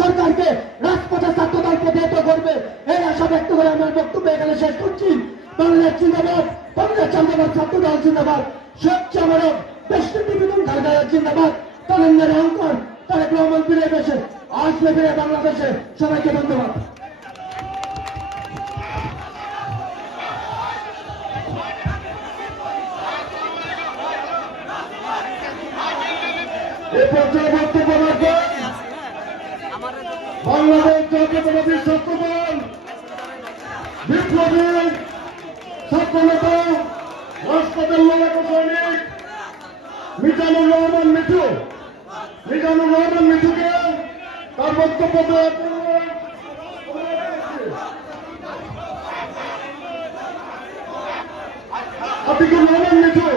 সরকারকে রাজপথে ছাত্রদল প্রতিহত করবে এই আশা ব্যক্ত করে আমার বক্তব্য এখানে শেষ করছি। বাংলাদেশ জিন্দাবাদ, বাংলাদেশ জিন্দাবাদ, ছাত্রদল জিন্দাবাদ, সবচেয়ে বড় দেশনীতি বিধান খালেদা জিন্দাবাদ, তরুণদের অহংকার তারেক রহমান ফিরে এসে আসবে ফিরে বাংলাদেশে। সবাইকে ধন্যবাদ। এই পর্যায়ে বক্তব্য রাখবেন বাংলাদেশ জাতীয়তাবাদী ছাত্রদল বিপ্লবী ছাত্রনেতা রাজপথের লড়াকু সৈনিক মিজানুর রহমান মিঠুকে তার বক্তব্য দেওয়ার জন্য আতিকুর রহমান মিঠু।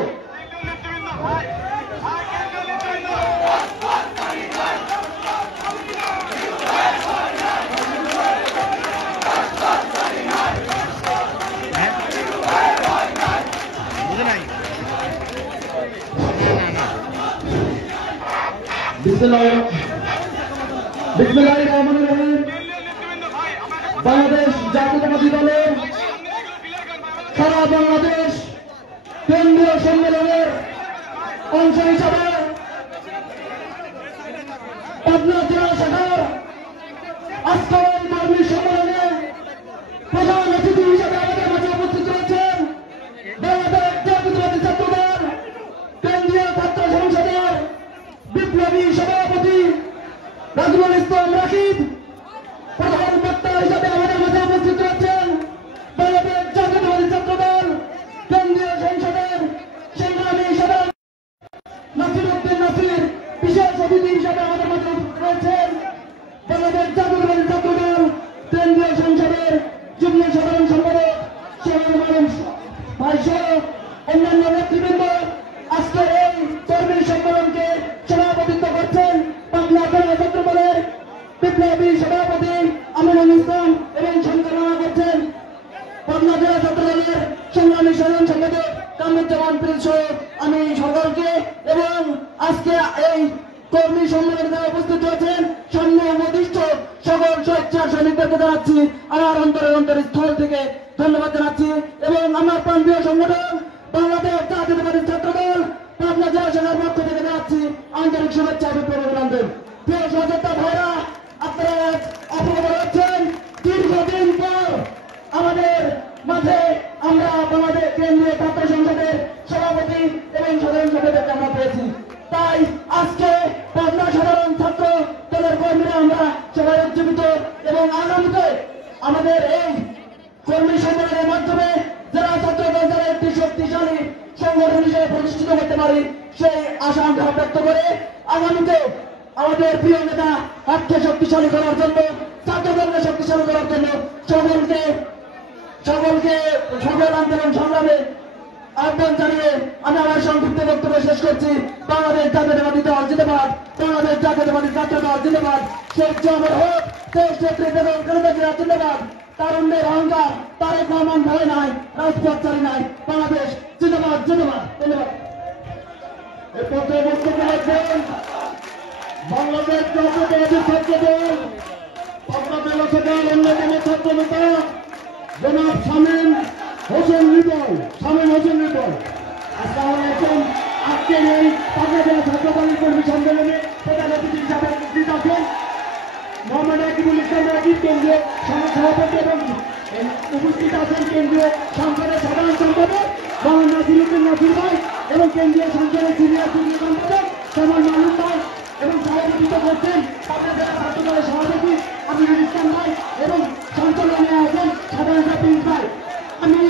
বিসমিল্লাহির রহমানির রহিম। বাংলাদেশ জাতীয়তাবাদী দলের সারা বাংলাদেশ কেন্দ্রীয় সম্মেলনের অংশ হিসাবে পাবনা জেলা শাখার আজকের এই কর্মী সম্মেলনে প্রধান অতিথি হিসাবে আমাদের মাঝে উপস্থিত রয়েছেন বাংলাদেশ জাতীয়তাবাদী ছাত্রদল কেন্দ্রীয় ছাত্র সংসদের বিপ্লবী সভাপতি রাজুল ইসলাম রাকিব। প্রধান বক্তা হিসাবে আমাদের মাঝে উপস্থিত রয়েছেন বাংলাদেশ জাতীয়তাবাদী ছাত্রদল কেন্দ্রীয় সংসদের সংগ্রামী সদস্য নাসির উদ্দিন নাসির। বিশেষ অতিথি হিসাবে আমাদের মাঝে উপস্থিত রয়েছেন বাংলাদেশ জাতীয়তাবাদী ছাত্রদল কেন্দ্রীয় সংসদের যুগ্ম সাধারণ সম্পাদক সোহেল মারুফ ভাই সহ অন্যান্য নেতৃবৃন্দ। আজকের এই কর্মী সম্মেলনকে সভাপতিত্ব করছেন পাবনা জেলা ছাত্রদলের বিপ্লবী সভাপতি আমিনুল ইসলাম এবং সঞ্চালনা করছেন পাবনা জেলা ছাত্রদলের সংগ্রামী সাধারণ সম্পাদক কামরুজ্জামান প্রিন্স সহ আমি সকলকে এবং আজকে এই কর্মী সম্মেলনে উপস্থিত হয়েছেন সামনে উপদিষ্ট সকল স্বেচ্ছা সৈনিকদেরকে জানাচ্ছি আমার অন্তরের স্থল থেকে ধন্যবাদ জানাচ্ছি এবং আমার প্রান্তীয় সংগঠন বাংলাদেশ জাতীয়তাবাদী ছাত্রদল পাবনা জেলা শাখার পক্ষ থেকে জানাচ্ছি আন্তরিক শুভেচ্ছা বিপ্লব অভিনন্দন। প্রিয় সহযোদ্ধা ভাইরা, আপনারা অবগত রয়েছেন দীর্ঘদিন পর আমাদের মাঝে আমরা বাংলাদেশ কেন্দ্রীয় ছাত্র সংসদের সভাপতি এবং সাধারণ সম্পাদককে আমরা পেয়েছি। তাই আজকে পাবনা সাধারণ ছাত্র দলের কর্মীরা আমরা সবাই উজ্জীবিত এবং আগামীতে আমাদের এই কর্মী সম্মেলনের মাধ্যমে যারা ছাত্রদল যারা একটি শক্তিশালী সংগঠন হিসেবে প্রতিষ্ঠিত করতে পারি সেই আশা আকাঙ্ক্ষা ব্যক্ত করে আগামীতে আমাদের প্রিয় নেতা হাতকে শক্তিশালী করার জন্য ছাত্রদলকে শক্তিশালী করার জন্য সকলকে সকল আন্দোলন সংগ্রামে আহ্বান জানিয়ে আমি আমার সংক্ষিপ্ত বক্তব্য শেষ করছি। বাংলাদেশ জাতীয়তাবাদী দল জিন্দাবাদ, বাংলাদেশ জাতীয়তাবাদী ছাত্র দল জিন্দাবাদ, শেখ আমার হোক দেশ নেত্রী বেগম খালেদা জিয়া জিন্দাবাদ, তারুণ্যের অহংকার তারেক রহমান ভয় নাই, রাজপথ চারি নাই, বাংলাদেশ জিন্দাবাদ জিন্দাবাদ। ধন্যবাদ। এই পর্যায়ে বক্তব্য রাখবেন বাংলাদেশ জাতীয়তাবাদী ছাত্র দল পাবনা জেলা শাখার অন্যতম ছাত্র নেতা জনাব শামীম হোসেন রিপন। আসসালামু আলাইকুম। আজকের এই পাবনা জেলা ছাত্র দলের কর্মী সম্মেলনে প্রধান অতিথি হিসাবে উপস্থিত আছেন মোহাম্মদ আকিবুল ইসলাম রাকিব কেন্দ্রীয় সভাপতি এবং উপস্থিত আছেন কেন্দ্রীয় সংসদের সাধারণ সম্পাদক মোহাম্মদ নাসির উদ্দিন নাসির ভাই এবং কেন্দ্রীয় সংসদের সিনিয়র সম্পাদক সামান মাহমুদ ভাই এবং সভাপতিত্ব করছেন পাবনা জেলা ছাত্র দলের সভাপতি আমিনুল ইসলাম ভাই এবং সঞ্চালনে আছেন সাধারণ প্রিন্স ভাই। আমি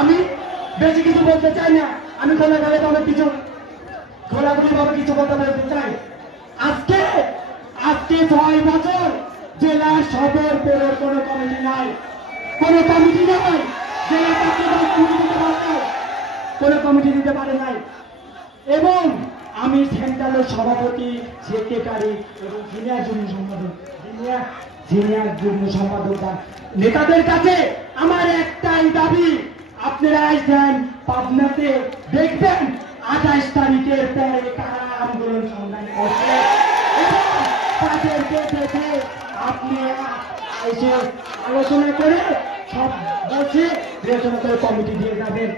আমি বেশি কিছু বলতে চাই না, আমি খোলাখুলি ভাবে কিছু বলতে চাই। আজকে 6 বছর জেলা সদর পৌর কোনো কমিটি নাই, জেলা কোনো কমিটি দিতে পারে নাই এবং আমি সেন্ট্রালের সভাপতি সেক্রেটারি এবং সিনিয়র যুগ্ম সম্পাদক নেতাদের কাছে আমার একটাই দাবি, আপনারা আসবেন পাবনাতে দেখবেন 28 তারিখের পরে কারা আন্দোলন সংগ্রাম করছে এবং তাদেরকে দেখে আপনি এসে আলোচনা করে সব বলছে বিবেচনা করে কমিটি দিয়ে যাবেন।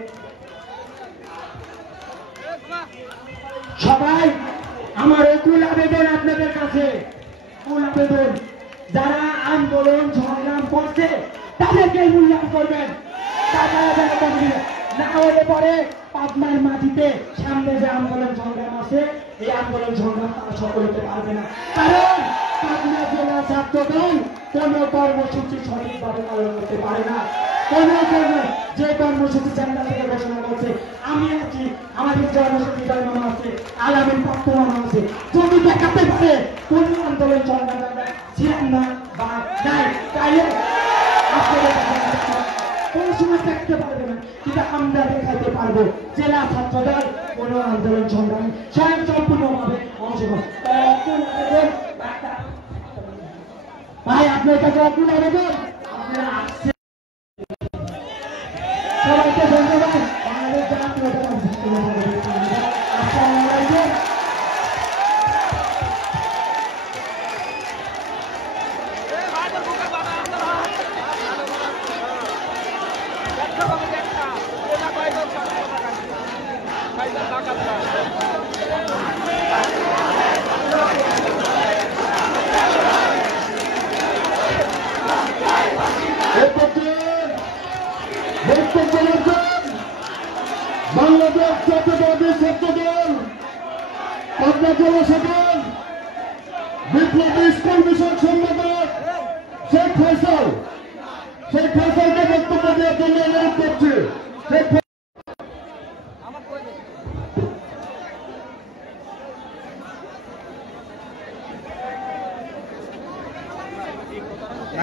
সবাই আমার একুল আবেদন আপনাদের কাছে, একুল আবেদন, যারা আন্দোলন সংগ্রাম করছে তাদেরকে মূল্যায়ন করবেন। না হলে পরে পাবনার মাটিতে সামনে যে আন্দোলন সংগ্রাম আছে এই আন্দোলন সংগ্রাম তারা সফল হতে পারবে না, কারণ পাবনা জেলা ছাত্রদল কোন কর্মসূচি সঠিকভাবে পালন করতে পারে না। কোন যে কর্মসূচি জানা থেকে ঘোষণা করছে, আমি আছি, আমাদের জনশক্তি মামা আছে, আলামিন প্রাপ্ত মামা আছে, যদি দেখাতে পারে কোন আন্দোলন সংগ্রাম ছিলেন না বা নাই, তাইলে আপনাদের কোন সময় দেখতে পারবে না, কিন্তু আমরা দেখাতে পারবো জেলা ছাত্রদল কোন আন্দোলন সংগ্রামে স্বয়ং সম্পূর্ণভাবে অংশগ্রহণ। ভাই আপনার কাছে অকুল আবেদন, আপনারা আসছে, সবাইকে ধন্যবাদ। আমাদের জাতীয় বাংলাদেশ জাতীয়তাবাদী ছাত্রদল পাবনা জেলা শাখার বিপ্লবী স্কুল বিষয়ক সম্পাদক শেখ ফয়সালকে বক্তব্য দেওয়ার জন্য অনুরোধ করছি।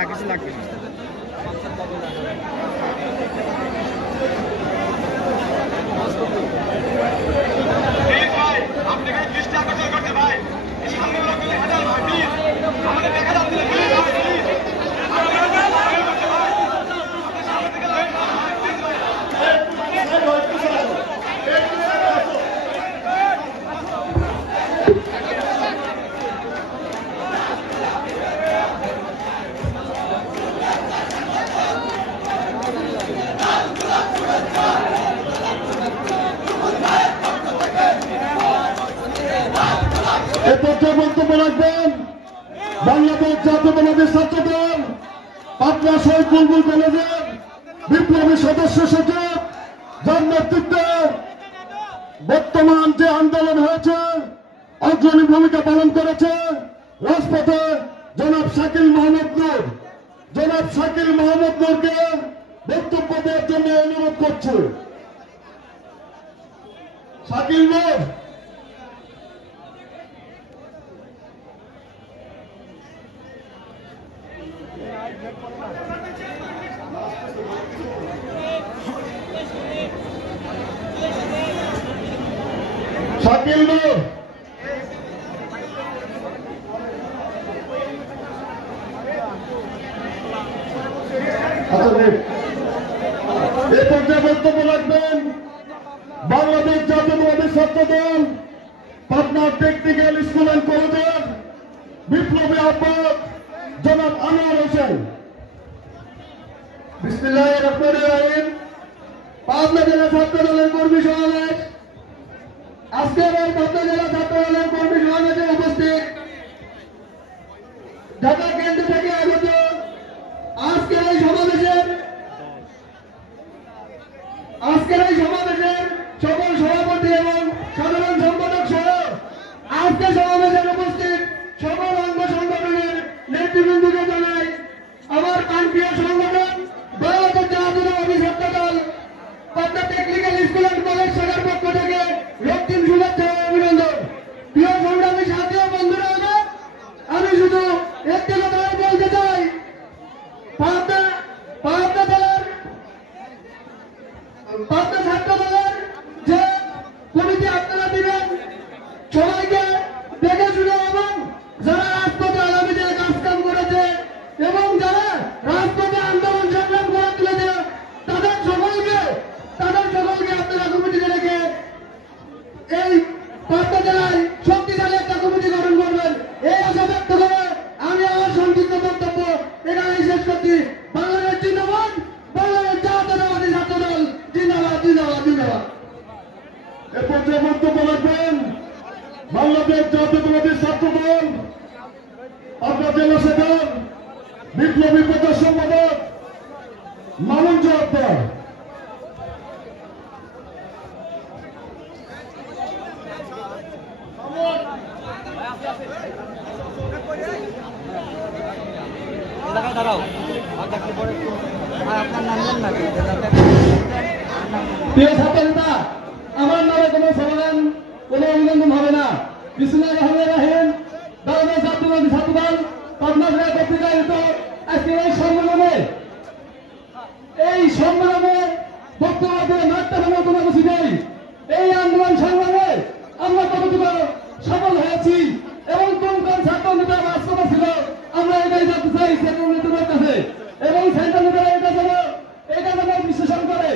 কিছু লাগবে না। এ পর্যায়ে বক্তব্য রাখবেন বাংলাদেশ জাতীয়তাবাদী ছাত্রদল পাবনা শহীদ বুলবুল কলেজের বিপ্লবী সদস্য সচিব, যার নেতৃত্বে বর্তমান যে আন্দোলন হয়েছে অগ্রণী ভূমিকা পালন করেছে রাজপথে জনাব শাকিল মাহমুদ নূরকে বক্তব্য দেওয়ার জন্য অনুরোধ করছে। শাকিল নূর, শাকিল নূর, এ পর্যায়ে বক্তব্য রাখবেন বাংলাদেশ জাতীয়তাবাদী ছাত্রদল পাবনা টেকনিক্যাল স্কুল অ্যান্ড কলেজের বিপ্লবী আহ্বায়ক জনাব আনোয়ার হোসেন। বিসমিল্লাহির রহমানির রহিম। পাবনা জেলা ছাত্রদলের কর্মী সমাবেশ, আজকের এই পাবনা জেলা ছাত্রদলের কর্মী সমাবেশে উপস্থিত ঢাকা কেন্দ্র থেকে আগত আজকের এই সমাবেশের সকল সভাপতি এবং সাধারণ সম্পাদক সহ আজকে সমাবেশের উপস্থিত সকল অঙ্গ সংগঠনের নেতৃবৃন্দকে জানাই আমার প্রাণপ্রিয় সংগঠন বাংলাদেশ জাতীয়তাবাদী ছাত্রদল Pabna technical school and college শাখার পক্ষ থেকে রক্তিম শুভেচ্ছা ও অভিনন্দন। প্রিয় সংগ্রামী সাথী ও বন্ধুরা, আমি শুধু একটি কথা বলতে চাই, পাবনা ছাত্রদলের যে কমিটি আপনারা দিবেন সবাইকে দেখে শুনে এবং যারা রাজপথে আগামী দিনে কাজ কাম করেছে এবং যারা রাজপথে আন্দোলন সংগ্রাম করে তুলেছে তাদের সকলকে আপনারা কমিটিতে রেখে এই পাবনা জেলায় শক্তিশালী একটা কমিটি গঠন করবেন, এই আশা ব্যক্ত করে আমি আমার সংক্ষিপ্ত বক্তব্য এখানে শেষ করছি। বাংলাদেশ জিন্দাবাদ, বাংলাদেশ জাতীয়তাবাদী ছাত্র দল জিন্দাবাদ, জিন্দাবাদ, জিন্দাবাদ। এ পর্যায়ে বক্তব্য রাখবেন বাংলাদেশ জাতীয়তাবাদী ছাত্র দল পাবনা জেলা শাখার বিপ্লবী প্রচার সম্পাদক মামুন জোয়ারদার। দাঁড়াও আপনার নাম নেন নাকি? প্রিয় ছাত্র নেতা, আমার নামে কোনো স্লোগান, কোনো অভিনন্দন হবে না। বিসমিল্লাহির রহমানির রহিম। বাংলাদেশ জাতীয়তাবাদী ছাত্র দল পাবনা জেলা কর্তৃক আয়োজিত আজকের এই সম্মেলনে বক্তব্য দিয়ে মাঠটা ভাঙা তোমার উচিত নেই। এই আন্দোলন সংগ্রামে আমরা কতটুকু সফল হয়েছি এবং কোন কোন ছাত্র নেতা বাস্তবতা ছিল, আমরা এটাই জানতে চাই সেন্ট্রাল নেতাদের কাছে। এবং সেন্ট্রাল নেতারা এটা যেন বিশ্লেষণ করে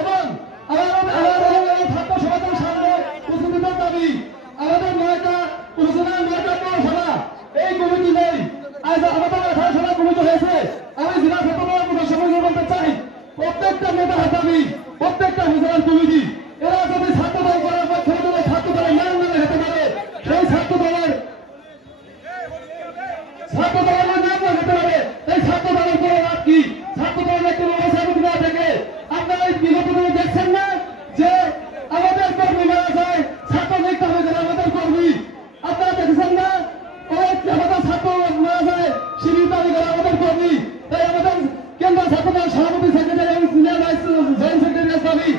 এবং আমাদের ছাত্র সমাজের সামনে উপস্থিত দাবি আমাদের 9টা উপজেলার 9টা পৌরসভা এই কমিটি নেই। আজ আমাদের 18 সালে কমিটি হয়েছে। আমি জেলা ছাত্রদলের সময় বলতে চাই, প্রত্যেকটা নেতার দাবি, প্রত্যেকটা উপজেলার কমিটি এরা যদি ছাত্র দল করার পক্ষে ছাত্র দলের নাম নামে হতে পারে, সেই ছাত্র দলের নাম হতে পারে, এই ছাত্র দলের কোনো লাভ কি? ছাত্র দলের একটি ব্যবস্থা না থেকে আপনারা এই বিগত দিনে দেখছেন না যে আমাদের কর্মী মারা যায়, ছাত্র লিখতে হবে যারা আমাদের কর্মী। আপনারা দেখেছেন না আমাদের ছাত্র মারা যায়, শিবির দাবি করে আমাদের কর্মী। তাই আমাদের কেন্দ্র ছাত্র দল সভাপতি সেক্রেটারি এবং সিনিয়র জয়েন্ট সেক্রেটারি দাবি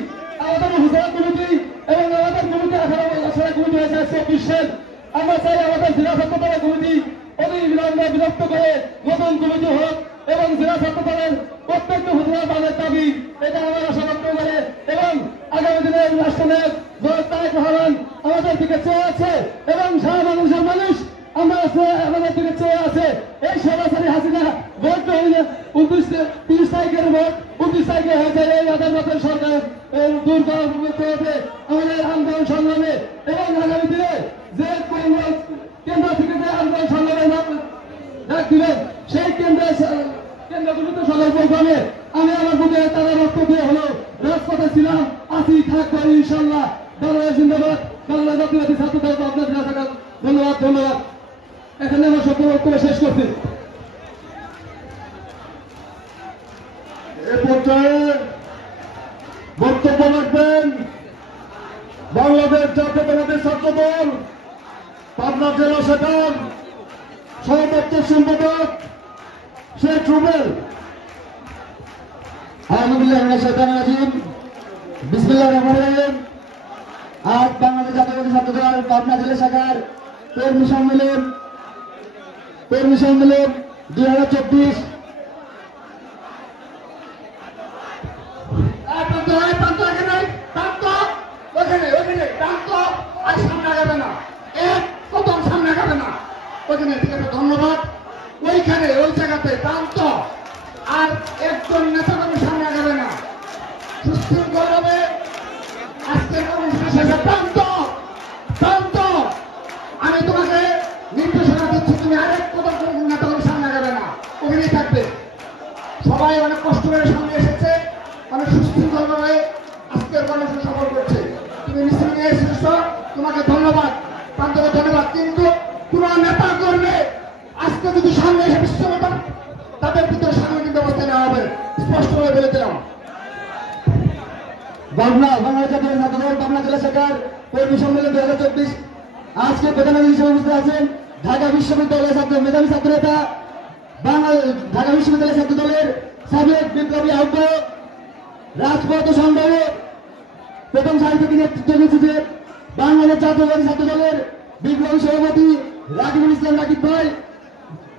আমাদের হুসেন কমিটি এবং আমাদের কমিটি 18 কমিটি হয়েছে 24 আমরা চাই আমাদের জেলা ছাত্র দলের কমিটি অতি বিলম্বে বিরক্ত করে নতুন কমিটি হোক এবং জেলা ছাত্র দলের প্রত্যেকটা উপজেলা দলের দাবি এটা আমার আশা ব্যক্ত করে এবং আগামী দিনে রাষ্ট্রনায়ক জনাব তারেক রহমান আমাদের দিকে চেয়ে আছে এবং সারা মানুষের মানুষ আমাদের দিকে চেয়ে আছে। এই সরাসরি হাসিনা ভোট হইলে 30 তারিখের ভোট 29 তারিখে হয়েছে। এই আদালতের সরকার দূর করার হয়েছে আমাদের আন্দোলন সংগ্রামে এবং আগামী দিনে যে কেন্দ্র থেকে যে আন্দোলন সংগ্রামে ডাক দিলেন সেই কেন্দ্রগুলিতে সকল প্রোগ্রামে আমি আমার বুঝে তারা রক্ত দিয়ে হলো রাজপথে ছিলাম, আছি, থাকবো ইনশাল্লাহ। বাংলাদেশ জিন্দাবাদ, বাংলা জাতীয়তাবাদী ছাত্র দল পাবনা জেলা শাখা। ধন্যবাদ, ধন্যবাদ। এখানে আমার সত্য বক্তব্য শেষ করছি। এ পর্যায়ে বক্তব্য রাখবেন বাংলাদেশ জাতীয়তাবাদী ছাত্র দল পাবনা জেলা শাখার সভাপতি সম্পাদক শেখ রুবেল। বিসমিল্লাহির রহমানির রহিম। আজ বাংলাদেশ জাতীয়তাবাদী ছাত্র দল পাবনা জেলা শাখার কর্মী সম্মেলন 2024 ধন্যবাদ। ওইখানে ওই জায়গাতে প্রান্ত আর একজন নেতা কর্মী সামনে আগাবে না, সুশৃঙ্খল ভাবে আজকের অনুষ্ঠানের শেষে প্রান্ত আমি তোমাকে নির্দেশনা দিচ্ছি, তুমি আরেক কথা নেতা কর্মী সামনে আগাবে না, ওখানেই থাকবে। সবাই অনেক কষ্ট করে সামনে এসেছে, অনেক সুশৃঙ্খল ভাবে আজকের কর্মসূচি সফল করছে। তুমি মিছিল নিয়ে এসেছ, তোমাকে ধন্যবাদ, প্রান্তকে ধন্যবাদ। কিন্তু কোন নেতা করবে আজকে যদি সামনে এসে বিশ্বনেতা তাদের ভিতরে সাংগঠনিক ব্যবস্থা নেওয়া হবে, স্পষ্টভাবে বলে দিলাম। বাংলাদেশ জাতীয় ছাত্র দল পাবনা জেলা শাখার কর্মী সম্মেলন 2024 আজকে প্রধান অতিথি হিসেবে উপস্থিত আছেন ঢাকা বিশ্ববিদ্যালয়ের মেধাবী ছাত্র নেতা, ঢাকা বিশ্ববিদ্যালয় ছাত্র দলের সাবেক বিপ্লবী আহ্বায়ক, রাজপথ সংগ্রামে প্রথম সারি থেকে নেতৃত্ব দিয়েছে বাংলাদেশ জাতীয়তাবাদী ছাত্র দলের বিপ্লবী সভাপতি রাকিবুল ইসলাম রাকিব ভাই,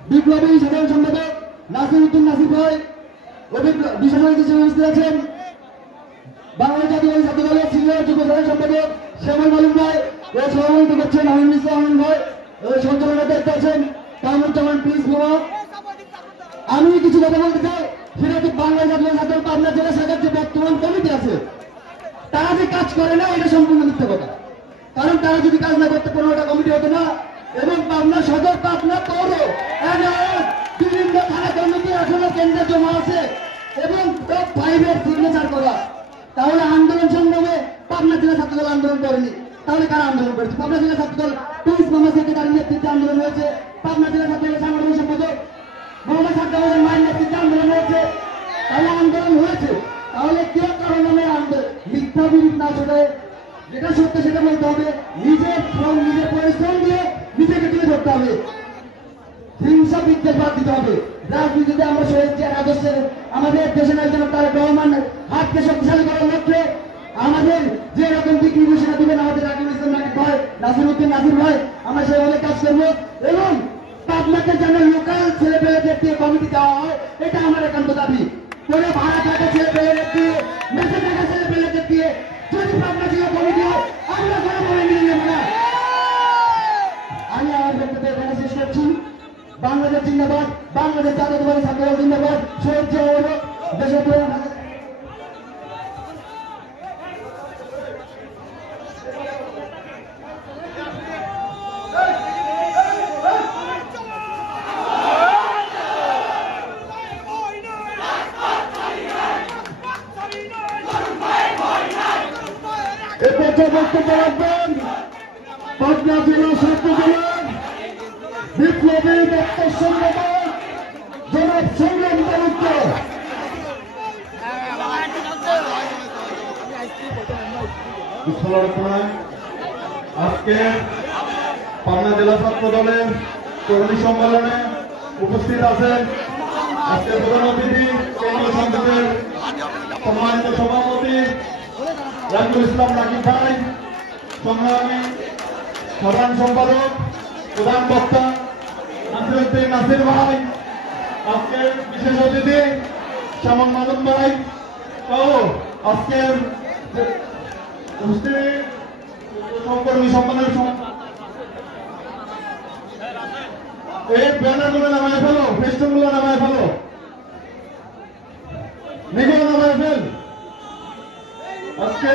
বিপ্লবী সাধারণ সম্পাদক নাসিরউদ্দিন নাসির ভাই, বিশেষ অতিথি হিসেবে উপস্থিত আছেন বাংলাদেশ জাতীয়তাবাদী ছাত্র দলের সিনিয়র যুব সাধারণ সম্পাদক শ্যামল মালিক ভাই, ও সভাপতিত্ব করছেন আমিনুল ইসলাম আমিন ভাই, সঞ্চালনার দায়িত্ব আছেন কামরুজ্জামান প্রিন্স মোহাম্মদ। আমি কিছু কথা বলতে চাই, সেটা হচ্ছে বাংলাদেশ জাতীয় ছাত্র পাবনা জেলা শাখার যে বর্তমান কমিটি আছে তারা যে কাজ করে না, এটা সম্পূর্ণ মিথ্যা কথা। কারণ তারা যদি কাজ না করতে 15টা কমিটি হতো না। এবং পাবনা সদর, পাবনা পৌর, বিভিন্ন থানা কমিটি এখনো কেন্দ্রে জমা আছে এবং টপ 5-এর সিগনেচার করা। তাহলে আন্দোলন সংগ্রামে পাবনা জেলা ছাত্রদল আন্দোলন করেনি, তাহলে কারা আন্দোলন করেছে? পাবনা জেলা ছাত্রদল প্রিন্স মোহাম্মদ সেক্রেটারির নেতৃত্বে আন্দোলন হয়েছে, পাবনা জেলা ছাত্রদলের সাংগঠনিক সম্পাদক মোহাম্মদ সাদ্দামের মায়ের নেতৃত্বে আন্দোলন হয়েছে, তাহলে আন্দোলন হয়েছে। তাহলে কেউ কারো নামে মিথ্যা বিরোধ না ছোটে, যেটা সত্য সেটা বলতে হবে, নিজের শ্রম নিজের পরিশ্রম দিয়ে নিজেকে তুলে ধরতে হবে, হিংসা বিদ্বেষ বাদ দিতে হবে। রাজনীতিতে আমরা শহীদ জিয়ার আদর্শের আমাদের দেশের একজন তারেক রহমান হাতকে শক্তিশালী করার লক্ষ্যে আমাদের যে রকম দিক নির্দেশনা দিবেন আমাদের রাকিবুল ইসলাম রাকিব ভাই, নাসিরউদ্দিন নাসির ভাই, আমরা সেভাবে কাজ করবো। এবং পাবনাতে যেন লোকাল ছেলেপেলেদের দিয়ে কমিটি দেওয়া হয়, এটা আমার একান্ত দাবি। করে ভাড়া থাকা ছেলেপেলেদের দিয়ে, মেসে থাকা ছেলেপেলেদের দিয়ে যদি পাবনা জেলা কমিটি হয়, আমরা কোনোভাবে মেনে নেব না। আমি আমার বক্তব্য এখানে শেষ করছি। বাংলাদেশ জিন্দাবাদ, বাংলাদেশ জাতীয়তাবাদী ছাত্রদল জিন্দাবাদ, শহীদ জিয়া দেশের বক্তব্য রাখবেন পাবনা জেলা ছাত্র দলের বিপ্লবী দপ্তর সম্পাদক জনাব সংগ্রাম তালুকদার। আজকে পাবনা জেলা ছাত্র দলের কর্মী সম্মেলনে উপস্থিত আছেন আজকে প্রধান অতিথি কেন্দ্রীয় সংসদের সম্মানিত সভাপতি রাকিবুল ইসলাম রাকিব ভাই, সংগ্রামী সাধারণ সম্পাদক প্রধান বক্তা নাসিরউদ্দিন নাসির ভাই, আজকে বিশেষ অতিথি শ্যামল মাদন ভাই সহ আজকের সহকর্মী সম্মানের এই ব্যানারগুলো নামায় ফেলো, ফেস্টুনগুলো নামায় ফেলো, নিগুলো নামায় ফেল। আজকে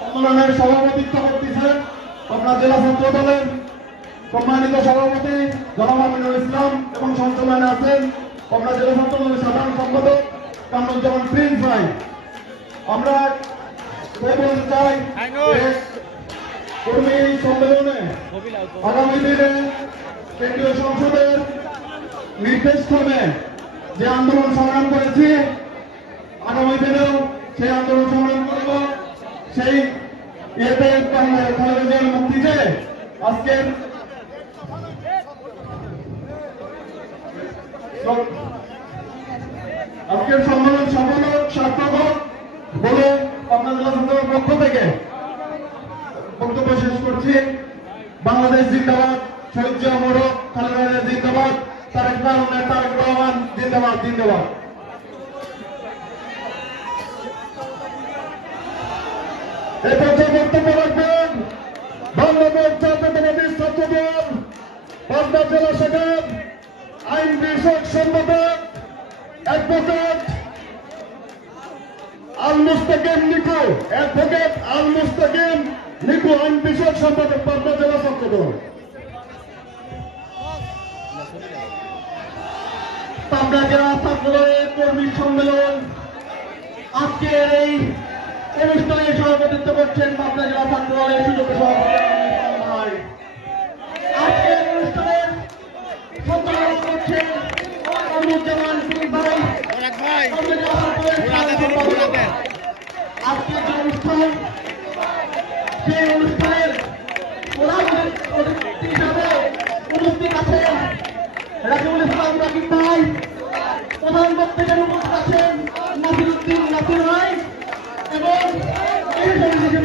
সম্মেলনের সভাপতিত্ব করতেছেন পাবনা জেলা ছাত্র দলের সম্মানিত সভাপতি জনাব আমিনুল ইসলাম এবং সঞ্চালনে আছেন পাবনা জেলা ছাত্র দলের সাধারণ সম্পাদক কামরুজ্জামান প্রিন্স ভাই। আমরা বলতে চাই কর্মী সম্মেলনে আগামী দিনে কেন্দ্রীয় সংসদের নির্দেশ ক্রমে যে আন্দোলন সংগ্রাম করেছি, আগামী দিনেও সেই আন্দোলন সংগ্রাম করব। সেই ইয়েতে খালেদা মুক্তিতে আজকের সম্মেলন সফল সার্থক বলে পাবনা জেলা ছাত্রদলের পক্ষ থেকে বক্তব্য শেষ করছি। বাংলাদেশ জিন্দাবাদ, শহীদ জিয়া মোড়ক, খালেদা জিন্দাবাদ, তারেক রহমান জিন্দাবাদ জিন্দাবাদ। এই পর্যায়ে বক্তব্য রাখবেন বাংলাদেশ জাতীয়তাবাদী ছাত্রদল পাবনা জেলা শাখার আইন বিষয়ক সম্পাদক অ্যাডভোকেট আল মুস্তাকিম নিকু, অ্যাডভোকেট আল মুস্তাকিম নিকু, আইন বিষয়ক সম্পাদক পাবনা জেলা ছাত্রদল। পাবনা জেলা ছাত্রদলের কর্মী সম্মেলন আজকের এই অনুষ্ঠানে সভাপতিত্ব করছেন পাবনা জেলা ছাত্র দলের সুযোগ্য সভাপতি আজকের অনুষ্ঠানের সঞ্চালনা করছেন কামরুজ্জামান প্রিন্স ভাই। আজকের যে অনুষ্ঠান, সেই অনুষ্ঠানের প্রধান অতিথি হিসাবে উপস্থিত আছেন রাকিবুল ইসলাম রাকিব ভাই, প্রধান বক্তব্যে উপস্থিত আছেন নাসিরউদ্দিন নাসির ভাই এবং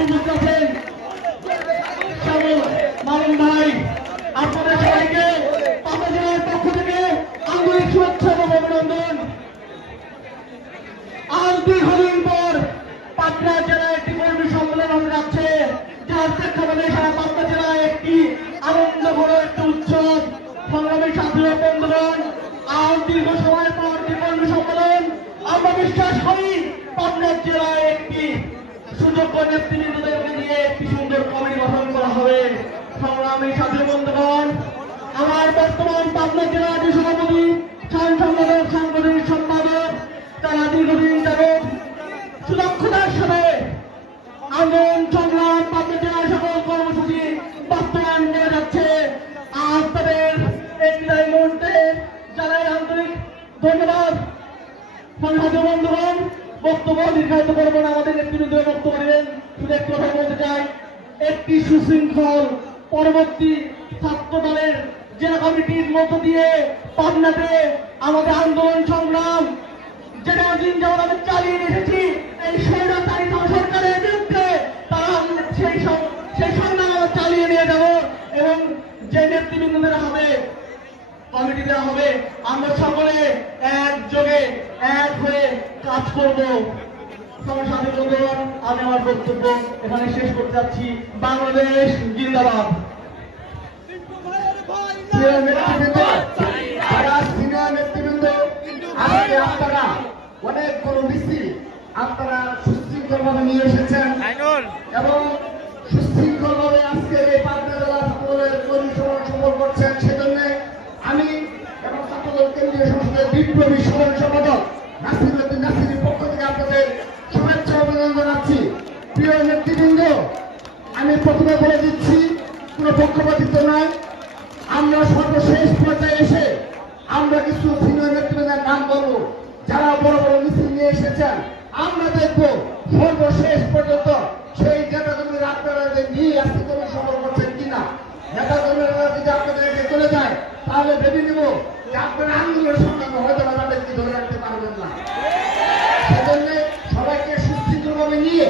উপস্থিত আছেন শ্যামল মামুন ভাই। আপনাদের সবাইকে পাবনা জেলার পক্ষ থেকে আন্তরিক শুভেচ্ছা এবং অভিনন্দন। আজ দীর্ঘদিন পর পাবনা জেলায় একটি কর্মী সম্মেলন হতে যাচ্ছে, যার প্রেক্ষাপটে সারা পাবনা জেলায় একটি আনন্দ ভরা একটি উৎসব। সংগ্রামী সাথী ও বন্ধুগণ, আজ দীর্ঘ সময় পর একটি কর্মী সম্মেলন, আমরা বিশ্বাস করি পাবনা জেলায় একটি সুযোগ্য নেতৃবৃন্দদেরকে নিয়ে একটি সুন্দর কমিটি গঠন করা হবে। সংগ্রামী সাথী বন্ধুগণ, আমার বর্তমান পাবনা জেলা সভাপতি, সম্পাদক, সাংগঠনিক সম্পাদক, তারা দীর্ঘদিন যাবৎ সুদক্ষতার সাথে আন্দোলন সংগ্রাম পাবনা জেলার সকল কর্মসূচি বাস্তবায়ন করে যাচ্ছে। আজ তাদের এই বিদায় মুহূর্তে জানাই আন্তরিক ধন্যবাদ। সংগ্রামী বন্ধুগণ, বক্তব্য দীর্ঘায়িত করবো না, আমাদের নেতৃবৃন্দের বক্তব্য দিলেন। শুধু একটি কথা বলতে চাই, একটি সুশৃঙ্খল পরবর্তী ছাত্র দলের জেলা কমিটির মধ্য দিয়ে পাবনাতে আমাদের আন্দোলন সংগ্রাম যেটা দিন যেমন আমি চালিয়ে এসেছি, এই স্বৈরাচারী সরকারের বিরুদ্ধে তারা সেই সংগ্রাম আমরা চালিয়ে নিয়ে যাব এবং যে নেতৃবৃন্দদের হবে কমিটি দেওয়া হবে, আমরা সকলে একযোগে এক হয়ে কাজ করব। সাথী বন্ধুগণ, আমি আমার বক্তব্য এখানে শেষ করতে যাচ্ছি। বাংলাদেশ জিন্দাবাদ। প্রিয় নেতৃবৃন্দ, যারা সিনিয়র নেতৃবৃন্দ, আজকে আপনারা অনেকগুলো মিছিল আপনারা সুশৃঙ্খলভাবে নিয়ে এসেছেন এবং সুশৃঙ্খলভাবে আজকে এই পাবনা জেলা ছাত্রদলের কর্মী সফল করছেন। সেজন্য আমি এবং ছাত্রদল কেন্দ্রীয় সংসদের বিপ্লবী সাধারণ সম্পাদক নাসিরউদ্দিন নাসিরের পক্ষ থেকে আপনাদের শুভেচ্ছা অভিনন্দন জানাচ্ছি। প্রিয় নেতৃবৃন্দ, আমি প্রথমে বলে দিচ্ছি, কোনো পক্ষপাতিত্ব নয়। আমরা সর্বশেষ পর্যায়ে এসে আমরা কিছু সিনিয়র নেতৃবৃন্দের নাম বলবো যারা বড় বড় মিছিল নিয়ে এসেছেন। আমরা দেখবো সর্বশেষ পর্যন্ত সেই নেতাকর্মীরা আপনারা নিয়ে আজকে কোনো সফল করছেন কিনা। নেতাকর্মীরা যদি আপনাদেরকে চলে যায় তাহলে ভেবে নিব যে আপনারা আন্দোলনের সংগ্রামে হয়তো তাদেরকে ধরে রাখতে পারবেন না। সেজন্য সবাইকে সুশৃঙ্খলভাবে নিয়ে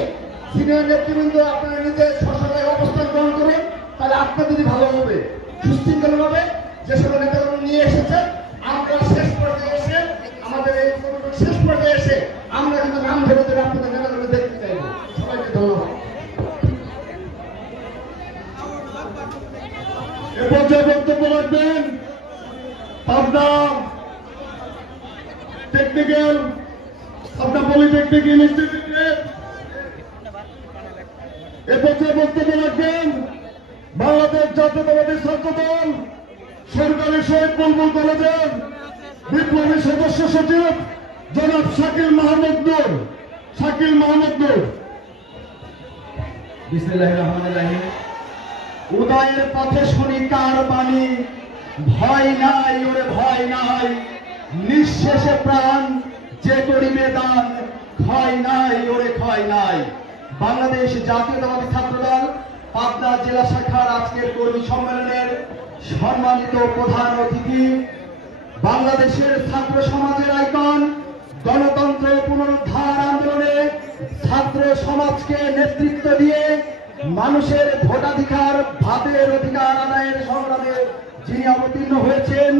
সিনিয়র নেতৃবৃন্দ আপনারা নিজের স্বশালায় অবস্থান গ্রহণ করুন, তাহলে আপনার যদি ভালো হবে। সুশৃঙ্খলভাবে যে সকল নেতাকর্মী নিয়ে এসেছেন, আমরা শেষ পর্যায়ে এসে আমাদের এই শেষ পর্যায়ে এসে আমরা কিন্তু নাম ধরে ধরে আপনাদের নেতাকর্মী দেখতে চাইব। সবাইকে ধন্যবাদ। এ পর্যায়ে বক্তব্য রাখবেন পাবনা টেকনিক্যাল পাবনা পলিটেকনিক ইনস্টিটিউটের। এ পর্যায়ে বক্তব্য রাখবেন বাংলাদেশ জাতীয়তাবাদী ছাত্র দল সরকারি শহীদ বুলবুল কলেজের বিপ্লবী সদস্য সচিব জনাব শাকিল মাহমুদ নূর। শাকিল মাহমুদ নূর। বিসমিল্লাহির রহমানির রহিম। উদয়ের পথে শুনি কার বাণী, ভয় নাই ওরে ভয় নাই, নিঃশেষে প্রাণ যে করিবে দান, ক্ষয় নাই ওরে ক্ষয় নাই। বাংলাদেশ জাতীয়তাবাদী ছাত্রদল পাবনা জেলা শাখার আজকের কর্মী সম্মেলনের সম্মানিত প্রধান অতিথি, বাংলাদেশের ছাত্র সমাজের আইকন, গণতন্ত্র পুনরুদ্ধার আন্দোলনে ছাত্র সমাজকে নেতৃত্ব দিয়ে মানুষের ভোটাধিকার, ভাতের অধিকার আদায়ের সংগ্রামে যিনি অবতীর্ণ হয়েছেন,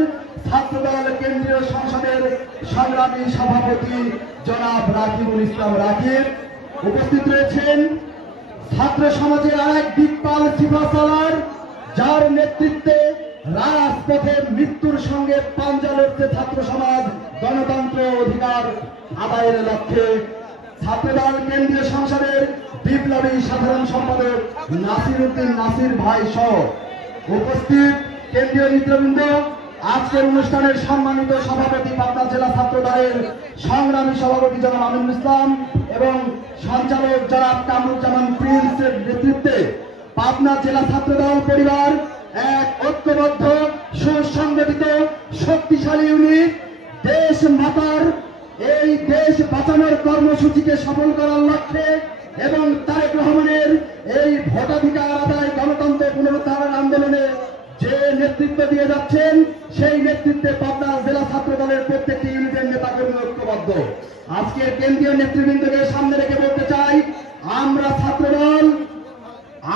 ছাত্রদল কেন্দ্রীয় সংসদের সংগ্রামী সভাপতি জনাব রাকিবুল ইসলাম রাকিব। উপস্থিত রয়েছেন ছাত্র সমাজের আরেক দিকপাল সিপাহসালার, যার নেতৃত্বে রাজপথে মৃত্যুর সঙ্গে পাঞ্জা লড়ছে ছাত্র সমাজ গণতন্ত্র অধিকার আদায়ের লক্ষ্যে। ছাত্রদল কেন্দ্রীয় সংসদের বিপ্লবী সাধারণ সম্পাদক নাসিরউদ্দিন নাসির ভাই সহ উপস্থিত কেন্দ্রীয় নেতৃবৃন্দ, আজকের অনুষ্ঠানের সম্মানিত সভাপতি পাবনা জেলা ছাত্র দলের সংগ্রামী সভাপতি জনাব আমিনুল ইসলাম এবং সঞ্চালক জনাব কামরুজ্জামান প্রিন্সের নেতৃত্বে পাবনা জেলা ছাত্র দল পরিবার এক ঐক্যবদ্ধ সুসংগঠিত শক্তিশালী ইউনিট দেশ মাতার এই দেশ বাঁচানোর কর্মসূচিকে সফল করার লক্ষ্যে এবং তারেক রহমানের এই ভোটাধিকার আদায় গণতন্ত্র পুনরুদ্ধার আন্দোলনে যে নেতৃত্ব দিয়ে যাচ্ছেন, সেই নেতৃত্বে পাবনা জেলা ছাত্র দলের প্রত্যেকটি ইউনিটের নেতাকর্মী ঐক্যবদ্ধ। আজকের কেন্দ্রীয় নেতৃবৃন্দকে সামনে রেখে বলতে চাই, আমরা ছাত্রদল,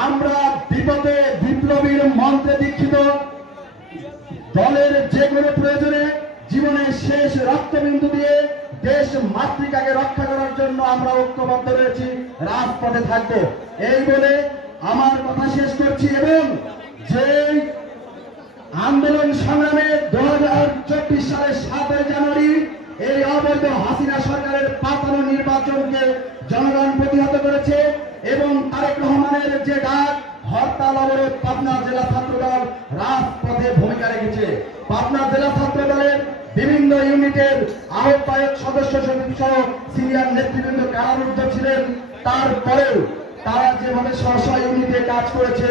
আমরা বিপদে বিপ্লবীর মন্ত্রে দীক্ষিত, দলের যে কোনো প্রয়োজনে জীবনের শেষ রক্তবিন্দু দিয়ে দেশ মাতৃকাকে রক্ষা করার জন্য আমরা ঐক্যবদ্ধ রয়েছি, রাজপথে থাকবো। এই বলে আমার কথা শেষ করছি এবং যে আন্দোলন সংগ্রামে 2024 সালের 7 জানুয়ারি এই অবৈধ হাসিনা সরকারের পাতানো নির্বাচনকে জনগণ প্রতিহত করেছে এবং তারেক রহমানের যে ডাক হরতাল অবরোধ পাবনা জেলা ছাত্রদল রাজপথে ভূমিকা রেখেছে। পাবনা জেলা ছাত্রদলের বিভিন্ন ইউনিটের আহ্বায়ক সদস্য সহ সিনিয়র নেতৃবৃন্দ কারারুদ্ধ ছিলেন। তারপরেও তারা যেভাবে স্ব ইউনিটে কাজ করেছে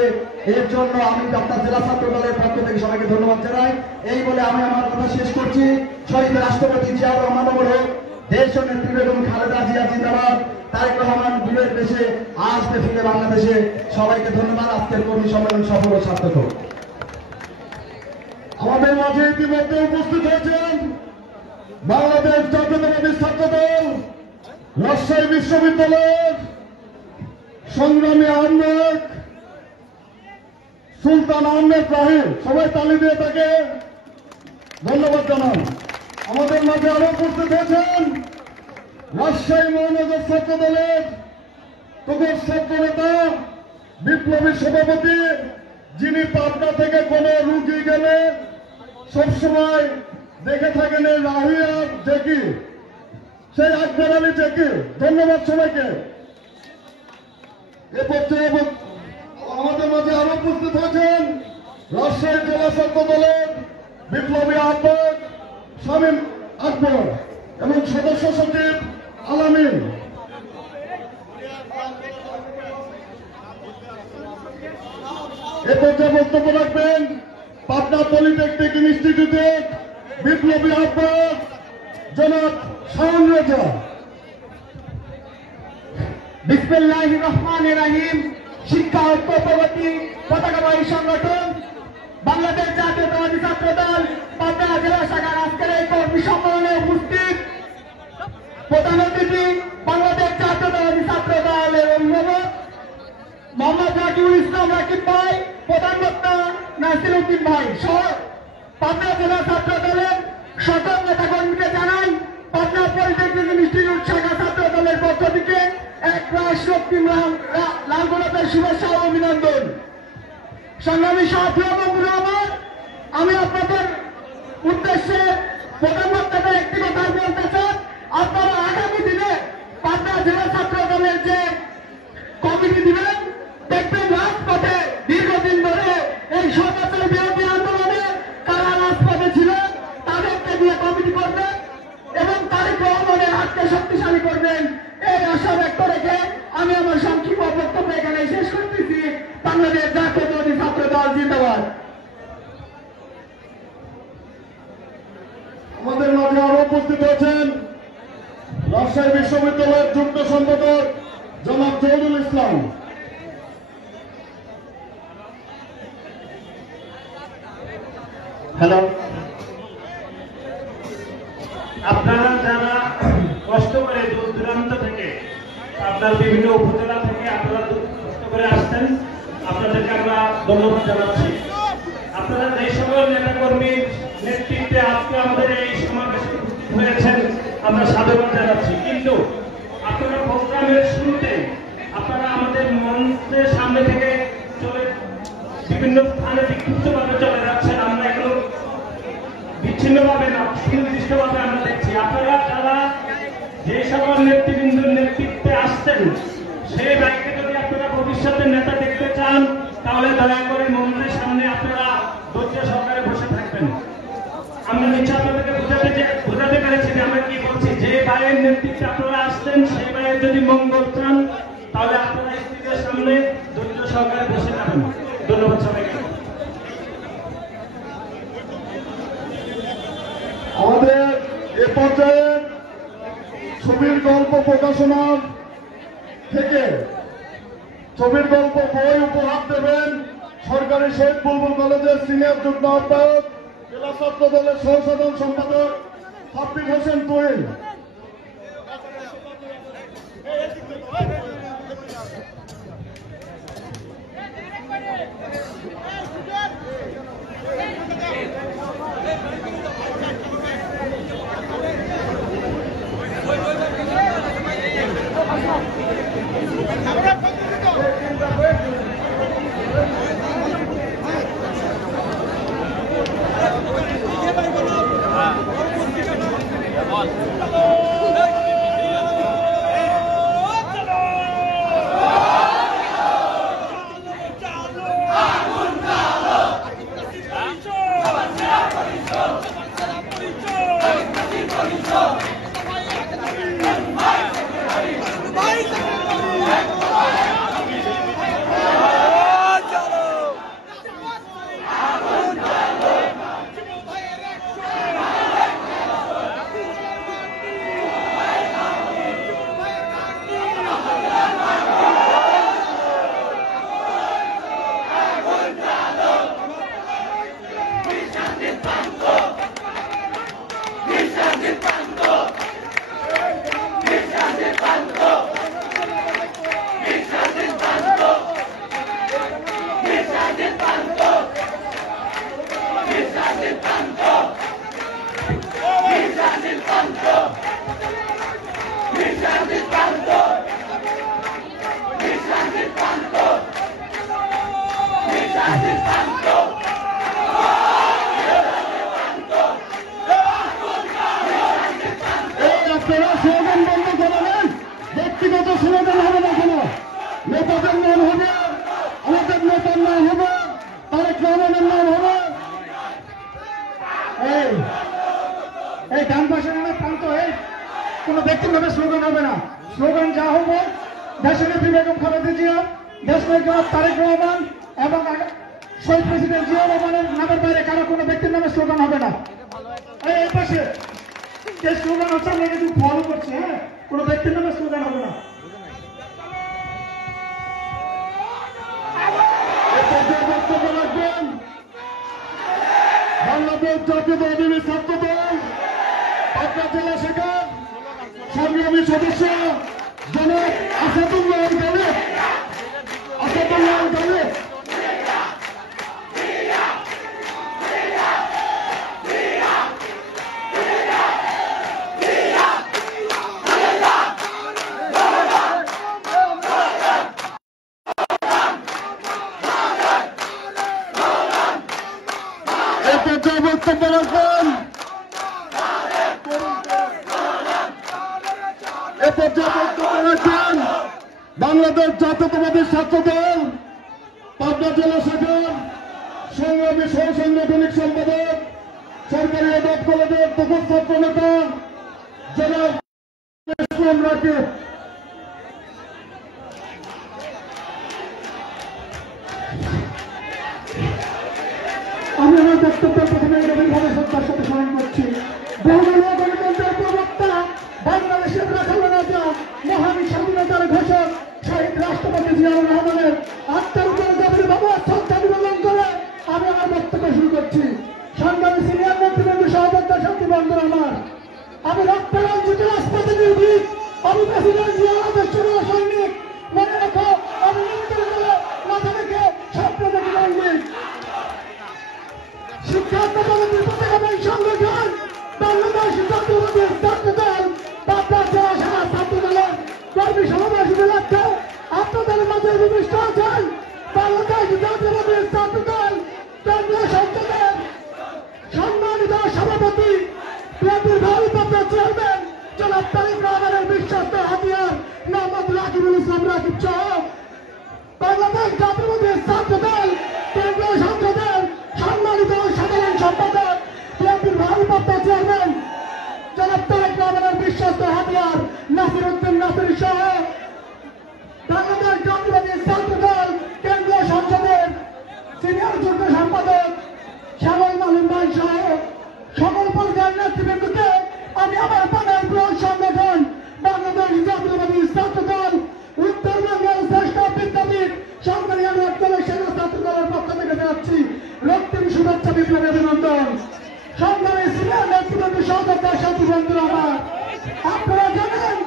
এর জন্য আমি আপনার জেলা ছাত্র দলের পক্ষ থেকে সবাইকে ধন্যবাদ জানাই। এই বলে আমি আমার কথা শেষ করছি। শহীদ রাষ্ট্রপতি জিয়াউর রহমান অমর হোক, দেশ নেত্রী বেগম খালেদা জিয়া জিন্দাবাদ, তারেক রহমান বীরের দেশে আসবে ফিরে বাংলাদেশে। সবাইকে ধন্যবাদ। আজকের কর্মী সম্মেলন সফল ও সার্থক হোক। আমাদের মাঝে ইতিমধ্যে উপস্থিত হয়েছেন বাংলাদেশ জাতীয়তাবাদী ছাত্র দল রাজশাহী বিশ্ববিদ্যালয়ের সংগ্রামী আহ্বায়ক সুলতান আহমেদ রাহিম। সবাই তালি দিয়ে তাকে ধন্যবাদ জানান। আমাদের মাঝে আরো উপস্থিত হয়েছেন রাজশাহী মহানগর ছাত্র দলের তখন ছাত্র নেতা বিপ্লবী সভাপতি, যিনি পাবনা থেকে কোন রুগী গেলে সবসময় দেখে থাকেন এই রাহিয়া জেকি, সেই আকবর আলী জেকি। ধন্যবাদ সবাইকে। এ পর্যায়ে আমাদের মাঝে আরো উপস্থিত হয়েছেন রাজশাহী জেলা ছাত্র দলের বিপ্লবী আহ্বায়ক শামীম আকবর এবং সদস্য সচিব আলামিন। এ পর্যায়ে বক্তব্য রাখবেন পাবনা পলিটেকনিক ইনস্টিটিউটের বিপ্লবী আহ্বায়ক জনাব শাওন রেজা। বিসমিল্লাহির রহমানির রহিম। শিক্ষা ঐক্য প্রগতি পতাকাবাহী সংগঠন বাংলাদেশ জাতীয়তাবাদী ছাত্র দল পাবনা জেলা শাখার আজকের এই কর্মী সম্মেলনে উপস্থিত প্রধান অতিথি বাংলাদেশ জাতীয়তাবাদী ছাত্র দলের অভিভাবক মোহাম্মদ রাকিবুল ইসলাম রাকিব ভাই, প্রধান বক্তা নাসির উদ্দিন ভাই সহ পাবনা জেলা ছাত্র দলের সকল নেতাকর্মীকে জানাই পাবনা পলিটেকনিক ইনস্টিটিউট শাখা ছাত্র দলের পক্ষ থেকে এক রাষ্ট্রপতি লাল গোলাপের শুভেচ্ছা ও অভিনন্দন। সংগ্রামী সহপ্রিয় বন্ধুরা আমার, আমি আপনাদের উদ্দেশ্যে প্রধান বক্তাদের একটি কথা বলতে চাই। আপনারা আগামী দিনে পাবনা জেলা ছাত্র দলের যে কমিটি দিবেন, দেখবেন রাজপথে দীর্ঘদিন ধরে এই সর্বোচ্চ বিরোধী আন্দোলনে তারা রাজপথে ছিলেন, তাদেরকে দিয়ে কমিটি করবেন এবং তারেক রহমানের হাতকে শক্তিশালী করবেন। এই আশা ব্যক্ত রেখে আমি আমার সংক্ষিপ্ত বক্তব্য এখানে শেষ করতেছি। বাংলাদেশ জাতীয়তাবাদী ছাত্র দল জিন্দাবাদ। আমাদের মাঝে আরো উপস্থিত হয়েছেন রাজশাহী বিশ্ববিদ্যালয়ের যুগ্ম সম্পাদক জনাব জহুরুল ইসলাম। হ্যালো, আপনারা যারা কষ্ট করে দূর দূরান্ত থেকে আপনার বিভিন্ন উপজেলা থেকে আপনারা কষ্ট করে আসছেন, আপনাদেরকে আমরা ধন্যবাদ জানাচ্ছি। আপনারা যে সকল নেতাকর্মীর নেতৃত্বে আজকে আমাদের এই সমাবেশে উপস্থিত হয়েছেন আমরা সাধুবাদ জানাচ্ছি। কিন্তু আপনারা প্রোগ্রামের শুরুতে আপনারা আমাদের মঞ্চের সামনে থেকে চলে বিভিন্ন স্থানে বিক্ষিপ্তভাবে চলে যাচ্ছেন। আমরা এগুলো বিচ্ছিন্নভাবে না, সুনির্দিষ্টভাবে আমরা দেখছি। আপনারা যারা যে সকল নেতৃবৃন্দের নেতৃত্বে আসছেন সেই ব্যক্তি যদি আপনারা ভবিষ্যতে নেতা দেখতে চান তাহলে দয়া করে মঞ্চের সামনে আপনারা ধৈর্য সহকারে বসে থাকবেন। আমরা নিশ্চয় আপনাদেরকে বোঝাতে পেরেছি যে আমরা কি বলছি। যে ভাইয়ের নেতৃত্বে আপনারা আসছেন সেই ভাইয়ের যদি মঙ্গল চান তাহলে আপনারা স্ত্রীদের সামনে ধৈর্য সহকারে বসে যাবেন। ধন্যবাদ সবাইকে। আমাদের এ পর্যায়ে ছবির গল্প প্রকাশনার থেকে ছবির গল্প বই উপহার দেবেন সরকারি শহীদ বুলবুল কলেজের সিনিয়র যুগ্ম আহ্বায়ক জেলা ছাত্র দলের সহ সাধারণ সম্পাদক সাব্বির হোসেন তুহিন। বল বাংলাদেশের নানা প্রান্ত হয়ে কোনো ব্যক্তিগত স্লোগান হবে না। স্লোগান যা হবে দেশনেত্রী বেগম খালেদা জিয়া, দেশনায়ক জনাব তারেক রহমান এবং শহীদ প্রেসিডেন্ট জিয়া রহমানের নামের বাইরে কারো কোনো ব্যক্তির নামে স্লোগান হবে না। এই পাশে যে স্লোগান হচ্ছে আমরা কিন্তু ফলো করছি, হ্যাঁ, কোনো ব্যক্তির নামে স্লোগান হবে না। বক্তব্য রাখবেন বাংলাদেশ জাতীয়তাবাদী ছাত্র দল পাবনা জেলা শাখার সংগ্রামী সদস্য জনাব আসাদুল্লাহ গালিব। আসাদুল্লাহ গালিব বক্তব্য রাখবেন। এ পর্যায়ে বক্তব্য রাখবেন বাংলাদেশ জাতীয়তাবাদী ছাত্র দল পাবনা জেলা শাখার সংগ্রামী সহ সাংগঠনিক সম্পাদক সরকারি আদব কলেজের তখন ছাত্র নেতা জনাব ইসলাম রাকিব। আমি আমার বক্তব্য প্রথমে গভীরভাবে শ্রদ্ধার সাথে স্মরণ করছি। বহুদলীয় গণতন্ত্রের প্রবক্তা, বাংলাদেশের রাখালের রাজা, মহান স্বাধীনতার ঘোষক শহীদ রাষ্ট্রপতি জিয়াউর রহমানের আত্মার উপর গভীরভাবে শ্রদ্ধা নিবেদন করে আমি আমার বক্তব্য শুরু করছি। সংগ্রামী সিনিয়র নেতৃবৃন্দ, সহযোদ্ধা সাথী বন্ধুরা আমার, আমি রক্তরঞ্জিত রাজপথে নির্ভীক, আমি প্রেসিডেন্ট জিয়াউর আদর্শের সৈনিক। মনে রাখো, আমি নির্বাচন করে মাথা রেখে স্বপ্ন দেখে সৈনিক। শিক্ষার্থী সমিতির প্রতিষ্ঠান সংগঠন বাংলাদেশ জাতীয়তাবাদী ছাত্র দল পাবনা জেলা শাখা ছাত্র দলের কর্মী সমাবেশ উপলক্ষে আপনাদের মাঝে উপবিষ্ট আছেন বাংলাদেশ জাতীয়তাবাদী ছাত্র দল কেন্দ্রীয় সংসদের সম্মানিত সভাপতি, বিএনপির ভারপ্রাপ্ত চেয়ারম্যান জনাব তারেক রহমানের বিশ্বস্ত হাতিয়ার মোহাম্মদ রাকিবুল ইসলাম রাকিব সহ বাংলাদেশ জাতীয়তাবাদী ছাত্র দল কেন্দ্রীয় সংসদের সম্মানিত সাধারণ সম্পাদক, বিএনপির ভারপ্রাপ্ত চেয়ারম্যান জনাব তারেক রহমানের বিশ্বস্ত হাতিয়ার নাসির উদ্দিন নাসির সহ বাংলাদেশ জাতীয়তাবাদী ছাত্র দল কেন্দ্রীয় সংসদের সিনিয়র যুগ্ম সম্পাদক শ্যামল মালিম ভাই সহ সকল পর্যায়ের নেতৃবৃন্দকে আমি আমার প্রাণের প্রিয় সংগঠন বাংলাদেশ জাতীয়তাবাদী ছাত্র দল উত্তরবঙ্গের শ্রেষ্ঠ বিদ্যাপীঠ সরকারি আন্দোলন সেনা ছাত্র দলের পক্ষ থেকে জানাচ্ছি রক্তিম শুভেচ্ছা, বিপ্লবী অভিনন্দন। সংগ্রামী সিনিয়র নেতৃবৃন্দ, সহযোদ্ধা সাথী বন্ধুরা আমার, আপনারা জানেন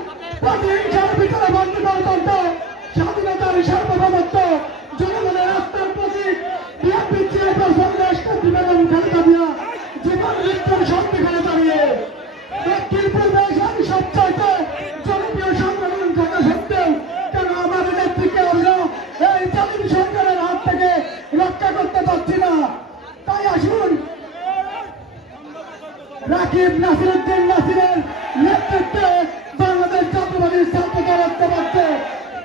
প্রতিহিংসার ভিতরে বন্দী গণতন্ত্র, স্বাধীনতার সার্বভৌমত্ব, জনগণের আস্থার প্রতীক বিএনপি চেয়ারপারসন দেশনেত্রী বেগম খালেদা জিয়া জীবন মৃত্যুর সন্ধিক্ষণে দাঁড়িয়ে দক্ষিণ পূর্বে আমি সবচাইতে জনপ্রিয় সংগঠন থাকা সত্ত্বেও কেন আমার নেত্রীকে আমরা এই জালিম সরকারের হাত থেকে রক্ষা করতে পারছি না। তাই আসুন রাকিব নাসির উদ্দিন নাসিরের নেতৃত্বে বাংলাদেশ জাতীয়তাবাদী ছাত্র দল ঐক্যবদ্ধ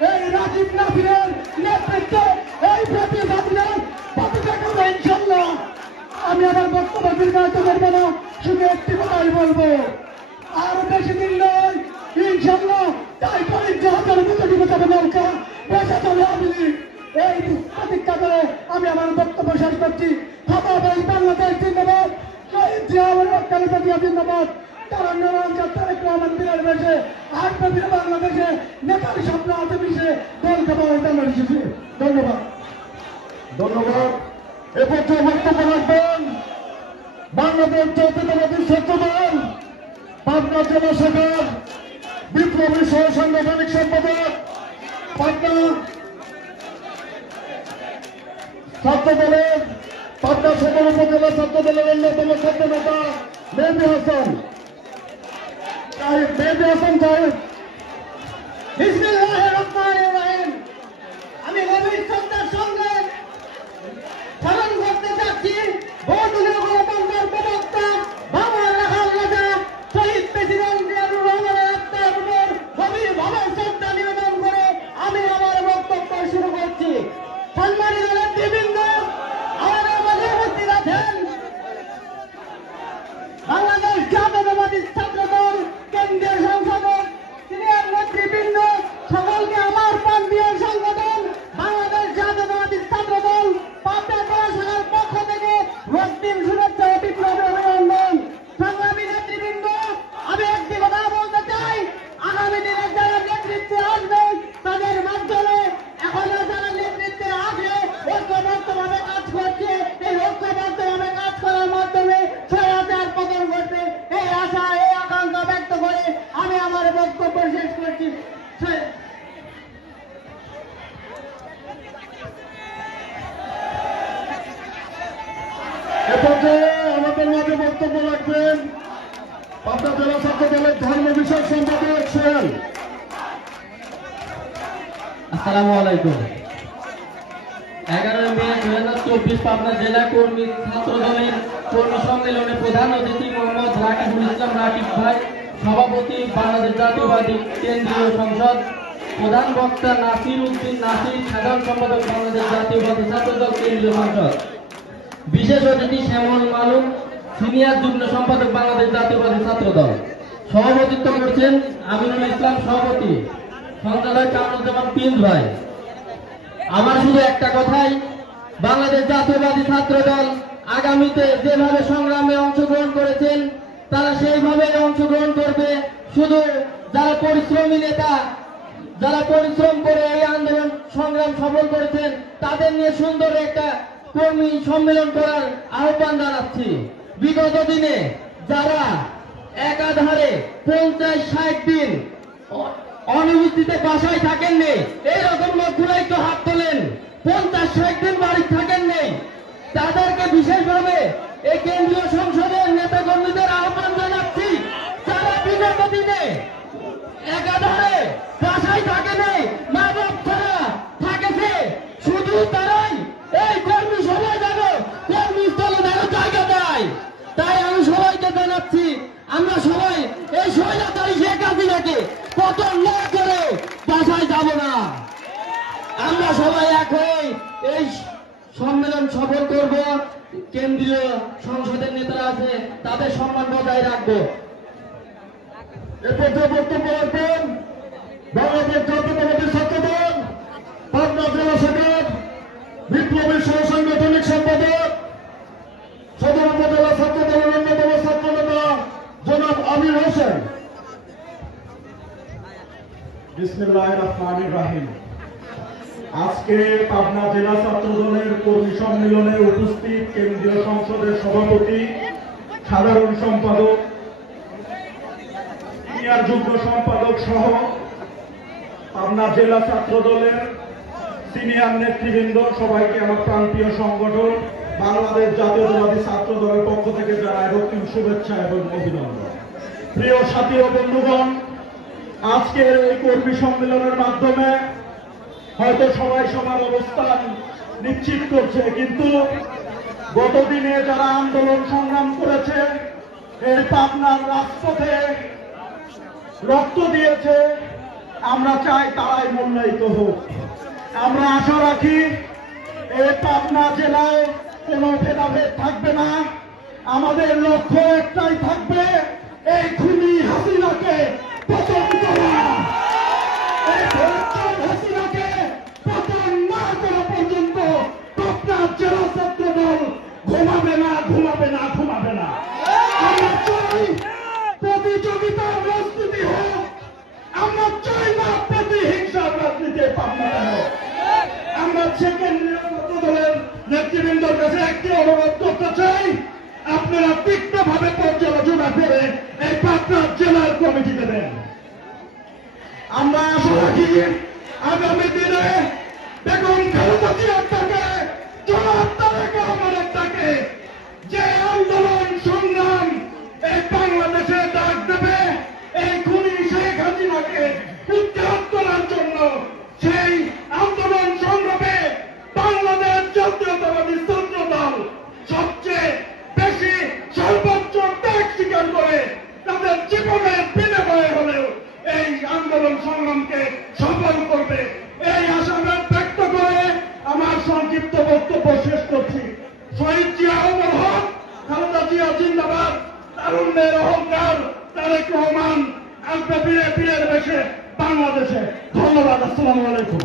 এই রাকিব নাসিরের নেতৃত্বে এই প্রতিবাদীদের পতাকা করবো ইনশাল্লাহ। আমি আমার বক্তব্য দীর্ঘায়িত করবো না, শুধু একটি কথাই বলবো, আর বেশি দিন নয় ইনশাল্লাহ টাইটানিক জাহাজের মতো ডুবে যাবে নৌকা, বেঁচে যাবে আমি। এই প্রতীক্ষা করে আমি আমার বক্তব্য শেষ করছি। বাংলাদেশ জিন্দাবাদ, শহীদ জিয়াউর খালেদা জিয়া জিন্দাবাদ, তারা নারায়ণ তারেক রহমান বীরের বেশে আসবে বীর বাংলাদেশে, নেতার স্বপ্ন আছে মিশে দল খাবার বাংলাদেশে। ধন্যবাদ। ধন্যবাদ। এ পর্যায়ে বক্তব্য রাখবেন বাংলাদেশ জাতীয়তাবাদী ছাত্র দল পাবনা জেলা শাখার বিপ্লবী সহ সাংগঠনিক সম্পাদক, পাবনা ছাত্র দলের পাবনা সদর উপজেলা ছাত্র দলের অন্যতম ছাত্র নেতা মেহেদী হাসান সাহেব। বিসমিল্লাহির রহমানির রহিম। আমি গভীর শ্রদ্ধার সঙ্গে স্মরণ করতে চাচ্ছি বহুদলীয় গণতন্ত্রের প্রবক্তা বাংলার রাখাল রাজা শহীদ প্রেসিডেন্ট জিয়াউর রহমানের আত্মার উপর গভীরভাবে শ্রদ্ধা নিবেদন করে আমি আমার বক্তব্য শুরু করছি। সম্মানিত নেতৃবৃন্দ, আমাদের মাঝে উপস্থিত আছেন বাংলাদেশ জাতীয়তাবাদী ছাত্র জেলা ছাত্র দলের ধর্ম বিষয়ক সম্পাদক সোহেল। আসসালামু আলাইকুম। 11 মে 2024 পাবনা জেলা কর্মী ছাত্র দলের কর্মী সম্মেলনে প্রধান অতিথি মোহাম্মদ রাকিবুল ইসলাম রাকিব ভাই, সভাপতি বাংলাদেশ জাতীয়বাদী কেন্দ্রীয় সংসদ, প্রধান বক্তা নাসির উদ্দিন নাসির, সাধারণ সম্পাদক বাংলাদেশ জাতীয়বাদী ছাত্র দল কেন্দ্রীয় সংসদ, বিশেষ অতিথি শ্যামল মালুম, সিনিয়র যুগ্ম সম্পাদক বাংলাদেশ জাতীয়বাদী ছাত্র দল। সভাপতিত্ব করছেন আমিনুল ইসলাম সভাপতি, সঞ্চালক কামরুজ্জামান প্রিন্স ভাই। আমার শুধু একটা কথাই, বাংলাদেশ জাতীয়বাদী ছাত্র দল আগামীতে যেভাবে সংগ্রামে অংশগ্রহণ করেছেন তারা সেইভাবে অংশগ্রহণ করবে। শুধু যারা পরিশ্রমী নেতা, যারা পরিশ্রম করে এই আন্দোলন সংগ্রাম সফল করেছেন তাদের নিয়ে সুন্দর একটা কর্মী সম্মেলন করার আহ্বান জানাচ্ছি। বিগত দিনে যারা একাধারে 50-60 দিন অনুভূতিতে বাসায় থাকেননি, এইরকম লোকগুলো একটু হাত তোলেন। 50-60 দিন বাড়ি থাকেননি, তাদেরকে বিশেষভাবে এই কেন্দ্রীয় সংসদের নেতা কর্মীদের আহ্বান জানাচ্ছি। যারা বিগত দিনে একাধারে বাসায় থাকেনি, মা বাপ ছাড়া থাকেছে, শুধু তারাই এই কর্মী সভায় যেন কর্মীস্থলে যেন জায়গা দেয়। তাই আমি সবাইকে জানাচ্ছি, আমরা সবাই এই স্বৈরাচারী শেখ হাসিনাকে পতন না করে বাসায় যাব না। আমরা সবাই এক হয়ে এই সম্মেলন সফল করব। কেন্দ্রীয় সংসদের নেতারা আছে, তাদের সম্মান বজায় রাখবো। এ পর্যায়ে বক্তব্য রাখবেন বাংলাদেশ জাতীয়তাবাদী ছাত্র দল পাবনা জেলা শাখার বিপ্লবী সহসাংগঠনিক সম্পাদক, সদর উপজেলা ছাত্র দলের অন্যতম ছাত্র নেতা জনাব আমির হোসেন। বিসমিল্লাহির রহমানির রহিম। আজকে পাবনা জেলা ছাত্র দলের কর্মী সম্মেলনে উপস্থিত কেন্দ্রীয় সংসদের সভাপতি, সাধারণ সম্পাদক, সিনিয়র যুগ্ম সম্পাদক সহ পাবনা জেলা ছাত্র দলের সিনিয়র নেতৃবৃন্দ, সবাইকে আমার প্রান্তীয় সংগঠন বাংলাদেশ জাতীয়তাবাদী ছাত্র দলের পক্ষ থেকে জানাই রক্তিম শুভেচ্ছা এবং অভিনন্দন। প্রিয় সাথী ও বন্ধুগণ, আজকের এই কর্মী সম্মেলনের মাধ্যমে হয়তো সবাই সবার অবস্থান নিশ্চিত করছে, কিন্তু গতদিনে যারা আন্দোলন সংগ্রাম করেছে, এই পাবনার রাজপথে রক্ত দিয়েছে, আমরা চাই তারাই মূল্যায়িত হোক। আমরা আশা রাখি এই পাবনা জেলায় কোনো ভেদাভেদ থাকবে না। আমাদের লক্ষ্য একটাই থাকবে, এই খুনি হাসিনাকে পতন করা। এই হাসিনাকে পতন না করা পর্যন্ত পাবনা জেলা ছাত্র দল ঘুমাবে না, ঘুমাবে না, ঘুমাবে না। আমরা চাই প্রতিযোগিতার রাজনীতি হোক, আমরা চাই না প্রতিহিংসার রাজনীতি পাবনা হোক। আমরা কেন্দ্রীয় ছাত্র দলের নেতৃবৃন্দের কাছে একটি অনুরোধ করতে চাই, আপনারা তীক্ষ্ণভাবে পর্যালোচনা করে এই পাবনা জেলার কমিটি দেবেন। আমরা আশা রাখি আগামী দিনে বেগম খালেদা জিয়ার ডাকে, জনাব তারেক রহমানের ডাকে যে আন্দোলন সংগ্রাম এই বাংলাদেশে ডাক দেবে এই খুনি শেখ হাসিনাকে উৎখাত করার জন্য, সেই আন্দোলন সংগ্রামে বাংলাদেশ জাতীয়তাবাদী ছাত্র দল সবচেয়ে বেশি সর্বোচ্চ ত্যাগ স্বীকার করে তাদের জীবনের বিনিময়ে হলেও এই আন্দোলন সংগ্রামকে সফল করবে, এই আশাবাদ ব্যক্ত করে আমার সংক্ষিপ্ত বক্তব্য শেষ করছি। শহীদ জিয়া অমর হক, খালেদা জিয়া জিন্দাবাদ, তারুণ্যের অহংকার তারেক রহমান আসবে ফিরে ফিরের বেশে বাংলাদেশে। ধন্যবাদ। আসসালামু আলাইকুম।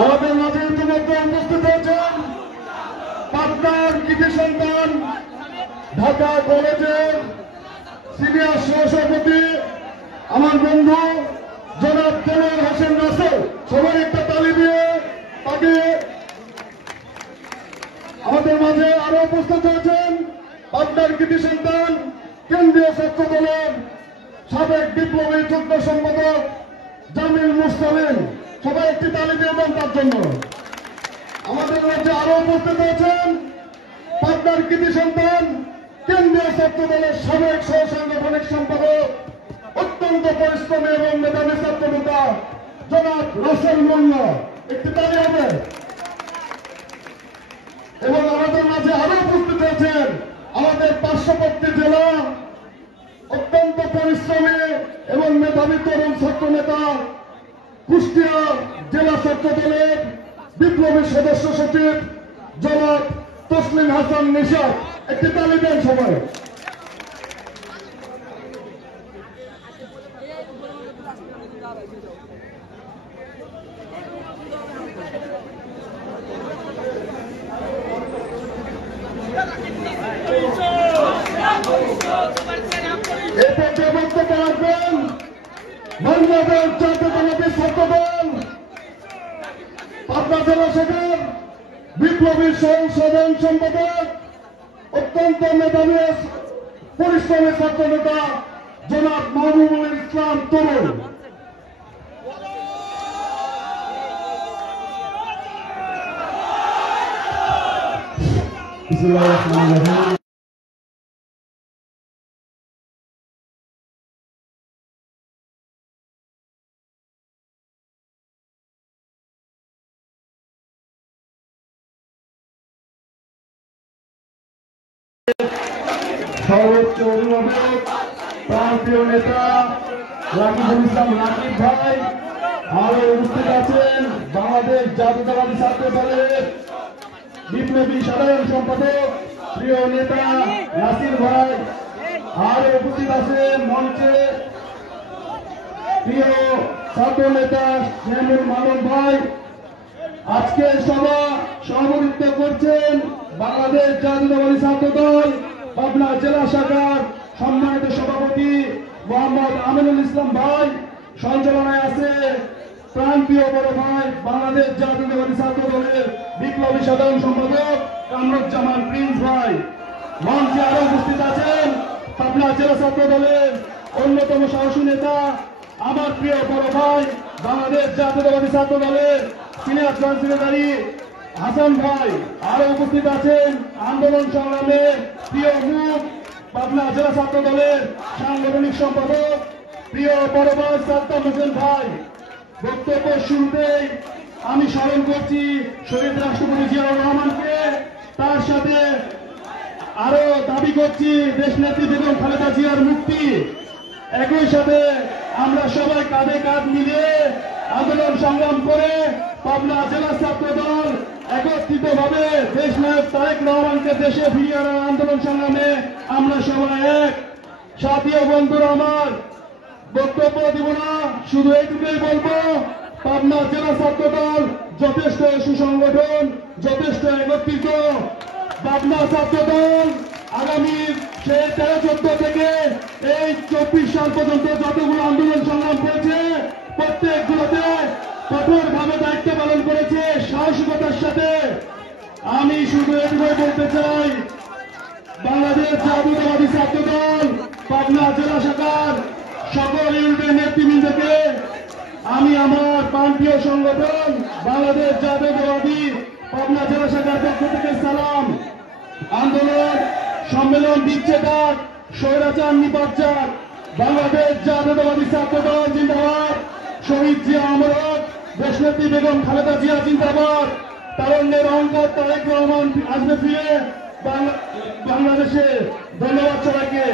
আমাদের মাঝে ইতিমধ্যে উপস্থিত হয়েছেন পাবনার কৃতি সন্তান, ঢাকা কলেজের সিনিয়র সহসভাপতি আমার বন্ধু জনাব দেলোয়ার হোসেন রাসেল। সবাই একটা তালি দিয়ে তাকে। আমাদের মাঝে আরো উপস্থিত হয়েছেন পাবনার কৃতি সন্তান, কেন্দ্রীয় ছাত্র দলের সাবেক বিপ্লবী যুগ্ম সম্পাদক জামিল মুস্তালিম। সবাই একটি তালি দিয়ে দেন তার জন্য। আমাদের মধ্যে আরো উপস্থিত আছেন পাবনার কৃতি সন্তান কেন্দ্রীয় ছাত্র দলের সাবেক সহ সাংগঠনিক সম্পাদক অত্যন্ত পরিশ্রমী এবং মেধাবী ছাত্র নেতা জনাব রাসেল মোল্লা। একটি তালি হবে। এবং আমাদের মাঝে আরো উপস্থিত আছেন আমাদের পার্শ্ববর্তী জেলা অত্যন্ত পরিশ্রমী এবং মেধাবী তরুণ ছাত্র নেতা কুষ্টিয়া জেলা ছাত্র দলের বিপ্লবী সদস্য সচিব জনাব তসলিম হাসান নিশাদ। একটি তালি দেন সবাই। এতে যে বক্তব্য রাখবেন বাংলাদেশ জাতীয়তাবাদী ছাত্র দল পাবনা জেলা শাখার বিপ্লবী সাধারণ সম্পাদক অত্যন্ত মেধাবী পরিশ্রমী ছাত্র নেতা জনাব মাহবুবুল ইসলাম তরুণ। সর্বোচ্চ অভিভাবক প্রান্তীয় নেতা রাকিবুল ইসলাম রাকিব ভাই আরো উপস্থিত আছেন বাংলাদেশ জাতীয়তাবাদী ছাত্র দলের বিপ্লবী সাধারণ সম্পাদক প্রিয় নেতা নাসির ভাই আরো উপস্থিত আছেন মঞ্চে প্রিয় ছাত্র নেতা শ্যামুল মানব ভাই। আজকে সভা সভাপতিত্ব করছেন বাংলাদেশ জাতীয়তাবাদী ছাত্র দল পাবনা জেলা শাখার সম্মানিত সভাপতি মোহাম্মদ আমিনুল ইসলাম ভাই। সঞ্চালনায় আছে প্রান্তীয় বড় ভাই বাংলাদেশ জাতীয়তাবাদী ছাত্র দলের বিপ্লবী সাধারণ সম্পাদক কামরুজ্জামান প্রিন্স ভাই। মঞ্চে আরো উপস্থিত আছেন পাবনা জেলা ছাত্র দলের অন্যতম সাহসী নেতা আমার প্রিয় বড় ভাই বাংলাদেশ জাতীয়তাবাদী ছাত্র দলের সিনিয়র জয়েন্ট সেক্রেটারি হাসান ভাই। আরো উপস্থিত আছেন আন্দোলন সংগ্রামে প্রিয় মুখ পাবনা জেলা ছাত্র দলের সাংগঠনিক সম্পাদক প্রিয় বড় ভাই সাদ্দাম হোসেন ভাই। বক্তব্য শুরুতেই আমি স্মরণ করছি শহীদ রাষ্ট্রপতি জিয়াউর রহমানকে, তার সাথে আরো দাবি করছি দেশনেত্রী বেগম খালেদা জিয়ার মুক্তি। একই সাথে আমরা সবাই কাঁধে কাঁধ মিলিয়ে আন্দোলন সংগ্রাম করে পাবনা জেলা ছাত্র দল একত্রিত ভাবে দেশ নায়ক তারেক রহমানকে দেশে ফিরিয়ে আনার আন্দোলন সংগ্রামে আমরা সবাই এক। সাথী বন্ধুরা আমার বক্তব্য দিব না, শুধু এইটুকুই বলবো পাবনা জেলা ছাত্র দল যথেষ্ট সুসংগঠন, যথেষ্ট একত্রিত। পাবনা ছাত্র দল আগামী সেই 13-14 থেকে এই 24 সাল পর্যন্ত যতগুলো আন্দোলন সংগ্রাম করেছে প্রত্যেকগুলোতে কঠোরভাবে দায়িত্ব পালন করেছে সাহসিকতার সাথে। আমি শুধু এটুকুই বলতে চাই বাংলাদেশ জাতীয়তাবাদী ছাত্র দল পাবনা জেলা শাখার সকল ইউনিটের নেতৃবৃন্দকে আমি আমার প্রান্তীয় সংগঠন বাংলাদেশ জাতীয়তাবাদী পাবনা জেলা শাখার পক্ষ থেকে সালাম। আন্দোলন সম্মেলন দিচ্ছে ডাক, স্বৈরাচার নিপাচার বাংলাদেশ জাতীয়তাবাদী ছাত্র দল জিন্দাবাদ। শহীদ জিয়া অমর, দেশনেত্রী বেগম খালেদা জিয়া জিন্দাবাদ। তারুণ্যের অহংকার তারেক রহমান আসবে ফিরে বাংলাদেশে। ধন্যবাদ সবাইকে।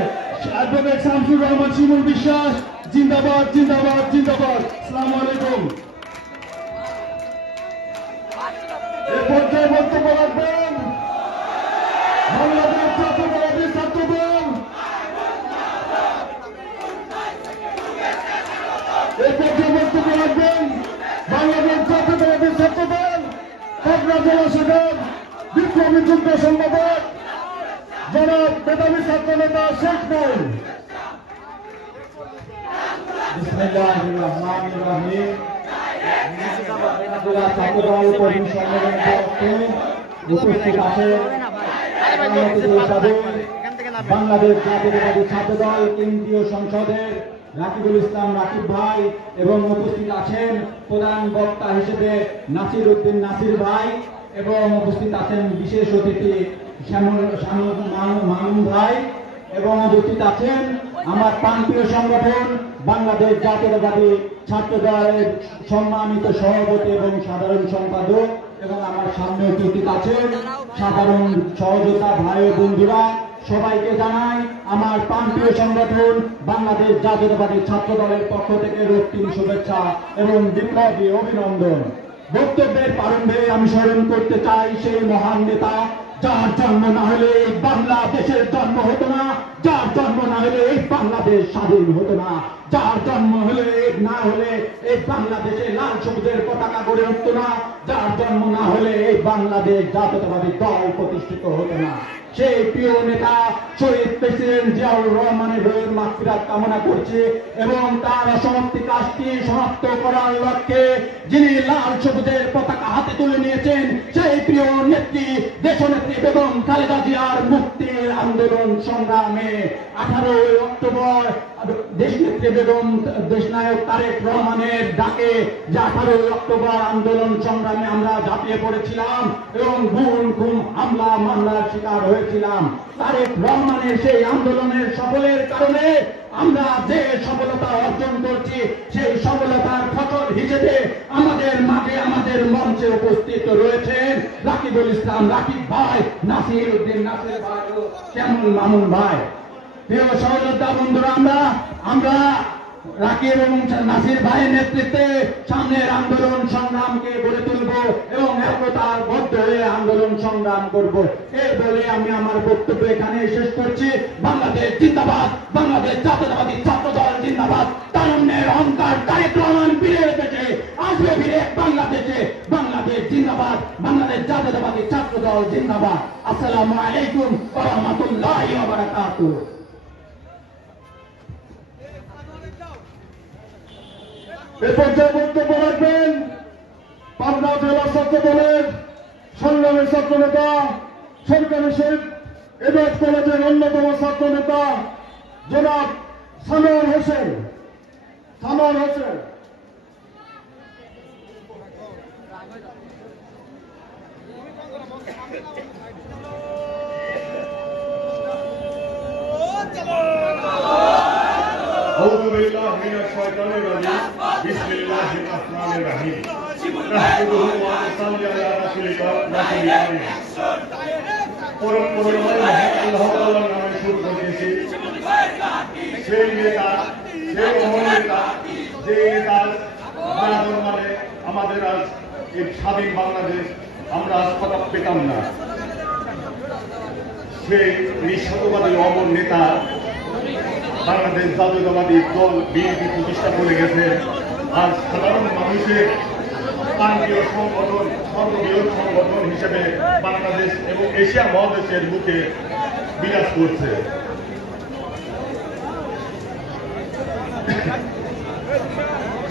অ্যাডভোকেট শামসুর রহমান শিমুল বিশ্বাস জিন্দাবাদ জিন্দাবাদ জিন্দাবাদ। আসসালামু আলাইকুম। এ পর্যায়ে বক্তব্য রাখবেন বাংলাদেশ জাতীয়তাবাদী ছাত্র দল এই পর্যায়ে বক্তব্য রাখবেন বাংলাদেশ জাতীয়তাবাদী ছাত্র দল পাবনা জেলা শাখার বিপ্লবী যুগ্ম সম্পাদক জনাব মেধাবী ছাত্র নেতা শেখ মঈন। বিসমিল্লাহির রহমানির রহিম। জেলা ছাত্র দল কর্মী সম্মেলনের পক্ষে উপস্থিত আছেন বাংলাদেশ জাতীয়তাবাদী ছাত্র দল কেন্দ্রীয় সংসদের রাকিবুল ইসলাম রাকিব ভাই এবং উপস্থিত আছেন প্রধান বক্তা হিসেবে নাসির উদ্দিন নাসির ভাই। এবং উপস্থিত আছেন বিশেষ অতিথি মামুন ভাই, এবং উপস্থিত আছেন আমার প্রান্তীয় সংগঠন বাংলাদেশ জাতীয়তাবাদী ছাত্র দলের সম্মানিত সভাপতি এবং সাধারণ সম্পাদক, এবং আমার সামনে উপস্থিত আছেন সাধারণ সহযোদ্ধা ভাই ও বন্ধুরা। সবাইকে জানাই আমার প্রান্তীয় সংগঠন বাংলাদেশ জাতীয়তাবাদী ছাত্র দলের পক্ষ থেকে রক্তিম শুভেচ্ছা এবং বিপ্লবী অভিনন্দন। বক্তব্যের প্রারম্ভে আমি স্মরণ করতে চাই সেই মহান নেতা যার জন্ম না হলে এই বাংলাদেশের জন্ম হতো না, যার জন্ম না হলে এই বাংলাদেশ স্বাধীন হতো না, যার জন্ম না হলে এই বাংলাদেশে লাল সবুজের পতাকা গড়ে উঠতো না, যার জন্ম না হলে এই বাংলাদেশ জাতীয়তাবাদী দল প্রতিষ্ঠিত হতো না। সেই প্রিয় নেতা শহীদ প্রেসিডেন্ট জিয়াউর রহমানের রোহের মাগফিরাত কামনা করছে এবং তার অসমাপ্তি কাজটি সমাপ্ত করার লক্ষ্যে যিনি লাল সবুজের পতাকা হাতে তুলে নিয়েছেন সেই প্রিয় নেত্রী দেশনেত্রী বেগম খালেদা জিয়ার মুক্তির আন্দোলন সংগ্রামে 18 অক্টোবর দেশনেত্রী বেগম দেশনায়ক তারেক রহমানের ডাকে যে 18 অক্টোবর আন্দোলন সংগ্রামে আমরা ঝাঁপিয়ে পড়েছিলাম এবং খুন হামলা মামলার শিকার হয়েছিলাম। তারেক রহমানের সেই আন্দোলনের সফলের কারণে আমরা যে সফলতা অর্জন করছি সেই সফলতার ফসল হিসেবে আমাদের মাঝে আমাদের মঞ্চে উপস্থিত রয়েছেন রাকিবুল ইসলাম রাকিব ভাই, নাসির উদ্দিন নাসির ভাই, শ্যামল মামুন ভাই। প্রিয় সহযোদ্ধা বন্ধুরা, আমরা রাকিব এবং নাসির ভাইয়ের নেতৃত্বে সামনের আন্দোলন সংগ্রামকে গড়ে তুলব এবং একতার বদ্ধ হয়ে আন্দোলন সংগ্রাম করব। এই বলে আমি আমার বক্তব্য এখানে শেষ করছি। বাংলাদেশ জিন্দাবাদ, বাংলাদেশ জাতীয়তাবাদী ছাত্র দল জিন্দাবাদ, তারুণ্যের অহংকার তারেক রহমান ফিরে এসেছে, আসবে ফিরে বাংলাদেশে। বাংলাদেশ জিন্দাবাদ, বাংলাদেশ জাতীয়তাবাদী ছাত্র দল জিন্দাবাদ। আসসালামু আলাইকুম ওয়া রাহমাতুল্লাহি ওয়া বারাকাতুহু। এ পর্যায়ে বক্তব্য রাখবেন পাবনা জেলা ছাত্র দলের সংগ্রামী ছাত্র নেতা সরকারি শহীদ এবাদ কলেজের অন্যতম ছাত্র নেতা জনাব সানোয়ার হোসেন। أعوذ بالله من الشيطان الرجيم بسم الله الرحمن الرحيم نحمده ونصلي على رسولك الكريم পরম করুণাময় মহান আল্লাহ তাআলার নামে শুরু করতেছি। সেই নেতা, সেই মহান নেতা, যে নেতার মানে আমাদের আজ এই স্বাধীন বাংলাদেশ আমরা আজ কথা পেতাম না। সেই নিঃস্বার্থবাদী অমর নেতা বাংলাদেশ জাতীয়তাবাদী দল বিএনপি প্রতিষ্ঠা করে গেছে। আর সাধারণ মানুষের প্রান্তীয় সংগঠন, সর্ববৃহৎ সংগঠন হিসেবে বাংলাদেশ এবং এশিয়া মহাদেশের মুখে বিরাজ করছে।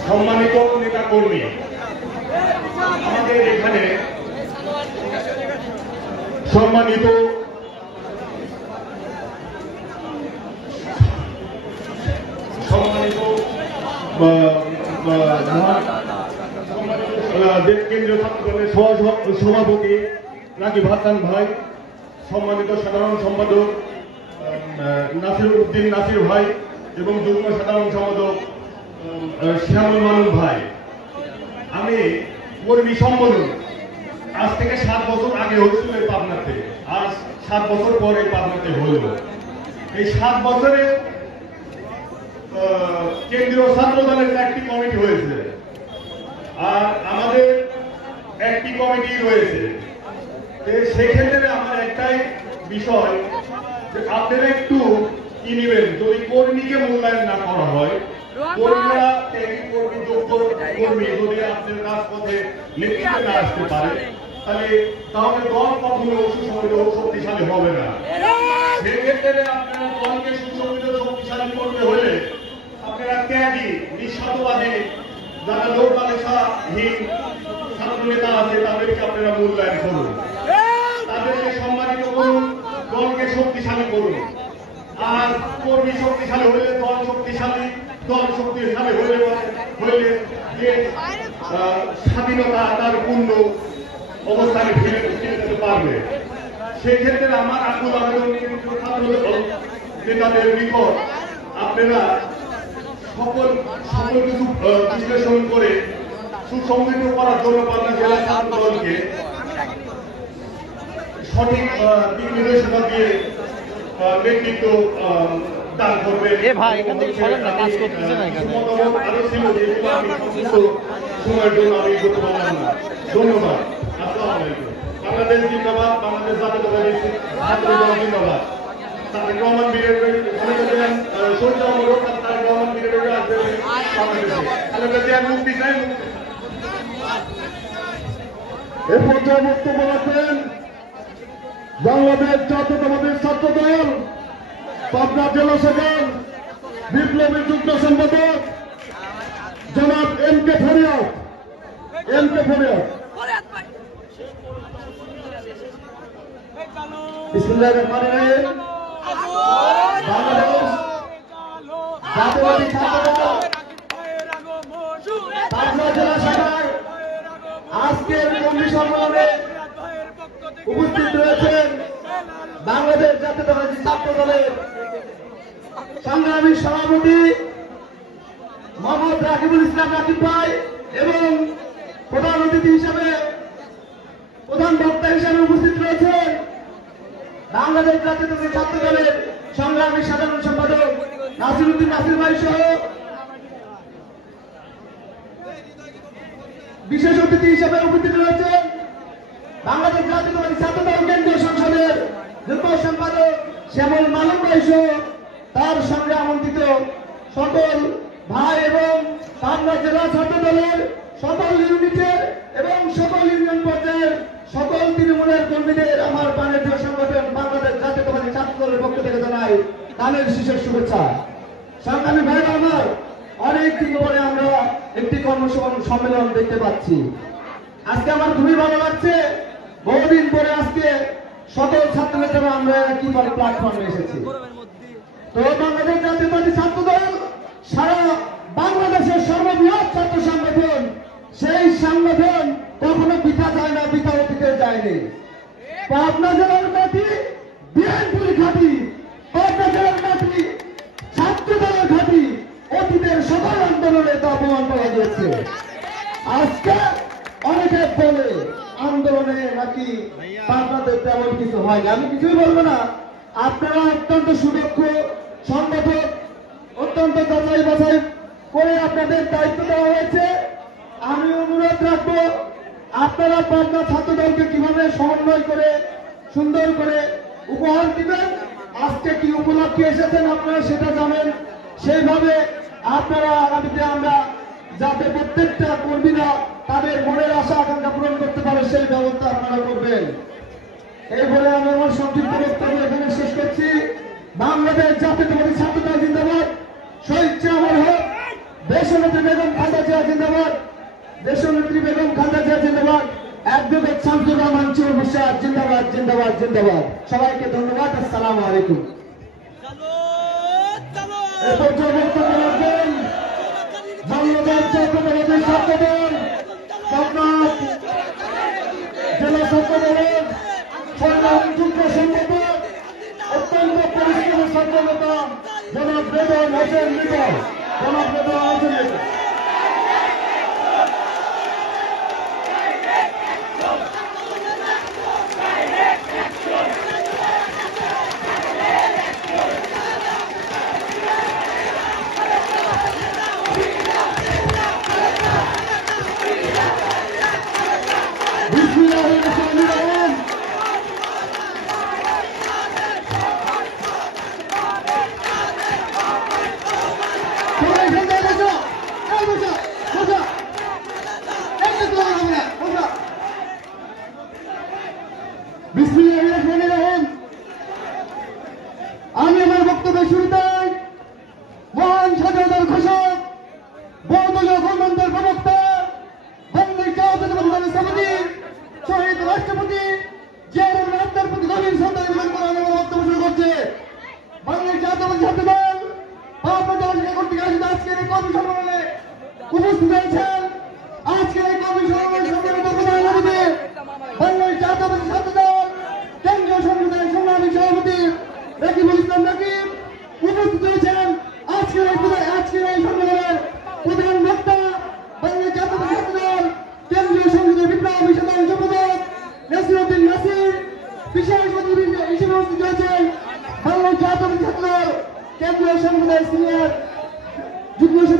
সম্মানিত নেতা কর্মী, আমাদের এখানে সম্মানিত কেন্দ্রীয় ছাত্র দলের সভাপতি রাকিব হাসান ভাই, সম্মানিত সাধারণ সম্পাদক নাসির উদ্দিন নাসির ভাই এবং যুগ্ম সাধারণ সম্পাদক শ্যামল মামুন ভাই। আমি কর্মী সম্মেলন আজ থেকে 7 বছর আগে হচ্ছিল পাবনাতে, আজ 7 বছর পরে পাবনাতে হইল। এই 7 বছরে কেন্দ্রীয় ছাত্র দলের একটি কমিটি হয়েছে আর আমাদের একটি কমিটি রয়েছে। সেক্ষেত্রে আমার একটাই বিষয় যে আপনারা একটু কি নেবেন, যদি কর্মীকে মূল্যায়ন না করা হয়, কর্মীরা কর্মী যোগ্য কর্মী যদি আপনার রাজপথে নেতৃত্বে না আসতে পারে তাহলে দল কখনো সুসংগঠিত শক্তিশালী হবে না। সেক্ষেত্রে আপনারা দলকে সুসংগঠিত শক্তিশালী করতে হলে আপনারা ত্যাগী, নিঃস্বার্থবাদী, যারা লোক লালসাহীন ছাত্র নেতা আছে তাদেরকে আপনারা মূল্যায়ন করুন, তাদেরকে সম্মানিত করুন, দলকে শক্তিশালী করুন। আর কর্মী শক্তিশালী হলে দল শক্তিশালী, দল শক্তিশালী হলে যে স্বাধীনতা তার পূর্ণ অবস্থানে ফিরে যেতে পারবে। সেক্ষেত্রে আমার আকুল আবেদন কিন্তু ছাত্রদল নেতাদের নিকট, আপনারা সকল কিছু বিশ্লেষণ করে সুসংগঠিত করার জন্য পাবনা জেলা ছাত্রদলকে সঠিক দিক নির্দেশনা দিয়ে নেতৃত্ব দান করবে। আরো ছিল যেগুলো আমি সমস্ত সময়ের জন্য আমি করতে পারলাম না। ধন্যবাদ। আসসালামু আলাইকুম। বাংলাদেশ জিন্দাবাদ, বাংলাদেশ জাতীয়তাবাদী ছাত্রদল জিন্দাবাদ। তারেক রহমান বীরের শহীদ আমরক তারেক রহমান বীরের আসবে বাংলাদেশে। খালেদা জিয়ার মুক্তি চাই। এ পর্যায়ে বক্তব্য রাখবেন বাংলাদেশ জাতীয়তাবাদী ছাত্রদল পাবনা জেলা শাখার বিপ্লবী যুগ্ম সম্পাদক জনাব এম.কে. ফরিয়াদ। বিসমিল্লাহির রহমানির রহিম। বাংলাদেশ জাতীয়তাবাদী ছাত্রদল পাবনা জেলা শাখার আজকের কর্মী সম্মেলনে উপস্থিত রয়েছেন বাংলাদেশ জাতীয়তাবাদী ছাত্রদলের সংগ্রামী সভাপতি মোহাম্মদ রাকিবুল ইসলাম রাকিব ভাই এবং প্রধান অতিথি হিসেবে প্রধান বক্তা হিসেবে উপস্থিত রয়েছেন বাংলাদেশ জাতীয়তাবাদী ছাত্রদলের সংগ্রামী সাধারণ সম্পাদক নাসিরউদ্দিন নাসির ভাই সহ বিশেষ অতিথি হিসেবে উপস্থিত রয়েছেন বাংলাদেশ জাতীয়তাবাদী ছাত্রদল কেন্দ্রীয় সংসদের যুগ্ম সম্পাদক শ্যামল মালুম ভাই সহ তার সঙ্গে আমন্ত্রিত সকল ভাই এবং পাবনা জেলা ছাত্রদলের সকল ইউনিটের এবং সকল ইউনিয়ন পর্যায়ের সকল তৃণমূলের কর্মীদের আমার প্রাণের প্রিয় সংগঠন বাংলাদেশ জাতীয়তাবাদী ছাত্রদলের পক্ষ থেকে জানাই তাদের বিশেষ শুভেচ্ছা। সংগ্রামী ভাই আমার, অনেক দিন পরে আমরা একটি সম্মেলন দেখতে পাচ্ছি। আজকে আমার খুবই ভালো লাগছে, বহুদিন পরে আজকে সকল ছাত্র নেতারা আমরা একই প্ল্যাটফর্মে এসেছি। তো বাংলাদেশ জাতীয়তাবাদী ছাত্রদল সারা বাংলাদেশের সর্ববৃহৎ ছাত্র সংগঠন, সেই সংগঠন কখনো পিঠা যায় না, পিঠা অতীতে যায়নি। পাবনা জেলার মাটি বিএনপির ঘাঁটি, পাবনা জেলার মাটি ছাত্রদলের ঘাঁটি, অতীতের সকল আন্দোলনে তা প্রমাণ করা গিয়েছে। আজকে অনেকে বলে আন্দোলনে নাকি পাবনাতে তেমন কিছু হয়নি। আমি কিছুই বলবো না, আপনারা অত্যন্ত সুদক্ষ সংগঠক, অত্যন্ত যাচাই বাছাই করে আপনাদের দায়িত্ব দেওয়া হয়েছে। আমি অনুরোধ রাখবো আপনারা পাবনা ছাত্রদলকে কিভাবে সমন্বয় করে সুন্দর করে উপহার দিবেন। আজকে কি উপলক্ষে এসেছেন আপনারা সেটা জানেন, সেইভাবে আপনারা আগামীতে আমরা যাতে প্রত্যেকটা কর্মীরা তাদের মনের আশা আকাঙ্ক্ষা পূরণ করতে পারে সেই ব্যবস্থা আপনারা করবেন। এই বলে আমি আমার সংক্ষিপ্ত বক্তব্য এখানে শেষ করছি। বাংলাদেশ জাতীয়তাবাদী ছাত্রদল জিন্দাবাদ, শহীদ জিয়াউর হক, দেশনেত্রী বেগম খালেদা জিয়া জিন্দাবাদ, দেশনেত্রী বেগম খালেদা জিয়া জিন্দাবাদ, অ্যাডভোকেট শামসুর রহমান চুর মুর্শিদ জিন্দাবাদ জিন্দাবাদ জিন্দাবাদ। সবাইকে ধন্যবাদ। আসসালামু আলাইকুম। এ পর্যায়ে বক্তব্য রাখবেন বাংলাদেশ জাতীয়তাবাদী ছাত্রদল পাবনা জেলা ছাত্রদলের সংগ্রামী যুগ্ম সম্পাদক, অত্যন্ত পরিশ্রমী ছাত্র নেতা জনাব রেদওয়ান হোসেন লিটন। আমি আমার বক্তব্যের শুরুতে মহান স্বাধীনতার ঘোষক, বহুদলীয় গণতন্ত্রের প্রবক্তা, বাংলাদেশ জাতীয়তাবাদী দলের সভাপতি, শহীদ রাষ্ট্রপতি জিয়া রহমানের প্রতি গভীর শ্রদ্ধা নিবেদন করে আমি আমার বক্তব্য শুরু করছি। বাংলাদেশ জাতীয়তাবাদী ছাত্রদল পাবনা জেলা শাখা কর্তৃক আয়োজিত আজকের এই কর্মী সম্মেলনে উপস্থিত হয়েছেন। আজকের এই কর্মী সম্মেলনের সম্মানিত প্রধান অতিথি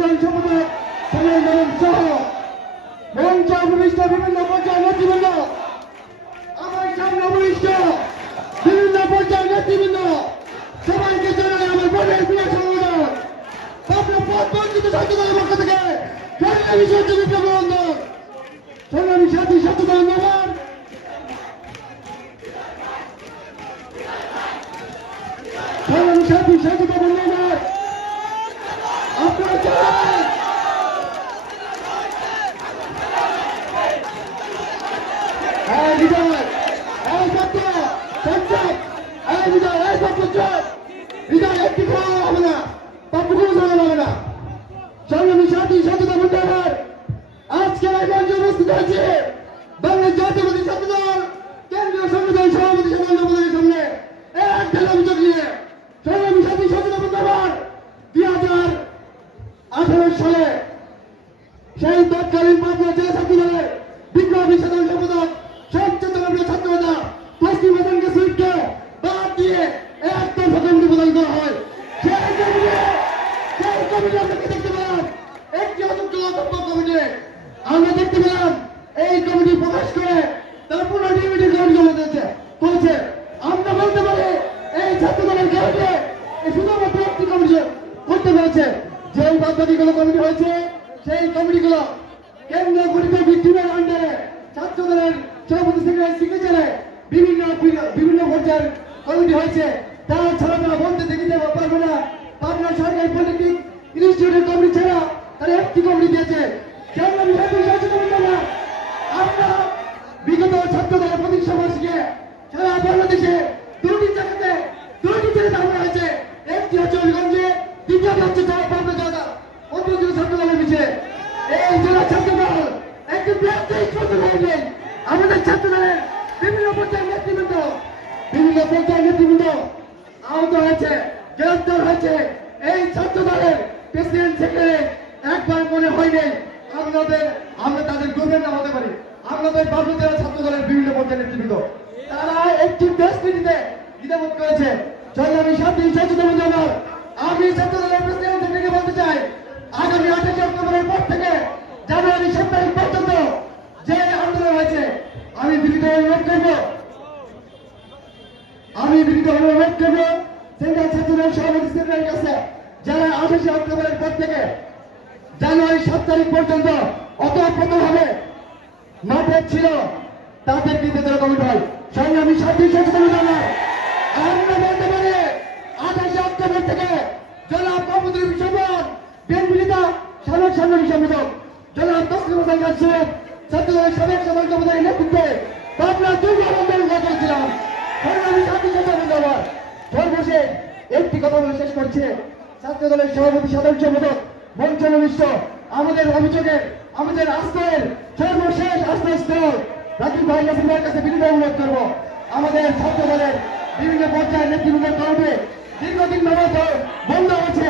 সাধারণ সম্পাদক সালাম মামুন সহ মঞ্চ উপবিষ্ট বিভিন্ন পর্যায়ের নেতৃবৃন্দ, আমার সামনে উপবিষ্ট বিভিন্ন পর্যায়ের নেতৃবৃন্দ, সবাইকে জানাই আমার বোনের প্রিয় সংগঠন পাবনা পথ বঞ্চিত ছাত্রদলের পক্ষ থেকে সংগ্রামী সাথী বিপ্লববন্ধন, সংগ্রামী সাথী ছাত্রদল নগর, সংগ্রামী সাথী ছাত্রদল নগর। আপনারা জানেন বিজয় সত্য সঞ্চয় বিজয় সঞ্চয় বিজয় একটি খাওয়া হবে না, পাপ্পু কোনো জানা হবে না। সংগ্রামী সাথী সচেতন মন্ডলের আজকে এই মঞ্চে উপস্থিত হয়েছে বাংলাদেশ জাতীয়বাদী ছাত্রদল কেন্দ্রীয় সংগঠন সভাপতি সাধারণ সম্পাদকের সামনে এক ঢেলে অভিযোগ নিয়ে সংগ্রামী সাথী সচেতন মন্ডল 2018 সালে সেই তৎকালীন পাবনা জেলা ছাত্রদলের বিপ্লবী সাধারণ সম্পাদক সচেতন ছাত্রনেতা তসলিম হোসেনকে সুইপকে বাদ দিয়ে একদম কমিটি প্রদান করা হয়। সেই কমিটি আমরা দেখতে পেলাম একটি অযোগ্য কমিটি, আমরা দেখতে পেলাম এই কমিটি প্রকাশ করে তার পুনর্নির্বাচিত কমিটি করেছে। আমরা বলতে পারি এই ছাত্রদলের কারণে শুধুমাত্র একটি কমিটি করতে পেরেছে। যেই বাদবাকিগুলো কমিটি হয়েছে সেই কমিটিগুলো কেন্দ্রীয় পরিচয় টিমের আন্ডারে ছাত্রদলের সভাপতি সিগনেচারে বিভিন্ন পর্যায়ের কমিটি হয়েছে। তারা ছাড়া তারা বলতে দেখিতে পারবে না। পাবনা সরকারি পলিটেকনিক ইনস্টিটিউটের কমিটি ছাড়া তারা একটি কমিটি দিয়েছে। আমরা বিগত ছাত্রদলের প্রতিষ্ঠা বার্ষিকে সারা বাংলাদেশে দুটি জায়গাতে দুটি জেলে হামলা হয়েছে। একটি হচ্ছে হবিগঞ্জে, দ্বিতীয়টি হচ্ছে পাবনা জেলা অন্তর্জাতীয় ছাত্রদলের পিছিয়ে। এই জেলা ছাত্রদল একটি নেই। আমাদের ছাত্রদলের বিভিন্ন পর্যায়ের নেতৃবৃন্দ আহত হয়েছে, গ্রেফতার হয়েছে। এই ছাত্রদলের প্রেসিডেন্ট সেক্রেটারি একবার মনে হয়নি আমরা তাদের গভীর না হতে পারি। আমাদের পাবনা জেলা ছাত্রদলের বিভিন্ন পর্যায়ের নেতৃবৃন্দ তারা একটি প্রেস মিটিংয়ে দ্বিধাবোধ করেছে। সংগ্রামী সাথী সচেতন জানার আমি ছাত্রদলের প্রেসিডেন্ট সেক্রেটারিকে বলতে চাই, আগামী 28 অক্টোবরের পর থেকে জানুয়ারি 7 তারিখ পর্যন্ত যে আন্দোলন হয়েছে আমি বিনীত অনুরোধ করব সেন্ট্রাল ছাত্রদল সভাপতি সেক্রেটারির কাছে যারা 28 অক্টোবরের পর থেকে জানুয়ারি 7 তারিখ পর্যন্ত অতঃপ্রতভাবে মাঠে ছিল তাদের বিরুদ্ধে কমিটি হয়। সংগ্রামী সাথী সচেতন জানার আমরা বলতে পারি 28 অক্টোবর থেকে জনাব মোহাম্মদ শোভন বিএনপি নেতা সাবেক সংগ্রামী সম্পাদক জনাব তসলিম হোসেন সাহেব ছাত্রদলের সাবেক সাধারণ সম্পাদকের নেতৃত্বে পাবনা দুর্গ আন্দোলন করেছিলাম। সংগ্রামী সাথী সচেতন জানার সর্বশেষ একটি কথা বলে শেষ করছে। ছাত্রদলের সভাপতি সাধারণ সম্পাদক মঞ্চ নিবিষ্ট আমাদের অভিযোগের আমাদের আশ্রয়ের সর্বশেষ আশ্রয়স্থল রাকিব ভাই নাসিমের কাছে বিনীত অনুরোধ করবো আমাদের ছাত্রদলের বিভিন্ন পর্যায়ের নেতৃবৃন্দের কারণে দীর্ঘদিন ধরে বন্ধ হয়েছে।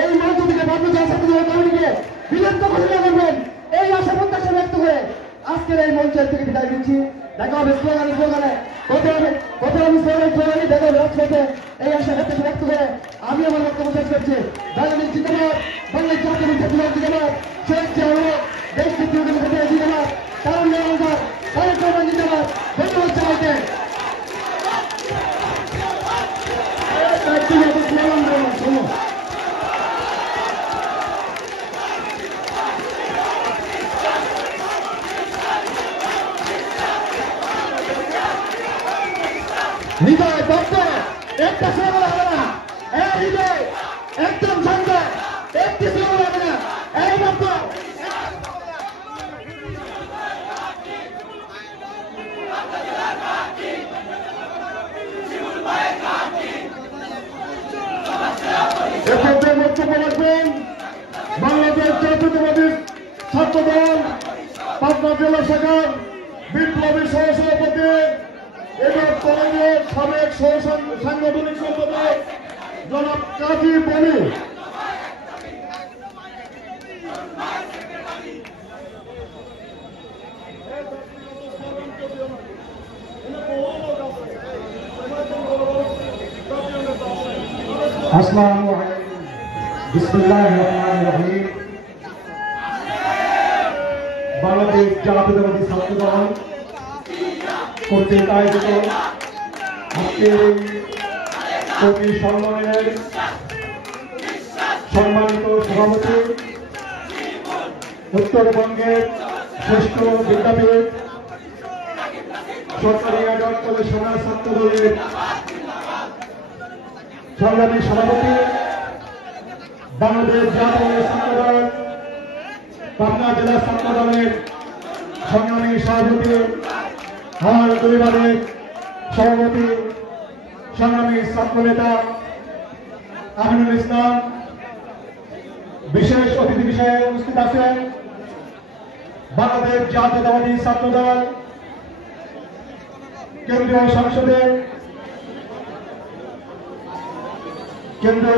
এই মঞ্চ থেকে পাবনা জেলা ছাত্রদলের কমিটিকে বিলম্ব ঘোষণা করবেন এই আশা প্রত্যাশা ব্যক্ত করে আজকের এই মঞ্চের থেকে বিদায় দিচ্ছি। দেখা হবে স্লোগানে আমি স্লোগানে দেখা হবে রাজপথে এই আশা প্রত্যাশা ব্যক্ত করে আমি আমার বক্তব্য শেষ করছি। বাংলাদেশ জিন্দাবাদ, বাংলাদেশ জাতীয় ছাত্রদল জিন্দাবাদ, শেখ জিয়াউর দেশ জাতীয় জিন্দাবাদ, তারুণ নেওয়ার তারেক রহমান জিন্দাবাদ। ধন্যবাদ সবাইকে। হৃদয় দত্ত একটা শ্লোগান হবে না, এই হৃদয় একদম শান্ত, একটি শ্লোগান হবে না, এই দত্ত বক্তব্য রাখবেন বাংলাদেশ জাতীয়তাবাদী ছাত্রদল পাবনা জেলা শাখার বিপ্লবী সহসভাপতি এবং কলেজের সাবেক সাংগঠনিক সম্পাদক জনাব কাজী বলি। আসসালামু আলাইকুম। বিসমিল্লাহির রহমানির রহিম। বাংলাদেশ জাতীয়তাবাদী ছাত্র দল কর্তৃক আয়োজিত আজকের এই কর্মী সম্মেলনের সম্মানিত সভাপতি, উত্তরবঙ্গের শ্রেষ্ঠ বিদ্যাপীঠ সরকারি আদর্শ কলেজ সমাজ ছাত্র দলের সংগ্রামী সভাপতি, বাংলাদেশ জাতীয় ছাত্র দল পাবনা জেলা ছাত্র দলের সংগ্রামী সভাপতি, আমার পরিবারের সভাপতি, সংগ্রামী ছাত্র নেতা আমিনুল ইসলাম, বিশেষ অতিথি বিষয়ে উপস্থিত আছেন বাংলাদেশ জাতীয়তাবাদী ছাত্র দল কেন্দ্রীয়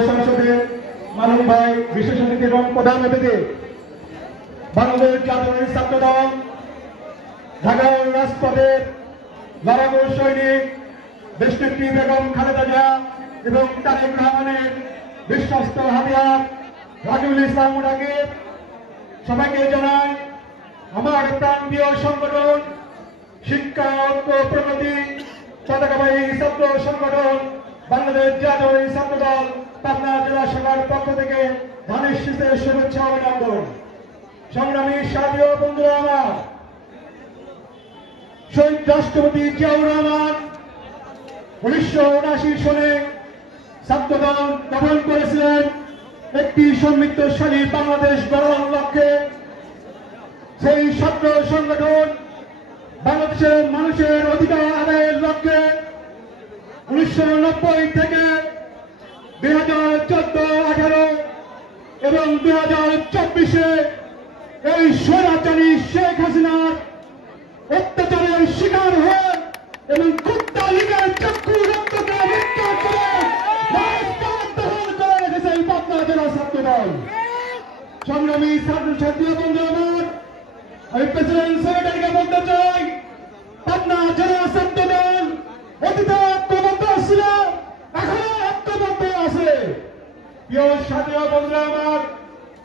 সংসদে মানব ভাই, বিশেষ অতিথি এবং প্রধান অতিথি, বাংলাদেশ জাতীয়তাবাদী ছাত্র দল ঢাকা রাজপথের লড়াকু সৈনিক দেশনেত্রী বেগম খালেদা জিয়া এবং তারেক রহমানের বিশ্বস্ত হাতিয়ার রাকিবুল ইসলাম রাকিব, সবাইকে জানাই আমার প্রান্তীয় সংগঠন শিক্ষা ঐক্য প্রগতি পতাকাবাহী ছাত্র সংগঠন বাংলাদেশ জাতীয়তাবাদী ছাত্র দল পাবনা জেলা শাখার পক্ষ থেকে ধানের শীষের শুভেচ্ছা অভিনন্দন। সংগ্রামী সাথী ও বন্ধুরা আমার, শহীদ রাষ্ট্রপতি জিয়াউর রহমান 1979 সনে ছাত্রদল গঠন করেছিলেন একটি সমৃদ্ধশালী বাংলাদেশ গড়ার লক্ষ্যে। সেই ছাত্র সংগঠন বাংলাদেশের মানুষের অধিকার আদায়ের লক্ষ্যে 1990 থেকে 2014-18 এবং 2024-এ এই স্বৈরাচারী শেখ হাসিনার অত্যাচারের শিকার হয়ে এবং কুত্তা লীগের চক্ষু রক্তকে হত্যা করে রাজপথ দখল করে রেখেছে এই পাবনা জেলা ছাত্র দল। সংগ্রামী ছাত্রছাত্রী বন্ধু আমার, আমি প্রেসিডেন্ট সেক্রেটারিকে বলতে চাই, পাবনা জেলা ছাত্র দল অতীতে ঐক্যবদ্ধ ছিল, এখনো ঐক্যবদ্ধ আছে। প্রিয় সাথী বন্ধু আমার,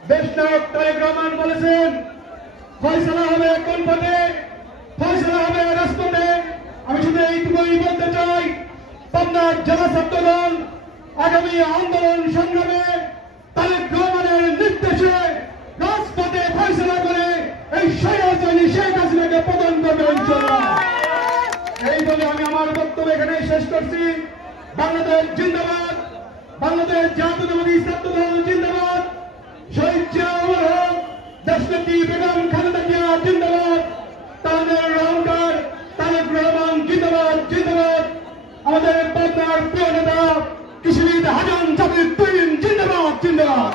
দেশ নায়ক তারেক রহমান বলেছেন ফয়সালা হবে কোন পথে, ফয়সালা হবে রাজপথে। আমি শুধু এইটুকুই বলতে চাই, পাবনা জেলা ছাত্র দল আগামী আন্দোলন সংগ্রামে তারেক রহমানের নির্দেশে রাজপথে ফয়সালা করে এই স্বৈরাচারী শেখ হাসিনাকে পতন করবে ইনশাআল্লাহ। এই বলে আমি আমার বক্তব্য এখানে শেষ করছি। বাংলাদেশ জিন্দাবাদ, বাংলাদেশ জাতীয়তাবাদী ছাত্র দল জিন্দাবাদ, শহীদ জিয়াউর হক, দেশনেত্রী বেগম খালেদা জিয়া জিন্দাবাদ, তাদের অহংকার তারেক রহমান জিন্দাবাদ জিন্দাবাদ, আমাদের পাবনার প্রিয় নেতা কৃষিবিদ হাসান সাবির তুহিন জিন্দাবাদ জিন্দাবাদ।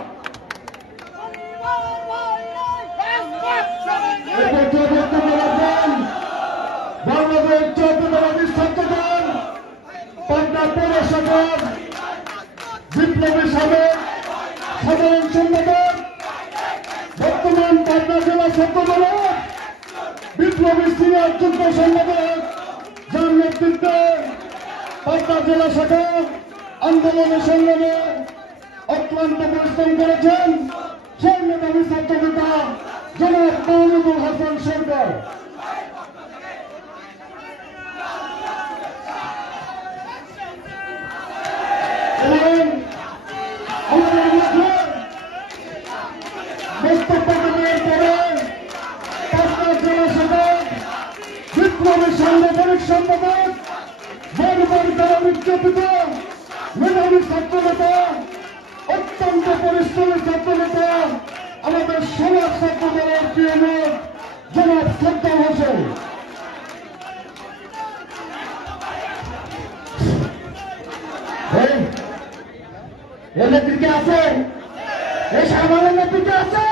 বাংলাদেশ জাতীয়তাবাদী ছাত্র দল পাবনা পৌরসভার বিপ্লবী সাবেক সাধারণ সম্পাদক, বর্তমান পাবনা জেলা ছাত্র দলের বিপ্লবী সিনিয়র যুগ্ম সম্পাদক, যার নেতৃত্বে পাবনা জেলা শাখা আন্দোলনের সংগ্রামে অক্লান্ত পরিশ্রম করেছেন সেই মেধাবী ছাত্র নেতা জনাব মাহমুদুল হাসান সরকার। এবং আমাদের মধ্যে বক্তব্য দেওয়ার পরে পাবনা জেলা শাখার বিপ্লবী সাংগঠনিক সম্পাদক, বারবার দ্বারা নির্যাতিত মেধাবী ছাত্র নেতা, অত্যন্ত পরিশ্রমী ছাত্র নেতা, আমাদের সমাজ ছাত্র দলের প্রিয় নেতা জনাব সদ্দাম হোসেন। এই নেতৃত্বে আছে, এই সাধারণ নেতৃত্বে আছে,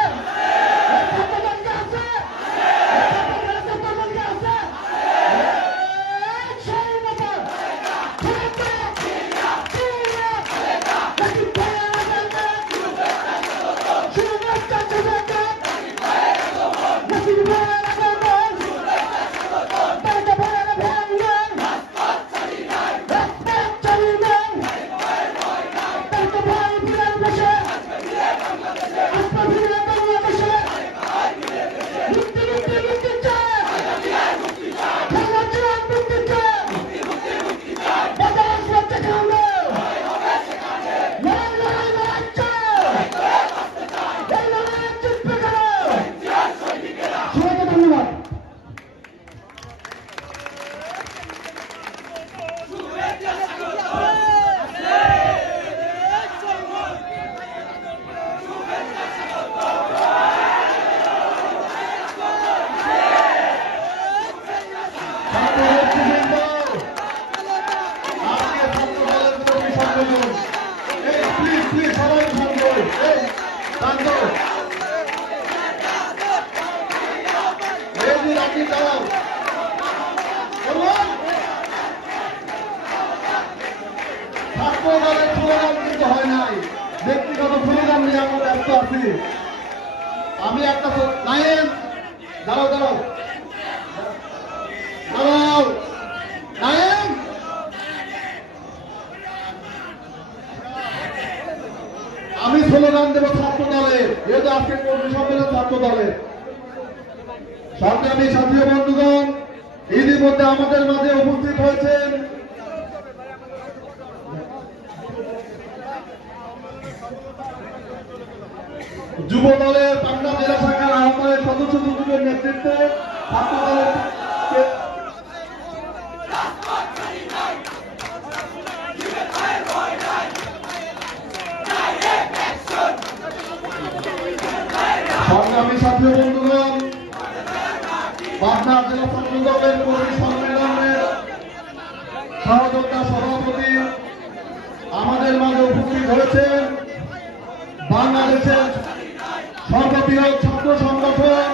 ছাত্র দলের স্লোগান কিন্তু হয় নাই, ব্যক্তিগত স্লোগান নিয়ে আমরা ব্যস্ত আছি। আমি একটা নাইম দাঁড়াও দাঁড়াও দাঁড়াও নাইম, আমি স্লোগান দেব ছাত্র দলের, যেহেতু আজকে কর্মী সম্মেলন ছাত্র দলের। সংগ্রামী সাথী বন্ধুগণ, ইতিমধ্যে আমাদের মাঝে উপস্থিত হয়েছেন যুব দলের পাবনা জেলা শাখার আহ্বায়ক সদস্য সচিবের নেতৃত্বে ছাত্র দলের সংগ্রামী সাথী বন্ধুগণ, পাবনা জেলা ছাত্র দলের কর্মী সম্মেলনের সহযোদ্ধা সভাপতি আমাদের মাঝে উপস্থিত হয়েছেন বাংলাদেশের সর্ববৃহৎ ছাত্র সংগঠন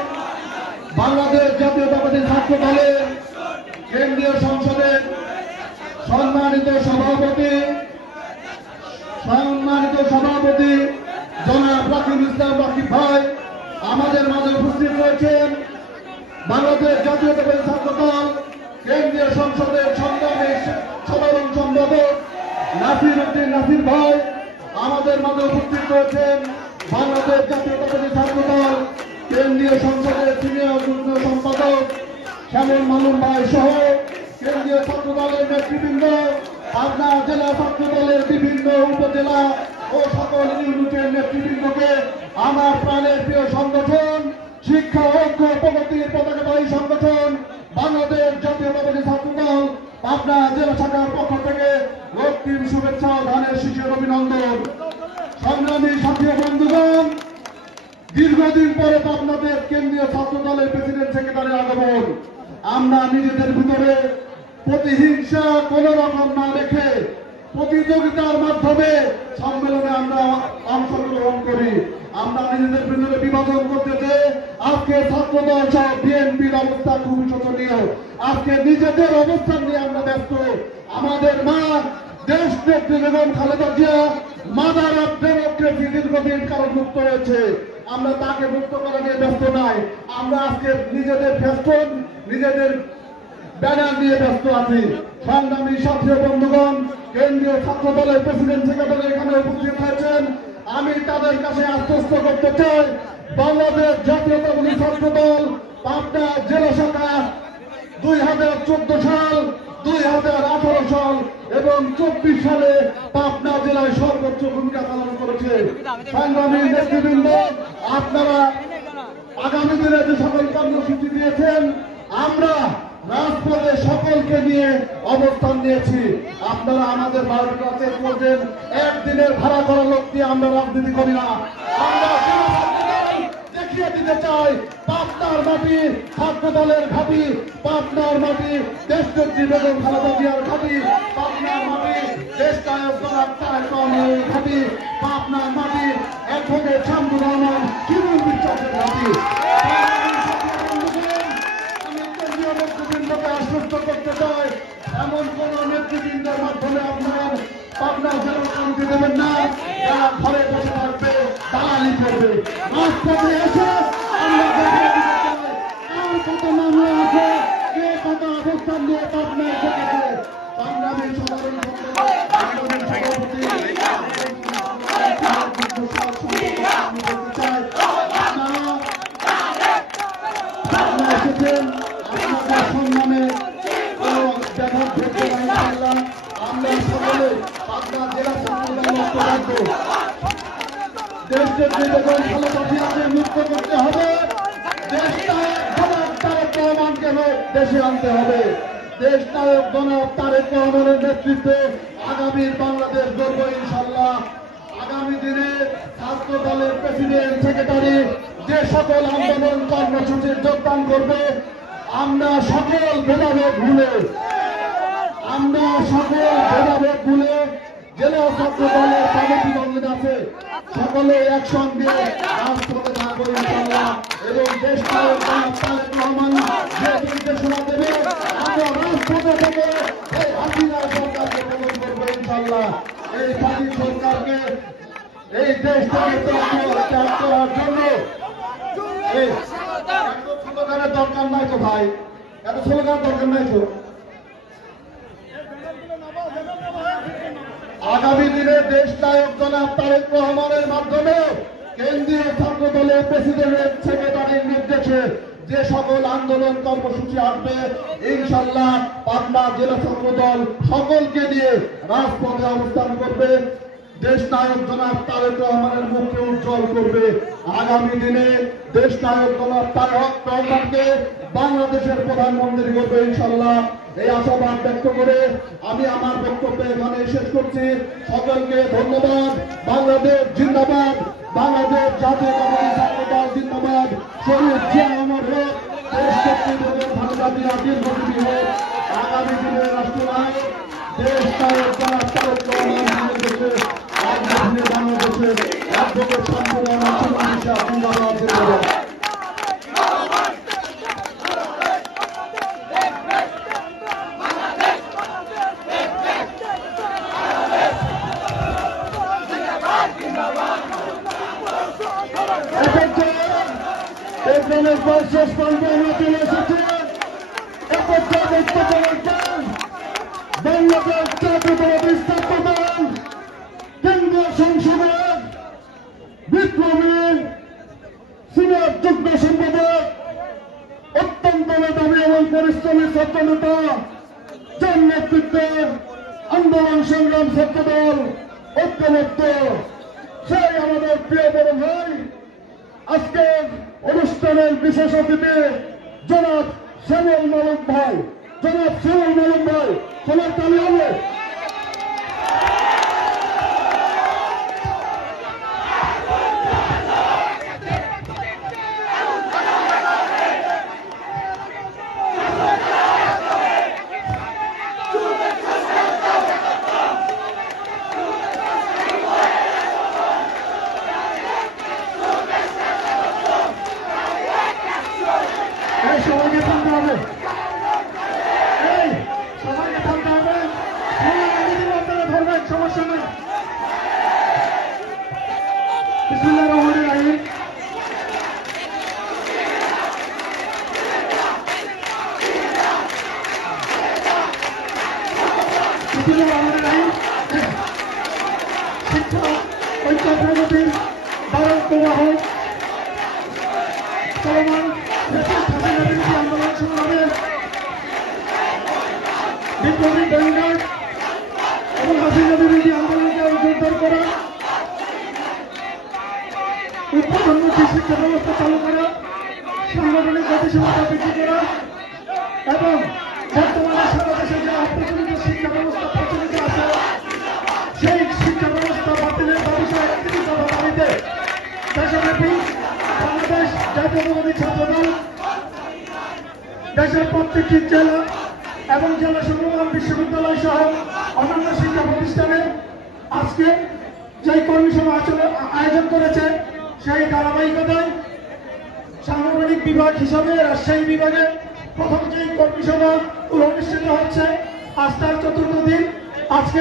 বাংলাদেশ জাতীয়তাবাদী ছাত্র দলের কেন্দ্রীয় সংসদের সম্মানিত সভাপতি জনাব রাকিবুল ইসলাম রাকিব ভাই আমাদের মাঝে উপস্থিত রয়েছেন। বাংলাদেশ জাতীয়তাবাদী ছাত্র দল কেন্দ্রীয় সংসদের সংগ্রামী সাধারণ সম্পাদক নাসির উদ্দিন নাসির ভাই আমাদের মাঝে উপস্থিত রয়েছেন। বাংলাদেশ জাতীয়তাবাদী ছাত্র দল কেন্দ্রীয় সংসদের সিনিয়র যুগ্ম সম্পাদক শ্যামল মালুম ভাই সহ কেন্দ্রীয় ছাত্র দলের নেতৃবৃন্দ, পাবনা জেলা ছাত্র দলের বিভিন্ন উপজেলা ও সকল ইউনিটের নেতৃবৃন্দকে আমার প্রাণের প্রিয় সংগঠন শিক্ষা ঐক্য প্রগতির পতাকাবাহী সংগঠন বাংলাদেশ জাতীয়তাবাদী ছাত্র দল পাবনা জেলা শাখার পক্ষ থেকে রক্তিম শুভেচ্ছা ও ধানের শীষের অভিনন্দন। সংগ্রামী সাথী বন্ধুগণ, দীর্ঘদিন পরে আপনাদের কেন্দ্রীয় ছাত্র দলের প্রেসিডেন্ট সেক্রেটারির আগমন। আমরা নিজেদের ভিতরে প্রতিহিংসা কোন রকম না রেখে প্রতিযোগিতার মাধ্যমে সম্মেলনে আমরা অংশগ্রহণ করি। আমরা নিজেদের ভিতরে বিভাজন করতে যে আজকে ছাত্র দল সহ বিএনপির অবস্থা খুবই শোচনীয়। আজকে নিজেদের অবস্থান নিয়ে আমরা ব্যস্ত। আমাদের মা দেশ নেত্রী Begum Khaleda Zia mother of democracy দীর্ঘদিন কারামুক্ত হয়েছে। আমরা তাকে মুক্ত করা নিয়ে ব্যস্ত নাই। আমরা আজকে নিজেদের ফ্যাশন নিজেদের ব্যানার নিয়ে ব্যস্ত আছি। সংগ্রামী সাথী বন্ধুগণ, কেন্দ্রীয় ছাত্র দলের প্রেসিডেন্ট সেক্রেটারি এখানে উপস্থিত হয়েছেন। আমি তাদের কাছে আশ্বস্ত করতে চাই, বাংলাদেশ জাতীয়তাবাদী ছাত্র দল পাবনা জেলা শাখা 2014 সাল 2018 সাল এবং 24 সালে পাবনা জেলায় সর্বোচ্চ ভূমিকা পালন করেছে। সংগ্রামী নেতৃবৃন্দ, আপনারা আগামী দিনে যে সকল কর্মসূচি দিয়েছেন, আমরা রাজপথে সকলকে নিয়ে অবস্থান নিয়েছি। আপনারা আমাদের বাড়িতে করবেন, একদিনের ভাড়া করা লোক দিয়ে আমরা রাজনীতি করি না। আমরা দেখিয়ে দিতে চাই, পাবনার মাটি ছাত্র দলের ঘাঁটি, পাবনার মাটি দেশ নেত্রী বেগম খালেদা জিয়ার ঘাঁটি, পাবনার মাটি দেশ নায়ক জনাব তারেক রহমানের ঘাঁটি, পাবনার মাটি অ্যাডভোকেট শামসুর রহমান শিমুল বিশ্বাসের ঘাঁটি। নেতৃবৃন্দকে আশ্বস্ত করতে চাই, এমন কোন নেতৃবৃন্দের মাধ্যমে আপনারা পাবনা জেলা কমিটি দেবেন না, যারা ঘরে বসে থাকবে, দালালি করবে। রাজপথে এসে আমরা দেখিয়ে দিতে চাই আর কত মামলা আছে, কে কত অবস্থান নিয়ে পাবনায় থেকেছে। সংগ্রামী সাধারণ সভাপতি এসেছেন, আপনাদের সম্মানে ব্যাঘাত ঘটতে পারলাম। আমরা সকলে পাবনা জেলা ছাত্র দল দেশের বেগম খালেদা জিয়াকে মুক্ত করতে হবে, দেশ নায়ক জনাব তারেক রহমানকে দেশে আনতে হবে। দেশ নায়ক জনাব তারেক রহমানের নেতৃত্বে আগামীর বাংলাদেশ গড়ব ইনশাল্লাহ। আগামী দিনে ছাত্র দলের প্রেসিডেন্ট সেক্রেটারি যে সকল আন্দোলন কর্মসূচির যোগদান করবে, আমরা সকল ভেদাভেদ ভুলে জেলা ছাত্র দলের কমিটি বন্ধন আছে, সকলে একসঙ্গে রাজপথে থাকবো ইনশাআল্লাহ। এবং দেশ নায়ক জনাব তারেক রহমান যে নির্দেশনা দেবে, আমরা রাজপথে থেকে এই হাসিনা সরকারকে পতন করবো ইনশাআল্লাহ। এই ফাঁসি সরকারকে এই দেশ থেকে ত্যাগ করার জন্য এত স্লোগানের দরকার নাই তো ভাই, এত স্লোগানের দরকার নাই তো। আগামী দিনে দেশ নায়ক জনাব তারেক রহমানের মাধ্যমে কেন্দ্রীয় ছাত্র দলের প্রেসিডেন্ট সেক্রেটারির নির্দেশে যে সকল আন্দোলন কর্মসূচি আসবে ইনশাআল্লাহ পাবনা জেলা ছাত্র দল সকলকে নিয়ে রাজপথে অবস্থান করবে, দেশ নায়ক জনাব তারেক রহমানের মুখকে উজ্জ্বল করবে। আগামী দিনে দেশ নায়ক জনাব তারেক রহমানকে বাংলাদেশের প্রধানমন্ত্রী করবে ইনশাআল্লাহ। এই আশাবাদ ব্যক্ত করে আমি আমার বক্তব্য এখানে শেষ করছি। সকলকে ধন্যবাদ। বাংলাদেশ জিন্দাবাদ, বাংলাদেশ জাতীয়তাবাদী ছাত্র দল জিন্দাবাদ, শহীদ জিয়া অমর হোক, দেশ শক্তি বেগম খালেদা জিয়া দীর্ঘজীবী হোক। আগামী দিনের রাষ্ট্রনায়ক দেশ নায়ক জনাব তারেক রহমান বাংলাদেশের অ্যাডভোকেট শামসুর রহমান জিন্দাবাদ জিন্দাবাদ। শেষ পর্যন্ত আমরা চলে এসেছি বাংলাদেশ জাতীয়তাবাদী ছাত্র দল কেন্দ্রীয় সংসদের বিপ্লবী সিনিয়র যুগ্ম সম্পাদক, অত্যন্ত মেধাবী এবং পরিশ্রমী ছাত্র নেতা, যার নেতৃত্বে আন্দোলন সংগ্রাম ছাত্র দল ঐক্যবদ্ধ, সেই আমাদের প্রিয় বড় ভাই আজকের অনুষ্ঠানের বিশেষ অতিথি জনাব শ্যামল মালুম ভাই। জনাব শ্যামল মালুম ভাই, সবার তালি হবে। সবাইকে থামতে হবে, সবাইকে থামতে হবে, আপনারা ধরবেন, সমস্যা নেই। বিসমিল্লাহির রহমানির রহিম। বিসমিল্লাহির রহমানির রহিম। শিক্ষা ঐক্য প্রগতির ধারণ প্রবাহ চলমান আন্দোলন সংগ্রামে বিপ্লবী ব্যাংকার এবং হাসিনা বিরোধী আন্দোলনকে জোরদার করা, উদ্বোধনমুখী শিক্ষা ব্যবস্থা চালু করা, সাংগঠনিক গতিশীলতা বৃদ্ধি করা এবং বর্তমানে সারা দেশে যে অপ্রচলিত শিক্ষা ব্যবস্থা প্রচলিত আছে সেই শিক্ষা ব্যবস্থা বাতিলের দাবিতে একত্রিত দাবিতে দেশব্যাপী বাংলাদেশ জাতীয়তাবাদী ছাত্র দল দেশের প্রত্যেকটি জেলা এবং জেলা সংগ্রাম বিশ্ববিদ্যালয় সহ অন্যান্য শিক্ষা প্রতিষ্ঠানে আজকে যে কর্মী সভা আয়োজন করেছে সেই ধারাবাহিকতায় সাংগঠনিক বিভাগ হিসাবে রাজশাহী বিভাগে প্রথম যে কর্মী সভা অনুষ্ঠিত হচ্ছে আজ তার ৪র্থ দিন। আজকে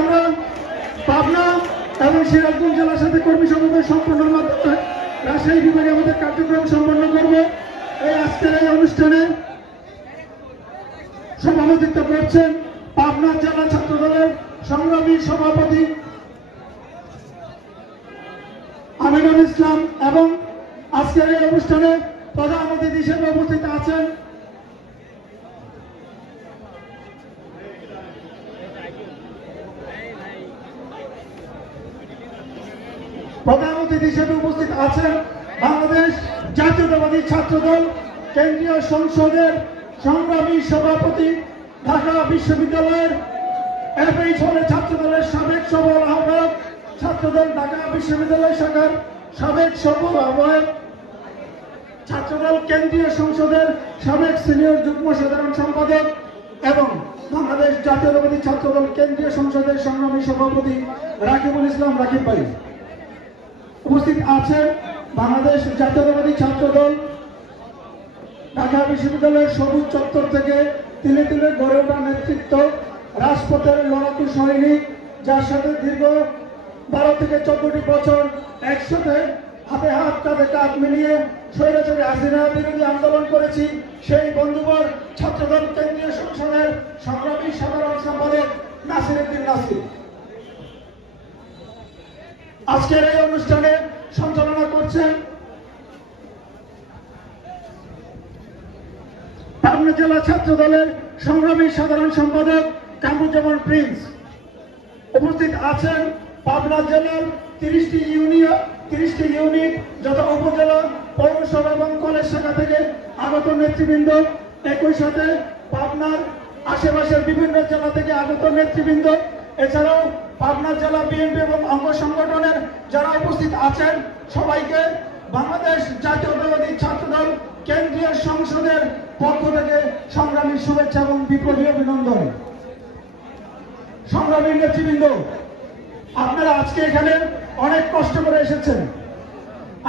আমরা পাবনা এবং সিরাজগঞ্জ জেলার সাথে কর্মী সমাবেশ সম্পন্নের মাধ্যমে রাজশাহী বিভাগে আমাদের কার্যক্রম সম্পন্ন করব। এই আজকের এই অনুষ্ঠানে সভাপতিত্ব করছেন পাবনা জেলা ছাত্র দলের সংগ্রামী সভাপতি আমিনুল ইসলাম এবং আজকের এই অনুষ্ঠানে প্রধান অতিথি হিসেবে উপস্থিত আছেন বাংলাদেশ জাতীয়তাবাদী ছাত্র দল কেন্দ্রীয় সংসদের সংগ্রামী সভাপতি, ঢাকা বিশ্ববিদ্যালয়ের এফএইচএল ছাত্র দলের সাবেক সফল আহ্বায়ক, ছাত্রদল ঢাকা বিশ্ববিদ্যালয় শাখার সাবেক সফল আহ্বায়ক, ছাত্রদল কেন্দ্রীয় সংসদের সাবেক সিনিয়র যুগ্ম সাধারণ সম্পাদক এবং বাংলাদেশ জাতীয়তাবাদী ছাত্রদল কেন্দ্রীয় সংসদের সংগ্রামী সভাপতি রাকিবুল ইসলাম রাকিব ভাই। উপস্থিত আছেন বাংলাদেশ জাতীয়তাবাদী ছাত্রদল ঢাকা বিশ্ববিদ্যালয়ের সবুজ চত্বর থেকে তিলে তিলে গড়ে ওঠা নেতৃত্ব, রাজপথের লড়াকু সৈনিক, যার সাথে দীর্ঘ 12 থেকে 14টি বছর একসাথে হাতে হাত কাঁধে কাঁধ মিলিয়ে স্বৈরাচারী হাসিনা বিরোধী আন্দোলন করেছি, সেই বন্ধুবর ছাত্রদল কেন্দ্রীয় সংসদের সংগ্রামী সাধারণ সম্পাদক নাসির উদ্দিন নাসির। আজকের এই অনুষ্ঠানে সঞ্চালনা করছেন পাবনা জেলা ছাত্রদলের সংগ্রামী সাধারণ সম্পাদক কামরুজ্জামান প্রিন্স। উপস্থিত আছেন পাবনা জেলার 30টি ইউনিট যথা উপজেলা, পৌরসভা এবং কলেজ শাখা থেকে আগত নেতৃবৃন্দ, একই সাথে পাবনার আশেপাশের বিভিন্ন জেলা থেকে আগত নেতৃবৃন্দ, এছাড়াও পাবনা জেলা বিএনপি এবং অঙ্গ সংগঠনের যারা উপস্থিত আছেন সবাইকে বাংলাদেশ জাতীয়তাবাদী ছাত্রদল কেন্দ্রীয় সংসদের পক্ষ থেকে সংগ্রামী শুভেচ্ছা এবং বিপ্লবী অভিনন্দন। সংগ্রামী নেতৃবৃন্দ, আপনারা আজকে এখানে অনেক কষ্ট করে এসেছেন।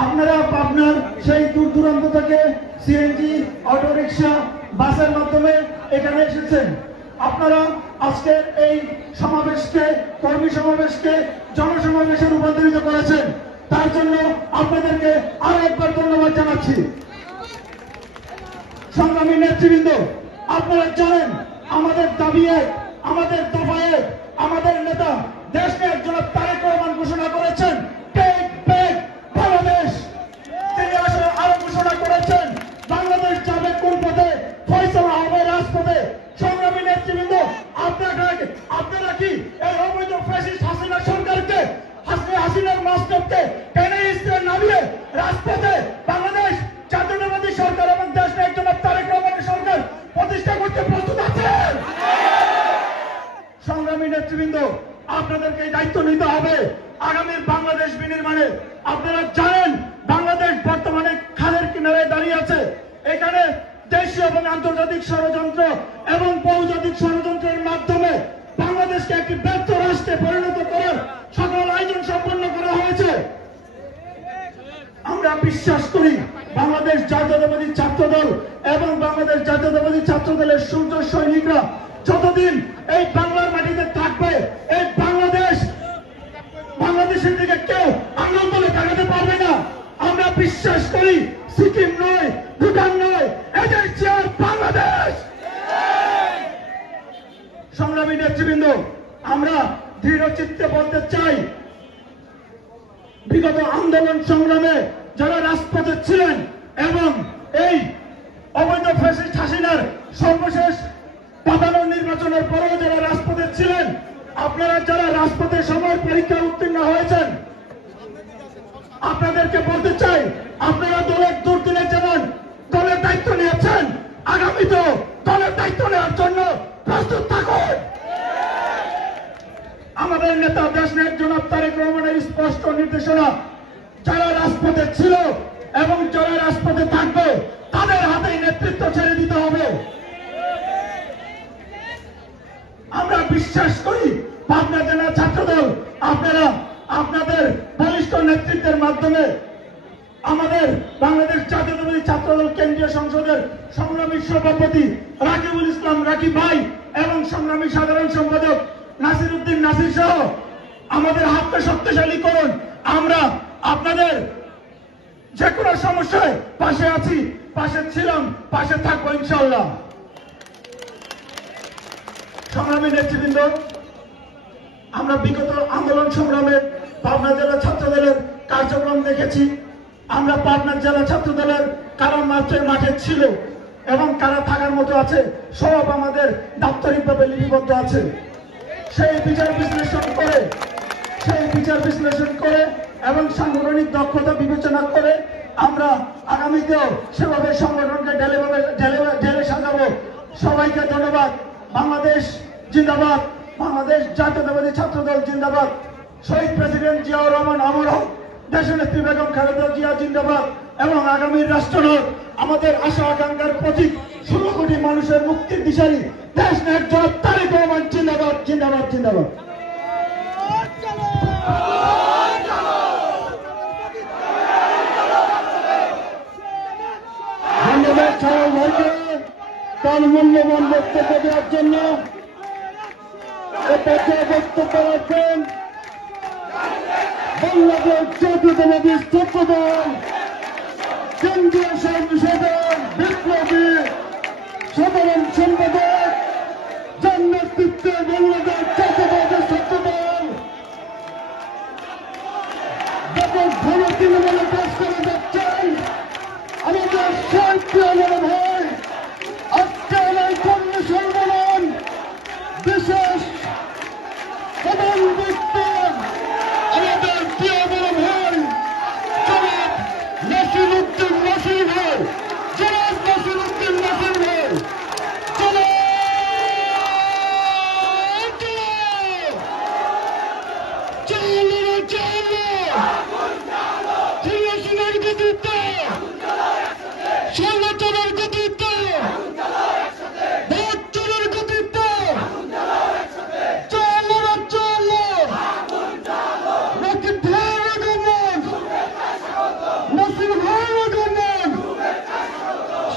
আপনারা পাবনার সেই দূর দূরান্ত থেকে সিএনজি, অটোরিকশা, বাসের মাধ্যমে এখানে এসেছেন। আপনারা আজকের এই সমাবেশকে, কর্মী সমাবেশকে জনসমাবেশে রূপান্তরিত করেছেন, তার জন্য আপনাদেরকে আরো একবার ধন্যবাদ জানাচ্ছি। সংগ্রামী নেতৃবৃন্দ, আপনারা জানেন আমাদের দাবি এক, আমাদের দফা এক। আমাদের নেতা দেশ নায়ক জনাব তারেক রহমান ঘোষণা করেছেন টেক ব্যাক বাংলাদেশ। তিনি আসলে আরো ঘোষণা করেছেন বাংলাদেশ যাবে কোন পথে, ফয়সালা হবে রাজপথে। সংগ্রামী নেতৃবৃন্দ, আপনারা কি এই অবৈধ ফ্যাসিস্ট হাসিনা সরকারকে, হাসিনার মাস্টারকে টেনে ইস্ত্রে নামিয়ে রাজপথে বাংলাদেশ জাতীয়তাবাদী সরকার এবং দেশ নায়ক জনাব তারেক রহমানের সরকার প্রতিষ্ঠা করতে প্রস্তুত আছেন? সংগ্রামী নেতৃবৃন্দ, আপনাদেরকে দায়িত্ব নিতে হবে আগামীর বাংলাদেশ বিনির্মাণে। আপনারা জানেন বাংলাদেশ বর্তমানে খালের কিনারে দাঁড়িয়ে আছে। এখানে দেশীয় এবং আন্তর্জাতিক ষড়যন্ত্র এবং বহুজাতিক ষড়যন্ত্রের মাধ্যমে বাংলাদেশকে একটি ব্যর্থ রাষ্ট্রে পরিণত করার সকল আয়োজন সম্পন্ন করা হয়েছে। আমরা বিশ্বাস করি বাংলাদেশ জাতীয়তাবাদী ছাত্রদল এবং বাংলাদেশ জাতীয়তাবাদী ছাত্রদলের সূর্য সৈনিকরা যতদিন এই বাংলার মাটিতে থাকবে, এই বাংলাদেশের দিকে কেউ আঙুল তুলে তাকাতে পারবে না। আমরা বিশ্বাস করি সিকিম নয়, ভুটান নয়, এদের চেয়ার বাংলাদেশ। সংগ্রামী নেতৃবৃন্দ, আমরা দৃঢ় চিত্তে বলতে চাই, বিগত আন্দোলন সংগ্রামে যারা রাজপথে ছিলেন এবং এই অবৈধ ফ্যাসিস্ট হাসিনার সর্বশেষ পাতানো নির্বাচনের পরেও যারা রাজপথে ছিলেন, আপনারা যারা রাজপথে সময় পরীক্ষা উত্তীর্ণ হয়েছেন, আপনাদেরকে বলতে চাই আপনারা দলের দুর্দিনে যেমন দলের দায়িত্ব নিয়েছেন, আগামীতেও দলের দায়িত্ব নেওয়ার জন্য প্রস্তুত থাকুন। আমাদের নেতা দেশ নায়ক জনাব তারেক রহমানের স্পষ্ট নির্দেশনা, যারা রাজপথে ছিল এবং যারা রাজপথে থাকবে তাদের হাতেই নেতৃত্ব ছেড়ে দিতে হবে। আমরা বিশ্বাস করি পাবনা জেলা ছাত্রদল আপনারা আপনাদের বলিষ্ঠ নেতৃত্বের মাধ্যমে আমাদের বাংলাদেশ জাতীয়তাবাদী ছাত্রদল কেন্দ্রীয় সংসদের সংগ্রামী সভাপতি রাকিবুল ইসলাম রাকিব ভাই এবং সংগ্রামী সাধারণ সম্পাদক নাসির উদ্দিন নাসির সহ আমাদের হাতকে শক্তিশালী করুন। আমরা আপনাদের যে কোনো সমস্যায় পাশে আছি, পাশে ছিলাম, পাশে থাকবো ইনশাআল্লাহ। সংগ্রামী নেতৃবৃন্দ, আমরা বিগত আন্দোলন সংগ্রামে পাবনা জেলা ছাত্রদলের কার্যক্রম দেখেছি। আমরা পাবনা জেলা ছাত্রদলের কারা মার্চের মাঠে ছিল এবং কারা থাকার মতো আছে সব আমাদের দাপ্তরিকভাবে লিপিবদ্ধ আছে। সেই বিচার বিশ্লেষণ করে এবং সাংগঠনিক দক্ষতা বিবেচনা করে আমরা আগামীতেও সেভাবে সংগঠনকে ঢেলে সাজাবো। সবাইকে ধন্যবাদ। বাংলাদেশ জিন্দাবাদ, বাংলাদেশ জাতীয়তাবাদী ছাত্রদল জিন্দাবাদ। শহীদ প্রেসিডেন্ট জিয়াউর রহমান অমর হোক, দেশনেত্রী বেগম খালেদা জিয়া জিন্দাবাদ এবং আগামীর রাষ্ট্রনায়ক আমাদের আশা আকাঙ্ক্ষার প্রতীক 16 কোটি মানুষের মুক্তির দিশারি দেশ নায়ক জনাব তারেক রহমান জিন্দাবাদ জিন্দাবাদ জিন্দাবাদ। ধন্যবাদ সাহেব ভাইকে তার মূল্যবান বক্তব্য দেওয়ার জন্য। বক্তব্য রাখবেন বাংলাদেশ জাতীয়তাবাদী ছাত্রদল কেন্দ্রীয় সংসদের বিপ্লবী সাধারণ সম্পাদক, যার নেতৃত্বে বাংলাদেশ জাতীয়তাবাদী ছাত্রদল ব্যাপকভাবে তৃণমূলে কাজ করে যাচ্ছেন আমাদের প্রিয় ভাই। আজকের এই কর্মী সম্মেলন বিশেষ প্রধান ব্যক্তি আমাদের প্রিয় বড় ভাই জনাব নাসির উদ্দিন নাসির ভাই, জনাব নাসির উদ্দিন নাসির ভাই, সংগঠনের গতিত্ব ভোটের গতিত্ব চলো চলো রাকিব ভাই আগমন, নাসির ভাই আগমন,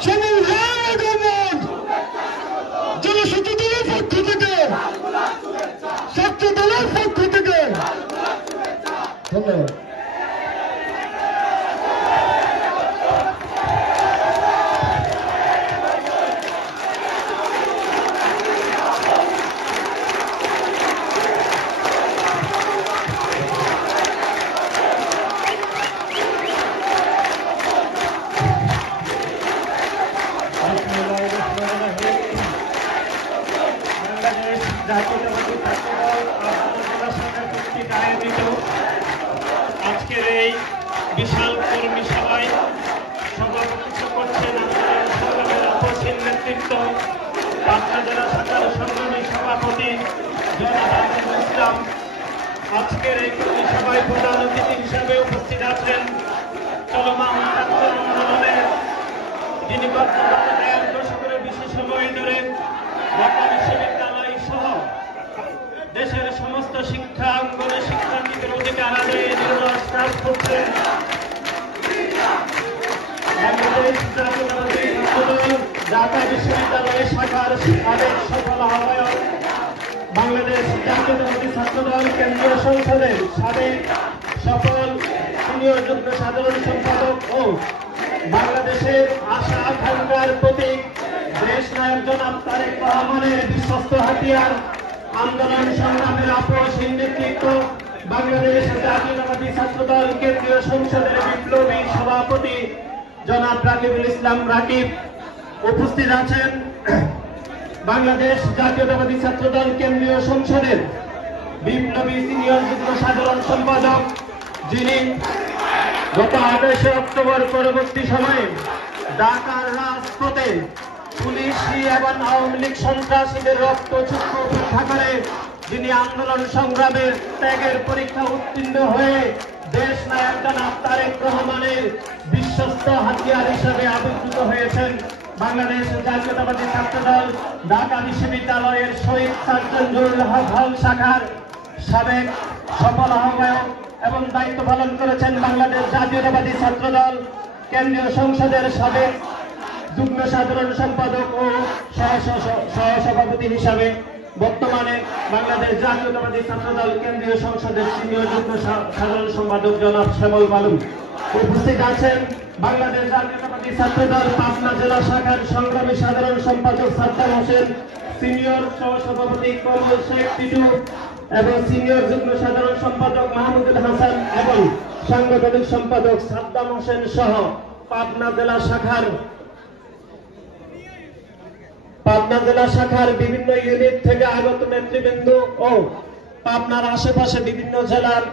শামিল ভাই আগমন, জনশক্তি দলের পক্ষ থেকে, ছাত্র দলের পক্ষ থেকে ধন্যবাদ। আজকের এই বিশাল কর্মী সভায় সভাপতিত্ব করছেন আন্দোলন সংগ্রামের আপসীন নেতৃত্ব পাবনা জেলা শাখার সংগ্রামী সভাপতি জনাব আজিজুল ইসলাম। আজকের এই কর্মী সভায় প্রধান অতিথি হিসাবে উপস্থিত আছেন চলমান ছাত্র আন্দোলনের যিনি গত 1 দশকের বেশি সময় ধরে ঢাকা বিশ্ববিদ্যালয় সহ দেশের সমস্ত শিক্ষা অঙ্গনে শিক্ষার্থীদের অধিকার আদায়ের জন্য কাজ করছেন বাংলাদেশ জাতীয়তাবাদী ছাত্রদল ঢাকা বিশ্ববিদ্যালয় শাখার সাবেক সফল আহ্বায়ক, বাংলাদেশ জাতীয়তাবাদী ছাত্রদল কেন্দ্রীয় সংসদের সাবেক সফল সিনিয়র যুগ্ম সাধারণ সম্পাদক ও বাংলাদেশের আশা আকাঙ্ক্ষার প্রতীক দেশ নায়ক জনাব তারেক রহমানের বিশ্বস্ত হাতিয়ার, আন্দোলন সংগ্রামের আপসীন নেতৃত্ব বাংলাদেশ জাতীয়তাবাদী ছাত্রদল কেন্দ্রীয় সংসদের বিপ্লবী সভাপতি জনাব রাকিবুল ইসলাম রাকিব। উপস্থিত আছেন বাংলাদেশ জাতীয়তাবাদী ছাত্রদল কেন্দ্রীয় সংসদের বিপ্লবী সিনিয়র যুগ্ম সাধারণ সম্পাদক, যিনি গত 28 অক্টোবর পরবর্তী সময়ে ঢাকার রাজপথে পুলিশি এবং আওয়ামী লীগ সন্ত্রাসীদের রক্তচক্ষু উপেক্ষা করে যিনি আন্দোলন সংগ্রামের ত্যাগের পরীক্ষা উত্তীর্ণ হয়ে দেশ নায়ক জনাব তারেক রহমানের বিশ্বস্ত হাতিয়ার হিসেবে আবির্ভূত হয়েছেন। বাংলাদেশ জাতীয়তাবাদী ছাত্রদল ঢাকা বিশ্ববিদ্যালয়ের শহীদ সার্জন জহুরুল হক হল শাখার সাবেক সফল আহ্বায়ক এবং দায়িত্ব পালন করেছেন বাংলাদেশ জাতীয়তাবাদী ছাত্রদল কেন্দ্রীয় সংসদের সাবেক যুগ্ম সাধারণ সম্পাদক ও সহসভাপতি হিসাবে বর্তমানে বাংলাদেশ জাতীয়তাবাদী ছাত্রদল কেন্দ্রীয় সংসদের সিনিয়র যুগ্ম সাধারণ সম্পাদক জনাব শ্যামল মালুম। উপস্থিত আছেন বাংলাদেশ জাতীয়তাবাদী ছাত্রদল পাবনা জেলা শাখার সংগ্রামী সাধারণ সম্পাদক সাদ্দাম হোসেন, সিনিয়র সহসভাপতি কমল শেখ টিটু এবং সিনিয়র যুগ্ম সাধারণ সম্পাদক মাহমুদুল হাসান এবং সাংগঠনিক সম্পাদক সাদ্দাম হোসেন সহ পাবনা জেলা শাখার বিভিন্ন ইউনিট থেকে আগত নেতৃবৃন্দ ও পাবনার আশেপাশে বিভিন্ন জেলার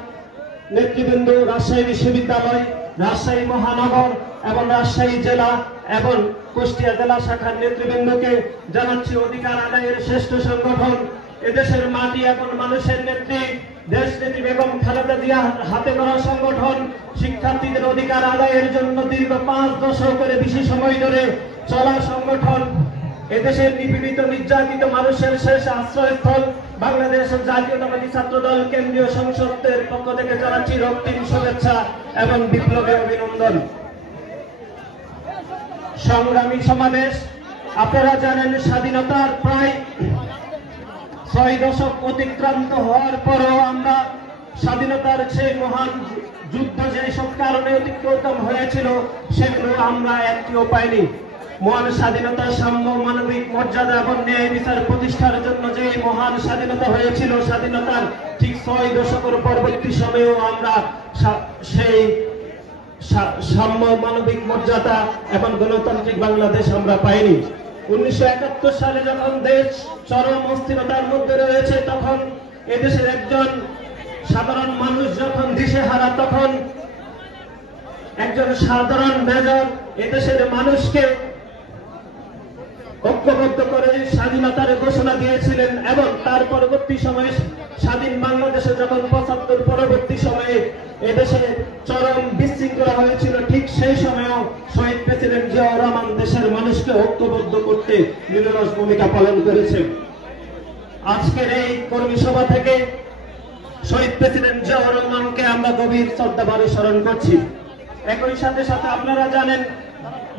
নেতৃবৃন্দ, রাজশাহী বিশ্ববিদ্যালয়, রাজশাহী মহানগর এবং রাজশাহী জেলা এবং কুষ্টিয়া জেলা শাখার নেতৃবৃন্দকে জানাচ্ছি অধিকার আদায়ের শ্রেষ্ঠ সংগঠন এদেশের মাটি এবং মানুষের নেত্রী দেশ নেত্রী বেগম খালেদা জিয়া হাতে গড়া সংগঠন শিক্ষার্থীদের অধিকার আদায়ের জন্য দীর্ঘ 5 দশকের বেশি সময় ধরে চলা সংগঠন এদেশের নিপীড়িত নির্যাতিত মানুষের শেষ আশ্রয়স্থল বাংলাদেশ জাতীয়তাবাদী ছাত্রদল কেন্দ্রীয় সংসদের পক্ষ থেকে জানাচ্ছি রক্তিম শুভেচ্ছা এবং বিপ্লবী অভিনন্দন। সংগ্রামী সমাবেশ, আপনারা জানেন স্বাধীনতার প্রায় 6 দশক অতিক্রান্ত হওয়ার পরেও আমরা স্বাধীনতার সেই মহান যুদ্ধ যেসব কারণে অতিক্রম হয়েছিল সেগুলো আমরা একটিও পাইনি। মহান স্বাধীনতা, সাম্য, মানবিক মর্যাদা এবং ন্যায় বিচার প্রতিষ্ঠার জন্য যে মহান স্বাধীনতা হয়েছিল, স্বাধীনতার ঠিক 6 দশকের পরবর্তী সময়েও আমরা সেই সাম্য, মানবিক মর্যাদা এবং গণতান্ত্রিক বাংলাদেশ আমরা পাইনি। 1971 সালে যখন দেশ চরম অস্থিরতার মধ্যে রয়েছে, তখন এদেশের একজন সাধারণ মানুষ যখন দিশেহারা, তখন একজন সাধারণ মেজর এদেশের মানুষকে ঐক্যবদ্ধ করে স্বাধীনতার ঘোষণা দিয়েছিলেন এবং তার পরবর্তী সময়ে স্বাধীন বাংলাদেশে যখন 75 পরবর্তী সময়ে এদেশে চরম বিশৃঙ্খলা হয়েছিল, ঠিক সেই সময়েও শহীদ প্রেসিডেন্ট জিয়াউর রহমান দেশের মানুষকে ঐক্যবদ্ধ করতে নিরলস ভূমিকা পালন করেছেন। আজকের এই কর্মী সভা থেকে শহীদ প্রেসিডেন্ট জিয়াউর রহমানকে আমরা গভীর শ্রদ্ধাভরে স্মরণ করছি। একই সাথে সাথে আপনারা জানেন,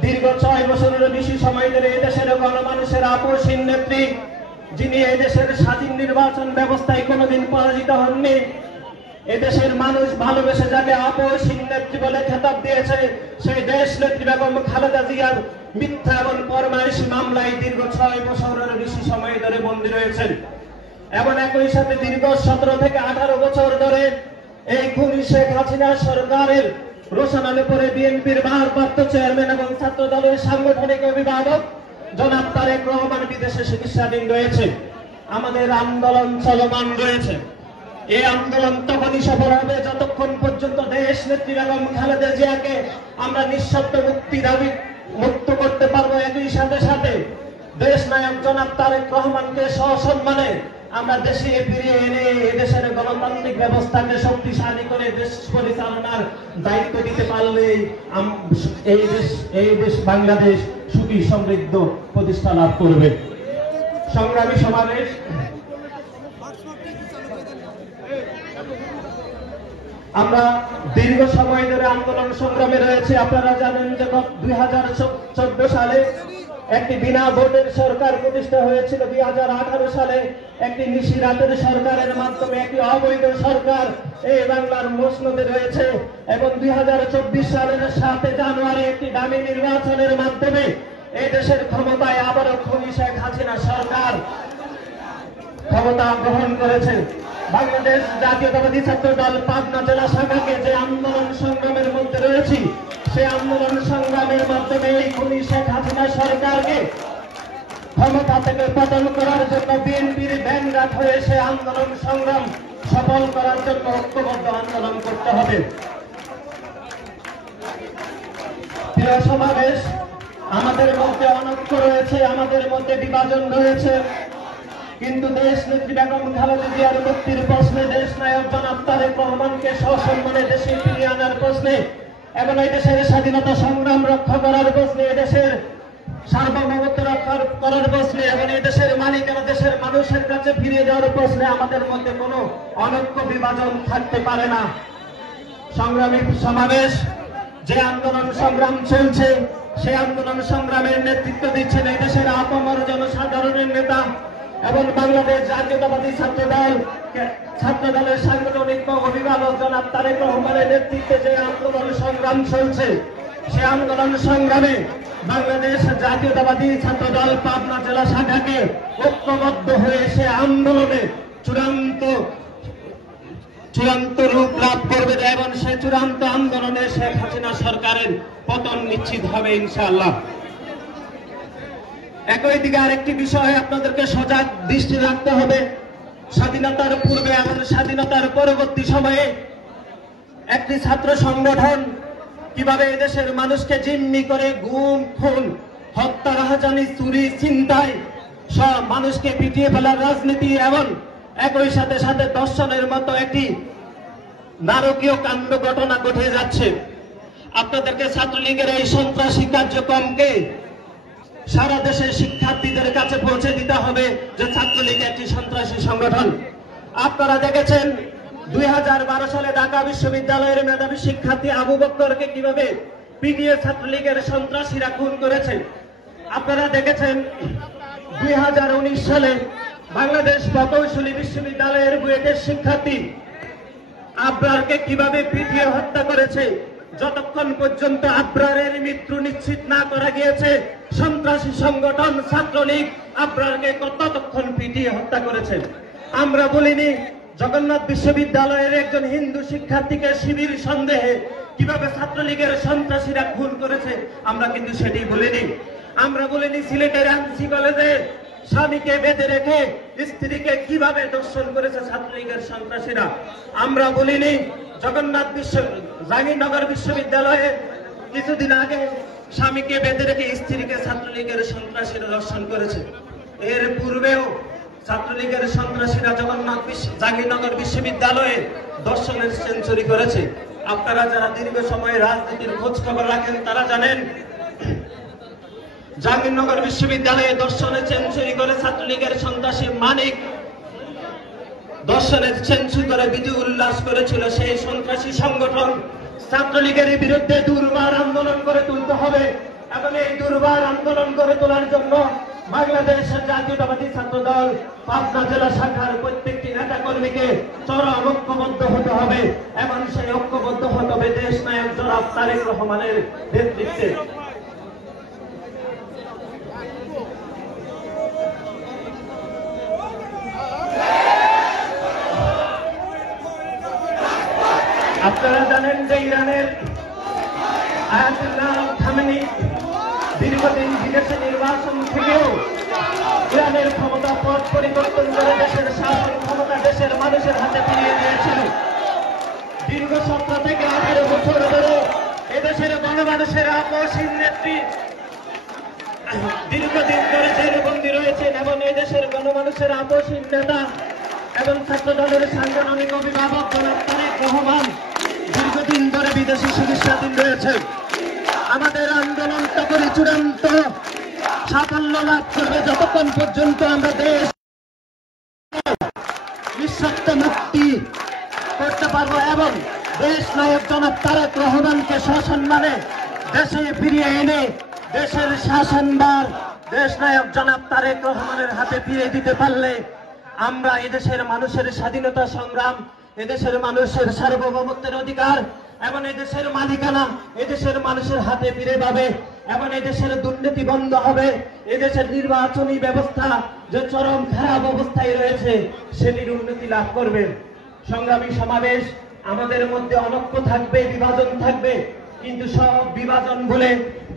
দীর্ঘ 6 বছরেরও বেশি সময় ধরে এদেশের গণমানুষের আপসহীন নেত্রী, যিনি এদেশের স্বাধীন নির্বাচন ব্যবস্থায় কোনোদিন পরাজিত হননি, এদেশের মানুষ ভালোবেসে যাকে আপসহীন নেত্রী বলে খেতাব দিয়েছে, সেই দেশ নেত্রী বেগম খালেদা জিয়ার মিথ্যা এবং ফরমাইশি মামলায় দীর্ঘ 6 বছরের বেশি সময় ধরে বন্দী রয়েছেন। এবং একই সাথে দীর্ঘ 17 থেকে 18 বছর ধরে এই খুনি শেখ হাসিনা সরকারের রোশনালে পরে বিএনপির ভারপ্রাপ্ত চেয়ারম্যান এবং ছাত্র দলের সাংগঠনিক অভিভাবক জনাব তারেক রহমান বিদেশে চিকিৎসাধীন রয়েছে। আমাদের আন্দোলন চলমান রয়েছে। এই আন্দোলন তখনই সফল হবে যতক্ষণ পর্যন্ত দেশ নেত্রী বেগম খালেদা জিয়াকে আমরা নিঃশর্ত মুক্ত করতে পারবো। একই সাথে সাথে দেশ নায়ক জনাব তারেক রহমানকে সসম্মানে আমরা দেশে ফিরিয়ে এনে এদেশের গণতান্ত্রিক ব্যবস্থাকে শক্তিশালী করে দেশ পরিচালনার দায়িত্ব দিতে পারলেই এই দেশ বাংলাদেশ সুখী সমৃদ্ধ প্রতিষ্ঠা লাভ করবে। সংগ্রামী সমাবেশ, আমরা দীর্ঘ সময় ধরে আন্দোলন সংগ্রামে রয়েছে। আপনারা জানেন যে 2014 সালে একটি বিনা ভোটের সরকার প্রতিষ্ঠা হয়েছিল। 2018 সালে একটি নিশিরাতের সরকারের মাধ্যমে একটি অবৈধ সরকার এই বাংলার মসনদে রয়েছে এবং 2024 সালের 7 জানুয়ারি একটি দামি নির্বাচনের মাধ্যমে এই দেশের ক্ষমতায় আবারও খুনি শেখ হাসিনা সরকার ক্ষমতা গ্রহণ করেছে। বাংলাদেশ জাতীয়তাবাদী ছাত্রদল পাবনা জেলা শাখাকে যে আন্দোলন সংগ্রামের মধ্যে রয়েছি, সেই আন্দোলন সংগ্রামের মাধ্যমে এই খুনি শেখ হাসিনা সরকারকে ক্ষমতা থেকে পতন করার জন্য বিএনপির ব্যানঘাট হয়ে সে আন্দোলন সংগ্রাম সফল করার জন্য ঐক্যবদ্ধ আন্দোলন করতে হবে। প্রিয় সমাবেশ, আমাদের মধ্যে অনৈক্য রয়েছে, আমাদের মধ্যে বিভাজন রয়েছে, কিন্তু দেশ নেত্রী বেগম খালেদা জিয়ার মুক্তির প্রশ্নে, দেশ নায়ক জনাব তারেক রহমানকে সসম্মানে দেশে ফিরিয়ে আনার প্রশ্নে এবং এই দেশের স্বাধীনতা সংগ্রাম রক্ষা করার প্রশ্নে, এদেশের সার্বভৌমত্ব রক্ষা করার প্রশ্নে এবং এই দেশের মালিকানা দেশের মানুষের কাছে ফিরে যাওয়ার প্রশ্নে আমাদের মধ্যে কোনো অনৈক্য বিভাজন থাকতে পারে না। সংগ্রামী সমাবেশ, যে আন্দোলন সংগ্রাম চলছে সেই আন্দোলন সংগ্রামের নেতৃত্ব দিচ্ছেন এই দেশের আপামর জনসাধারণের নেতা এবং বাংলাদেশ জাতীয়তাবাদী ছাত্রদলের সাংগঠনিক অভিভাবক জনাব তারেক রহমানের নেতৃত্বে যে আন্দোলন সংগ্রাম চলছে, সে আন্দোলন সংগ্রামে বাংলাদেশ জাতীয়তাবাদী ছাত্রদল পাবনা জেলা শাখাকে ঐক্যবদ্ধ হয়ে সে আন্দোলনে চূড়ান্ত রূপ লাভ করবে এবং সে চূড়ান্ত আন্দোলনে শেখ হাসিনা সরকারের পতন নিশ্চিত হবে ইনশাআল্লাহ। একই দিকে আরেকটি বিষয়ে আপনাদেরকে সজাগ দৃষ্টি রাখতে হবে। স্বাধীনতার পূর্বে এবং স্বাধীনতার পরবর্তী সময়ে একটি ছাত্র সংগঠন কিভাবে এদেশের মানুষকে জিম্মি করে গুম, খুন, হত্যা, রাহাজানি, চুরি, ছিনতাই, সব মানুষকে পিটিয়ে ফেলার রাজনীতি এবং একই সাথে সাথে দর্শনের মতো একটি নারকীয় কাণ্ড ঘটনা ঘটে যাচ্ছে। আপনাদেরকে ছাত্রলীগের এই সন্ত্রাসী কার্যক্রমকে সারা দেশের শিক্ষার্থীদের কাছে পৌঁছে দিতে হবে যে ছাত্রলীগ একটি সন্ত্রাসী সংগঠন। আপনারা দেখেছেন 2012 সালে ঢাকা বিশ্ববিদ্যালয়ের মেধাবী শিক্ষার্থী আবু বক্করকে কিভাবে পিটিয়ে ছাত্রলীগের সন্ত্রাসীরা খুন করেছে। আপনারা দেখেছেন 2019 সালে বাংলাদেশ প্রকৌশলী বিশ্ববিদ্যালয়ের বুয়েটের শিক্ষার্থী আবরারকে কিভাবে পিটিয়ে হত্যা করেছে। যতক্ষণ পর্যন্ত আবরারের মৃত্যু নিশ্চিত না করা গিয়েছে, সন্ত্রাসী সংগঠন ছাত্রলীগ আবরারকে ততক্ষণ পিটিয়ে হত্যা করেছে। আমরা বলিনি জগন্নাথ বিশ্ববিদ্যালয়ের একজন হিন্দু শিক্ষার্থীকে শিবির সন্দেহে কিভাবে ছাত্রলীগের সন্ত্রাসীরা খুন করেছে, আমরা কিন্তু সেটি বলিনি। আমরা বলিনি সিলেটের এমসি কলেজে স্বামীকে বেঁধে রেখে স্ত্রীকে কিভাবে দর্শন করেছে ছাত্রলীগের সন্ত্রাসীরা। আমরা বলিনি জাহাঙ্গীরনগর বিশ্ববিদ্যালয়ে কিছুদিন আগে স্বামীকে বেঁধে রেখে স্ত্রীকে ছাত্রলীগের সন্ত্রাসীরা দর্শন করেছে। এর পূর্বেও ছাত্রলীগের সন্ত্রাসীরা জাহাঙ্গীরনগর বিশ্ববিদ্যালয়ে দর্শনের সেঞ্চুরি করেছে। আপনারা যারা দীর্ঘ সময় রাজনীতির খোঁজ খবর রাখেন তারা জানেন জাহাঙ্গীরনগর বিশ্ববিদ্যালয়ে দর্শনে সেঞ্চুরি করে ছাত্রলীগের সন্ত্রাসী মানিক দর্শনের সেঞ্চুরি করে বিজয় উল্লাস করেছিল। সেই সন্ত্রাসী সংগঠন ছাত্রলীগের বিরুদ্ধে দুর্বার আন্দোলন করে তুলতে হবে এবং এই দুর্বার আন্দোলন করে তোলার জন্য বাংলাদেশ জাতীয়তাবাদী ছাত্রদল পাবনা জেলা শাখার প্রত্যেকটি নেতা কর্মীকে চরম ঐক্যবদ্ধ হতে হবে এবং সেই ঐক্যবদ্ধ হতে হবে দেশ নায়ক জনাব তারেক রহমানের নেতৃত্বে। আপনারা জানেন যে ইরানের আয়াতুল্লাহ খামেনি দীর্ঘদিন বিদেশে নির্বাচন থেকেও ইরানের ক্ষমতা পথ পরিবর্তন করে দেশের শাসন ক্ষমতা দেশের মানুষের হাতে ফিরিয়ে দিয়েছিল। দীর্ঘ 17 থেকে 18 বছর ধরে এদেশের গণমানুষের আপসহীন নেত্রী দীর্ঘদিন ধরে জেলবন্দী রয়েছেন এবং এদেশের গণমানুষের আপসহীন নেতা এবং ছাত্র দলের সাংগঠনিক অভিভাবক জনাব তারেক রহমান দীর্ঘদিন ধরে বিদেশি চিকিৎসাধীন রয়েছে। আমাদের আন্দোলন তখনই চূড়ান্ত সাফল্য লাভ করবে যতক্ষণ পর্যন্ত আমরা দেশ নিঃশর্ত মুক্তি করতে পারবো এবং দেশ নায়ক জনাব তারেক রহমানকে সসম্মানে দেশে ফিরিয়ে এনে দেশের শাসনভার দেশ নায়ক জনাব তারেক রহমানের হাতে ফিরিয়ে দিতে পারলে আমরা এদেশের মানুষের স্বাধীনতা সংগ্রাম, এদেশের মানুষের সার্বভৌমত্বের অধিকার এবং এদেশের মালিকানা এদেশের মানুষের হাতে ফিরে পাবে এবং এদেশের দুর্নীতি বন্ধ হবে। এদেশের নির্বাচনী ব্যবস্থা যে চরম খারাপ অবস্থায় রয়েছে সেটির উন্নতি লাভ করবে। সংগ্রামী সমাবেশ, আমাদের মধ্যে অনৈক্য থাকবে, বিভাজন থাকবে, কিন্তু সব বিভাজন বলে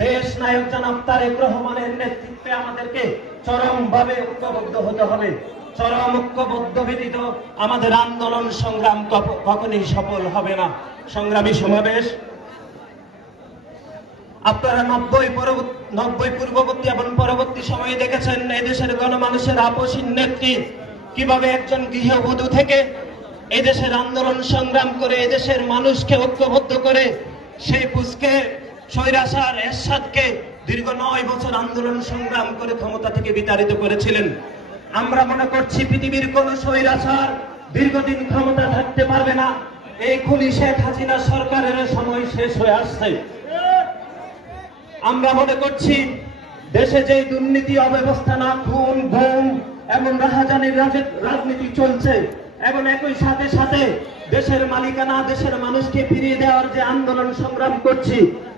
দেশ নায়ক জনাব তারেক রহমানের নেতৃত্বে আমাদেরকে চরমভাবে ঐক্যবদ্ধ হতে হবে। চরম ঐক্যবদ্ধ ব্যতীত আমাদের আন্দোলন সংগ্রাম কখনোই সফল হবে না। সংগ্রামী সমাবেশ, আপনারা 90 পূর্ববর্তী এবং পরবর্তী সময়ে দেখেছেন এদেশের গণমানুষের আপসহীন নেত্রী কিভাবে একজন গৃহবধূ থেকে এদেশের আন্দোলন সংগ্রাম করে এদেশের মানুষকে ঐক্যবদ্ধ করে সেই পুষকে স্বৈরাচার এরশাদকে দীর্ঘ 9 বছর আন্দোলন সংগ্রাম করে ক্ষমতা থেকে বিতাড়িত করেছিলেন। আমরা মনে করছি পৃথিবীর কোন স্বৈরাচার দীর্ঘদিন ক্ষমতা থাকতে পারবে না। এই খুনি শেখ হাসিনা সরকারের সময় শেষ হয়ে আসছে। আমরা মনে করছি দেশে যে দুর্নীতি, অব্যবস্থানা, খুন, গুম এবং রাহাজানির রাজনীতি চলছে এবং একই সাথে সাথে দেশের মালিকানা দেশের মানুষকে ফিরিয়ে দেওয়ার যে আন্দোলন সংগ্রাম করছি,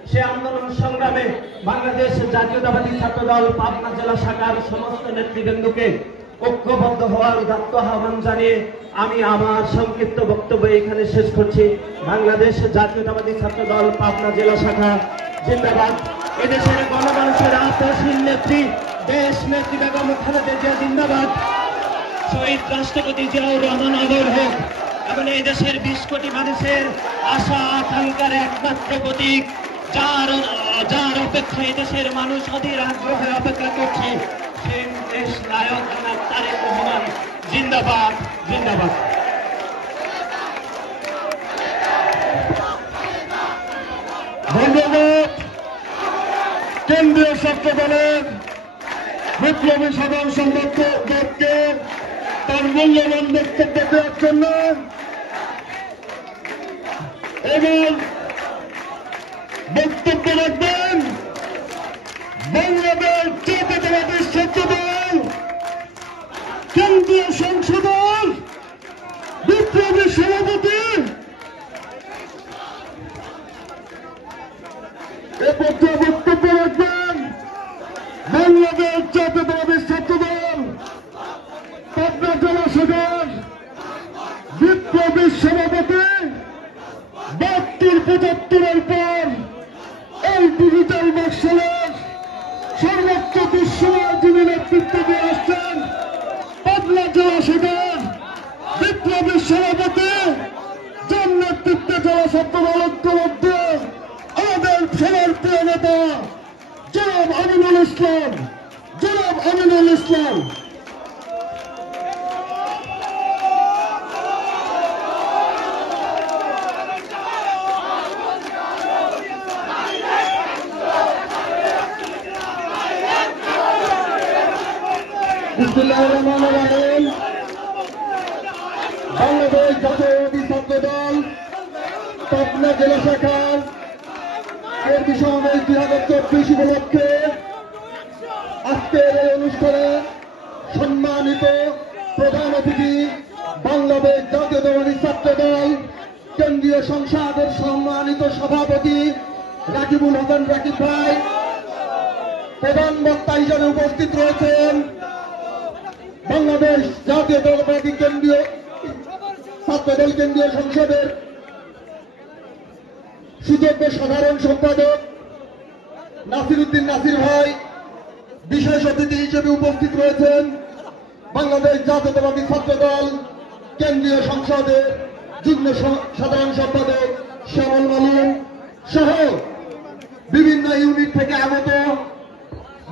সে আন্দোলন সংগ্রামে বাংলাদেশ জাতীয়তাবাদী ছাত্রদল পাবনা জেলা শাখার সমস্ত নেতৃবৃন্দকে ঐক্যবদ্ধ হওয়ার উদাত্ত আহ্বান জানিয়ে আমি আমার সংক্ষিপ্ত বক্তব্য এখানে শেষ করছি। বাংলাদেশ জাতীয়তাবাদী ছাত্রদল পাবনা জেলা শাখা জিন্দাবাদ। এদেশের গণমানুষের আপসহীন নেত্রী দেশ নেত্রী বেগম খালেদা জিয়া জিন্দাবাদ। শহীদ রাষ্ট্রপতি জিয়াউর রহমান অমর হোক এবং এই দেশের 20 কোটি মানুষের আশা আকাঙ্ক্ষার একমাত্র প্রতীক, যার অপেক্ষায় দেশের মানুষ অধীর আগ্রহে অপেক্ষা করছে, সেই দেশ নায়ক জনাব তারেক রহমান জিন্দাবাদ জিন্দাবাদ। ধন্যবাদ কেন্দ্রীয় ছাত্র দলের বিপ্লবী সাধারণ সম্পাদককে তার মূল্যবান বক্তব্য দেওয়ার জন্য এবং বক্তব্য রাখবেন বাংলাদেশ জাতীয়তাবাদী ছাত্রদল কেন্দ্রীয় সংসদের বিপ্লবী সভাপতি বক্তব্য রাখবেন বাংলাদেশ জাতীয়তাবাদী ছাত্রদল পাবনা জেলা শাখার বিপ্লবী সভাপতি 72-75-এর পর এই ডিজিটাল বাক্সের সর্বোচ্চ দুঃসময় যিনি নেতৃত্ব দিয়ে আসছেন পাবনা জেলা শাখার বিপ্লবী সভাপতি যার নেতৃত্বে জেলা ছাত্রদল ঐক্যবদ্ধ আমাদের সবার প্রিয় নেতা জনাব আমিনুল ইসলাম বিসমিল্লাহির রহমানির রহিম। বাংলাদেশ জাতীয়তাবাদী ছাত্রদল পাবনা জেলা শাখার কর্মী সমাবেশ 2024 উপলক্ষে আজকের এই অনুষ্ঠানে সম্মানিত প্রধান অতিথি বাংলাদেশ জাতীয়তাবাদী ছাত্রদল কেন্দ্রীয় সংসদের সম্মানিত সভাপতি রাকিবুল হাসান রাকিব ভাই, প্রধান বক্তা হিসেবে উপস্থিত রয়েছেন বাংলাদেশ জাতীয়তাবাদী কেন্দ্রীয় ছাত্রদল কেন্দ্রীয় সংসদের সুযোগ্য সাধারণ সম্পাদক নাসিরউদ্দিন নাসির ভাই, বিশেষ অতিথি হিসেবে উপস্থিত রয়েছেন বাংলাদেশ জাতীয়তাবাদী ছাত্রদল কেন্দ্রীয় সংসদের যুগ্ম সাধারণ সম্পাদক শ্যামল মালিক সহ বিভিন্ন ইউনিট থেকে আগত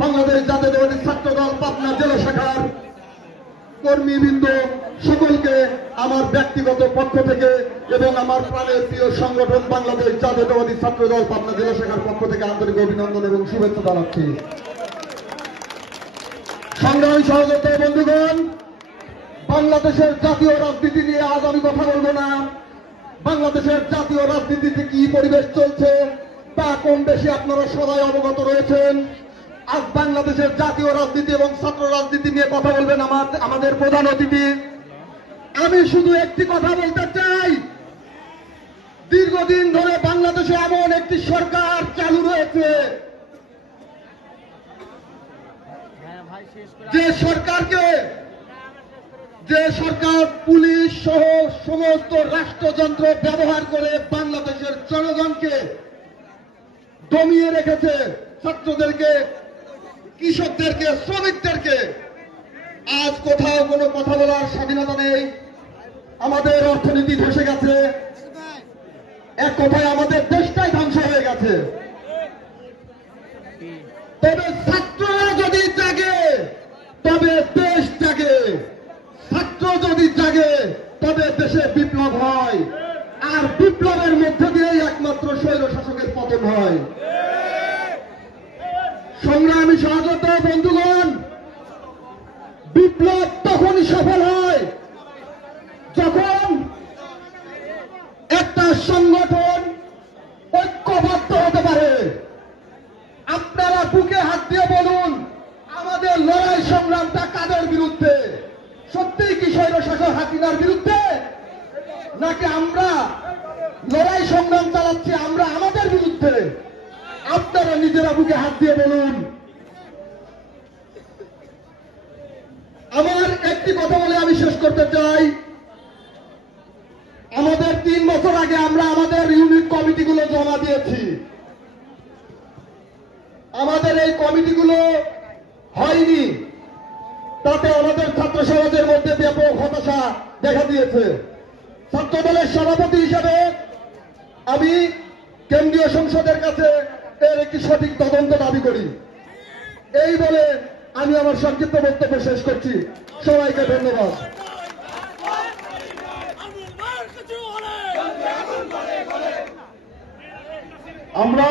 বাংলাদেশ জাতীয়তাবাদী ছাত্রদল পাবনা জেলা শাখার কর্মীবৃন্দ সকলকে আমার ব্যক্তিগত পক্ষ থেকে এবং আমার প্রাণের প্রিয় সংগঠন বাংলাদেশ জাতীয়তাবাদী ছাত্রদল পাবনা জেলা শাখার পক্ষ থেকে আন্তরিক অভিনন্দন এবং শুভেচ্ছা জানাচ্ছি। সংগ্রামী সহযোদ্ধা বন্ধুগণ, বাংলাদেশের জাতীয় রাজনীতি নিয়ে আজ আমি কথা বলবো না। বাংলাদেশের জাতীয় রাজনীতিতে কি পরিবেশ চলছে তা কম বেশি আপনারা সবাই অবগত রয়েছেন। আজ বাংলাদেশের জাতীয় রাজনীতি এবং ছাত্র রাজনীতি নিয়ে কথা বলবেন আমাদের প্রধান অতিথি। আমি শুধু একটি কথা বলতে চাই, দীর্ঘদিন ধরে বাংলাদেশে এমন একটি সরকার চালু রয়েছে যে সরকার পুলিশ সহ সমস্ত রাষ্ট্রযন্ত্র ব্যবহার করে বাংলাদেশের জনগণকে দমিয়ে রেখেছে, ছাত্রদেরকে, কৃষকদেরকে, শ্রমিকদেরকে। আজ কোথাও কোনো কথা বলার স্বাধীনতা নেই, আমাদের অর্থনীতি ধসে গেছে, এক কথায় আমাদের দেশটাই ধ্বংস হয়ে গেছে। তবে ছাত্ররা যদি জাগে তবে দেশ জাগে, ছাত্র যদি জাগে তবে দেশে বিপ্লব হয়, আর বিপ্লবের মধ্য দিয়েই একমাত্র স্বৈর শাসকের পতন হয়। সংগ্রামী সহযোদ্ধা বন্ধুগণ, বিপ্লব তখনই সফল হয় যখন একটা সংগঠন ঐক্যবদ্ধ হতে পারে। আপনারা বুকে হাত দিয়ে বলুন, আমাদের লড়াই সংগ্রামটা কাদের বিরুদ্ধে? সত্যিই কি স্বৈর শাসক হাসিনার বিরুদ্ধে, নাকি আমরা লড়াই সংগ্রাম চালাচ্ছি আমরা আমাদের বিরুদ্ধে? আপনারা নিজেরা বুকে হাত দিয়ে বলুন। আমার একটি কথা বলে আমি শেষ করতে চাই। আমাদের 3 বছর আগে আমরা আমাদের ইউনিট কমিটিগুলো জমা দিয়েছি। আমাদের এই কমিটিগুলো হয়নি, তাতে আমাদের ছাত্র সমাজের মধ্যে ব্যাপক হতাশা দেখা দিয়েছে। ছাত্রদলের সভাপতি হিসেবে আমি কেন্দ্রীয় সংসদের কাছে এর একটি সঠিক তদন্ত দাবি করি। এই বলে আমি আমার সংক্ষিপ্ত বক্তব্য শেষ করছি। সবাইকে ধন্যবাদ। আমরা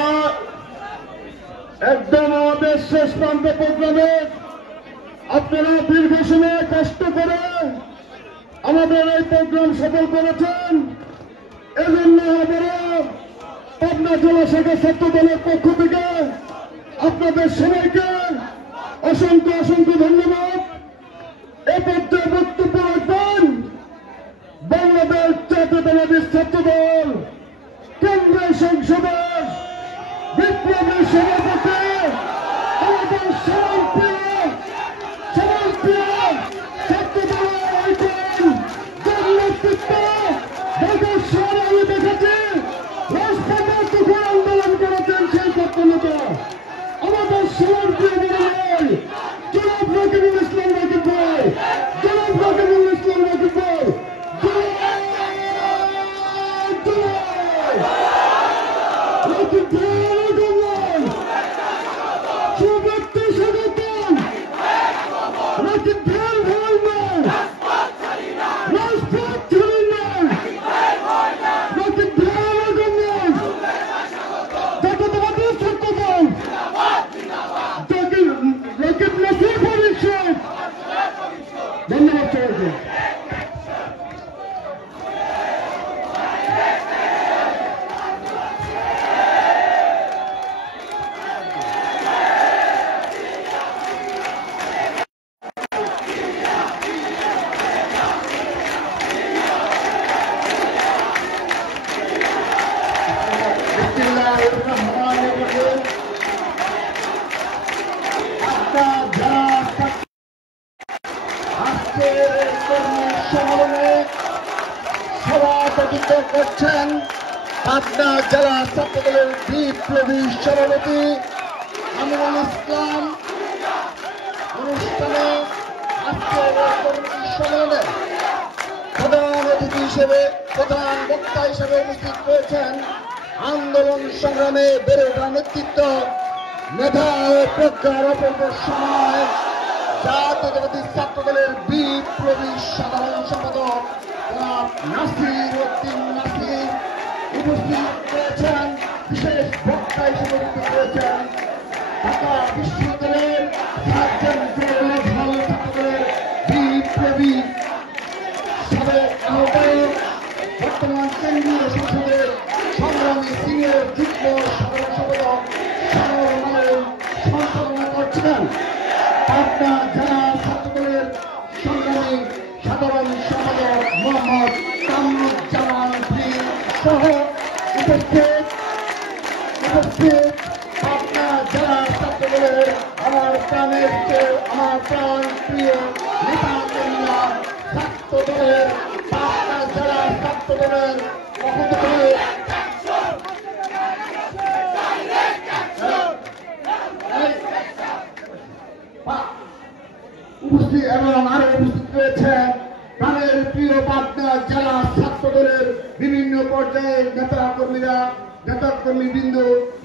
একদম আমাদের শেষ প্রান্ত প্রোগ্রামে আপনারা দীর্ঘ সময় কষ্ট করে আমাদের এই প্রোগ্রাম সফল করেছেন। এজন্য আমরা পাবনা জেলা শাখা ছাত্র দলের পক্ষ থেকে আপনাদের সবাইকে অসংখ্য অসংখ্য ধন্যবাদ। এ পর্যায়ে বক্তব্য রাখবেন বাংলাদেশ জাতীয়তাবাদী ছাত্র দল কেন্দ্রীয় সংসদের বিপ্লবী সভাপতি আমাদের সমাজপ্রিয় ছাত্র দলের আইকন যার নেতৃত্ব ঢাকা শহরে আমি দেখেছি রাজপথে তুফান আন্দোলন করেছেন সেই ছাত্রনেতা আমাদের সমাজপ্রিয় ভাই জনাব রকিবুল ইসলাম রকিব ভাই, জনাব রকিবুল ইসলাম রকিব ভাই, রকিব ভাই সুব্রত স্বাগতম, রকিব ভাই ভাই নয় রাজপথ ছাড়ি নয়, রকিব ভাই আগম নয় জাতীয়তাবাদী ছাত্র দল রকিব নাসির ভবিষ্যৎ। ধন্যবাদ সবাইকে। সভাপতিত্ব করছেন পাবনা জেলা ছাত্র দলের বিপ্লবী সভাপতি আমিনুল ইসলাম। অনুষ্ঠানে আজকের কর্মী সম্মেলনে প্রধান অতিথি হিসেবে প্রধান বক্তা হিসেবে উপস্থিত রয়েছেন আন্দোলন সংগ্রামে বেড়ে ওঠা নেতৃত্ব মেধা ও প্রজ্ঞার অপূর্ব সময় জাতীয়তাবাদী ছাত্র দলের বিপ্লবী সাধারণ সম্পাদক নাসির উদ্দিন নাসির উপস্থিত রয়েছেন। বিশেষ বক্তা হিসেবে উপস্থিত রয়েছেন ঢাকা বিশ্ববিদ্যালয়ের সার্জন জেনারেল হল ছাত্রদলের বিপ্লবী সাবেক আহ্বায়ক বর্তমান কেন্দ্রীয় সংসদের সংগ্রামী সিনিয়র যুগ্ম সাধারণ সম্পাদক সঞ্চালনা করছেন পাবনা জেলা ছাত্রদলের সংগ্রামী সাধারণ সম্পাদক মোহাম্মদ কামরুজ্জামান ভীম সহ উপস্থিত পাবনা জেলা ছাত্রদলের আমার প্রাণের চেয়ে আমার প্রাণ প্রিয় নেতা কন্যা ছাত্র দলের পাবনা জেলা ছাত্র দলের পক্ষ থেকে উপস্থিত এবং আরো উপস্থিত রয়েছেন প্রাণের প্রিয় পাবনা জেলা ছাত্র দলের বিভিন্ন পর্যায়ের নেতা কর্মীরা নেতাকর্মীবৃন্দ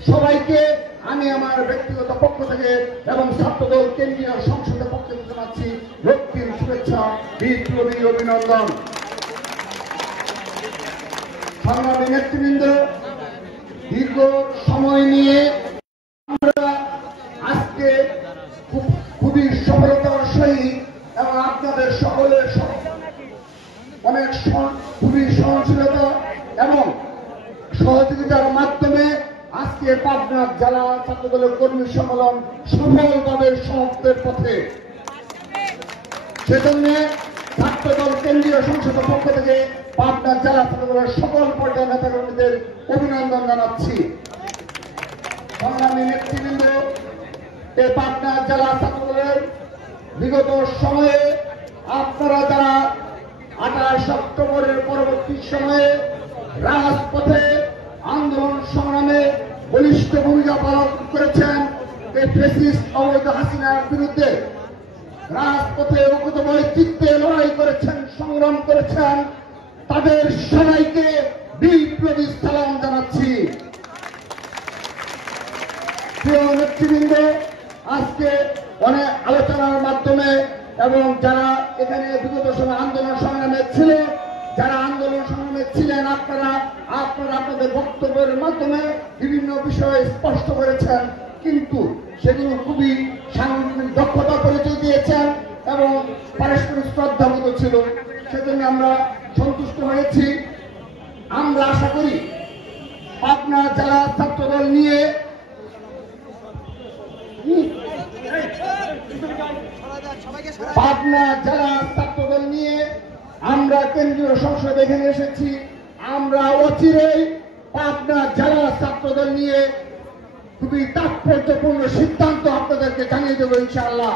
সবাইকে আমি আমার ব্যক্তিগত পক্ষ থেকে এবং ছাত্রদল কেন্দ্রীয় সংসদের পক্ষ থেকে জানাচ্ছি রক্তিম শুভেচ্ছা বিপ্লবী অভিনন্দন। সংগ্রামী নেতৃবৃন্দ, দীর্ঘ সময় নিয়ে আমরা আজকে খুবই সফলতার সহিত এবং আপনাদের সকলের অনেক খুবই সহনশীলতা এবং সহযোগিতার মাধ্যমে আজকে পাবনা জেলা ছাত্রদলের কর্মী সম্মেলন সফলভাবে সমাপ্তের পথে। সেজন্য ছাত্রদল কেন্দ্রীয় সংসদের পক্ষ থেকে পাবনা জেলা ছাত্রদলের সকল পর্যায়ের নেতাকর্মীদের অভিনন্দন জানাচ্ছি। সংগ্রামী নেতৃবৃন্দ, এই পাবনা জেলা ছাত্রদলের বিগত সময়ে আপনারা যারা 28 অক্টোবরের পরবর্তী সময়ে রাজপথে আন্দোলন সংগ্রামে বলিষ্ঠ ভূমিকা পালন করেছেন এই ফ্যাসিস্ট অবৈধ হাসিনার বিরুদ্ধে, রাজপথে ঐক্যবদ্ধ চিত্তে লড়াই করেছেন, সংগ্রাম করেছেন, তাদের সবাইকে বিপ্লবী সালাম জানাচ্ছি। প্রিয় নেতৃবৃন্দ, আজকে অনেক আলোচনার মাধ্যমে এবং যারা এখানে বিগত সময় আন্দোলন সংগ্রামে ছিল, যারা আন্দোলন সংগ্রামে ছিলেন, আপনারা আপনাদের বক্তব্যের মাধ্যমে বিভিন্ন বিষয় স্পষ্ট করেছেন। কিন্তু সেগুলো খুবই সাংগঠনিক দক্ষতা পরিচয় দিয়েছেন এবং পারস্পরিক শ্রদ্ধাবোধ ছিল। সেজন্য আমরা সন্তুষ্ট হয়েছি। আমরা আশা করি পাবনা জেলা ছাত্রদল নিয়ে আমরা কেন্দ্রীয় সংসদে এখানে এসেছি। আমরা অচিরেই পাবনা জেলা ছাত্রদল নিয়ে খুবই তাৎপর্যপূর্ণ সিদ্ধান্ত আপনাদেরকে জানিয়ে দেবো ইনশাআল্লাহ।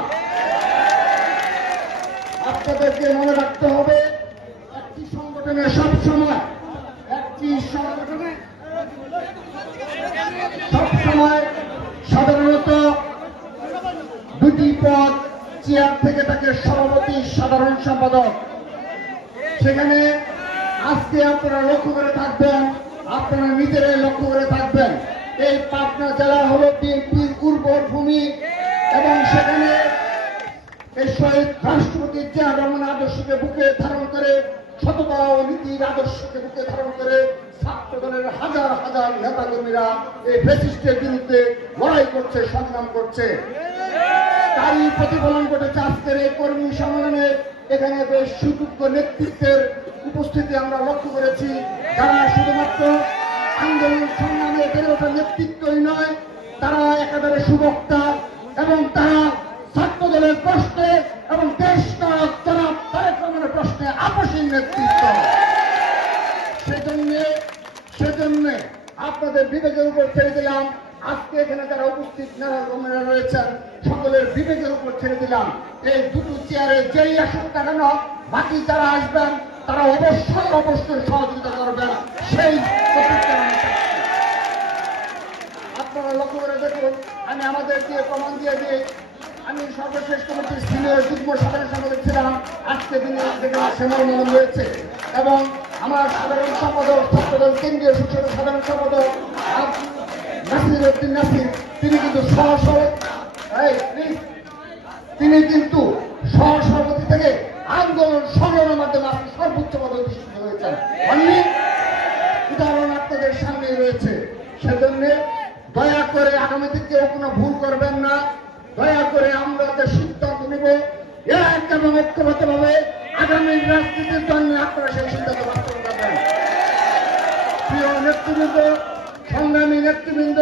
আপনাদেরকে মনে রাখতে হবে, একটি সংগঠনে সবসময় সাধারণত দুটি পদ চেয়ার থেকে থাকে সভাপতি, সাধারণ সম্পাদক। সেখানে আজকে আপনারা লক্ষ্য করে থাকবেন, আপনারা নিজেরাই লক্ষ্য করে থাকবেন, এই পাবনা জেলা হল বিএনপির উর্বর ভূমি এবং সেখানে এই শহীদ রাষ্ট্রপতি জিয়া রহমানের আদর্শকে বুকে ধারণ করে, সততা ও নীতির আদর্শকে বুকে ধারণ করে ছাত্র দলের হাজার হাজার নেতাকর্মীরা এই ফ্যাসিস্টের বিরুদ্ধে লড়াই করছে, সংগ্রাম করছে। তারই প্রতিফলন ঘটেছে আজকের এই কর্মী সম্মেলনে। এখানে বেশ সুযোগ্য নেতৃত্বের উপস্থিতি আমরা লক্ষ্য করেছি, যারা শুধুমাত্র আন্দোলন সংগ্রামে বেড়ে ওঠা নেতৃত্বই নয়, তারা একেবারে সুবক্তা এবং তারা ছাত্র দলের প্রশ্নে এবং দেশ নায়ক জনাব তারেক রহমানের প্রশ্নে আপসীন নেতৃত্ব। সেজন্য আপনাদের বিবেকের উপর ছেড়ে দিলাম। আজকে এখানে যারা উপস্থিত নেতাকর্মীরা রয়েছেন, সকলের বিবেকের উপর ছেড়ে দিলাম। এই দুটো চেয়ারে যেই আসুক না কেন, বাকি যারা আসবেন তারা অবশ্যই সহযোগিতা করবেন। সেই আপনারা লক্ষ্য করে দেখুন, আমি আমাদের দিয়ে প্রমাণ দিয়ে দিই, আমি সর্বশেষ কমিটির সিনিয়র যুগ্ম সাধারণ সম্পাদক ছিলাম। আজকে দিনে যেখানে শ্যামল মদন রয়েছে এবং আমার সাধারণ সম্পাদক, ছাত্রদল কেন্দ্রীয় সংসদের সাধারণ সম্পাদক নাসির উদ্দিন নাসির, তিনি কিন্তু সহসভাপতি থেকে আন্দোলন সংগ্রামের মাধ্যমে আজকে সর্বোচ্চ পদে অধিষ্ঠিত হয়েছেন। উদাহরণ আপনাদের সামনে রয়েছে। সেজন্য দয়া করে আগামীতে কেউ কোনো ভুল করবেন না। দয়া করে আমরা যে সিদ্ধান্ত নেব এক এবং ঐক্যবদ্ধভাবে আগামী রাজনীতির জন্য আপনারা সেই সিদ্ধান্ত বাস্তবায়ন করবেন। প্রিয় নেতৃবৃন্দ, সংগ্রামী নেতৃবৃন্দ,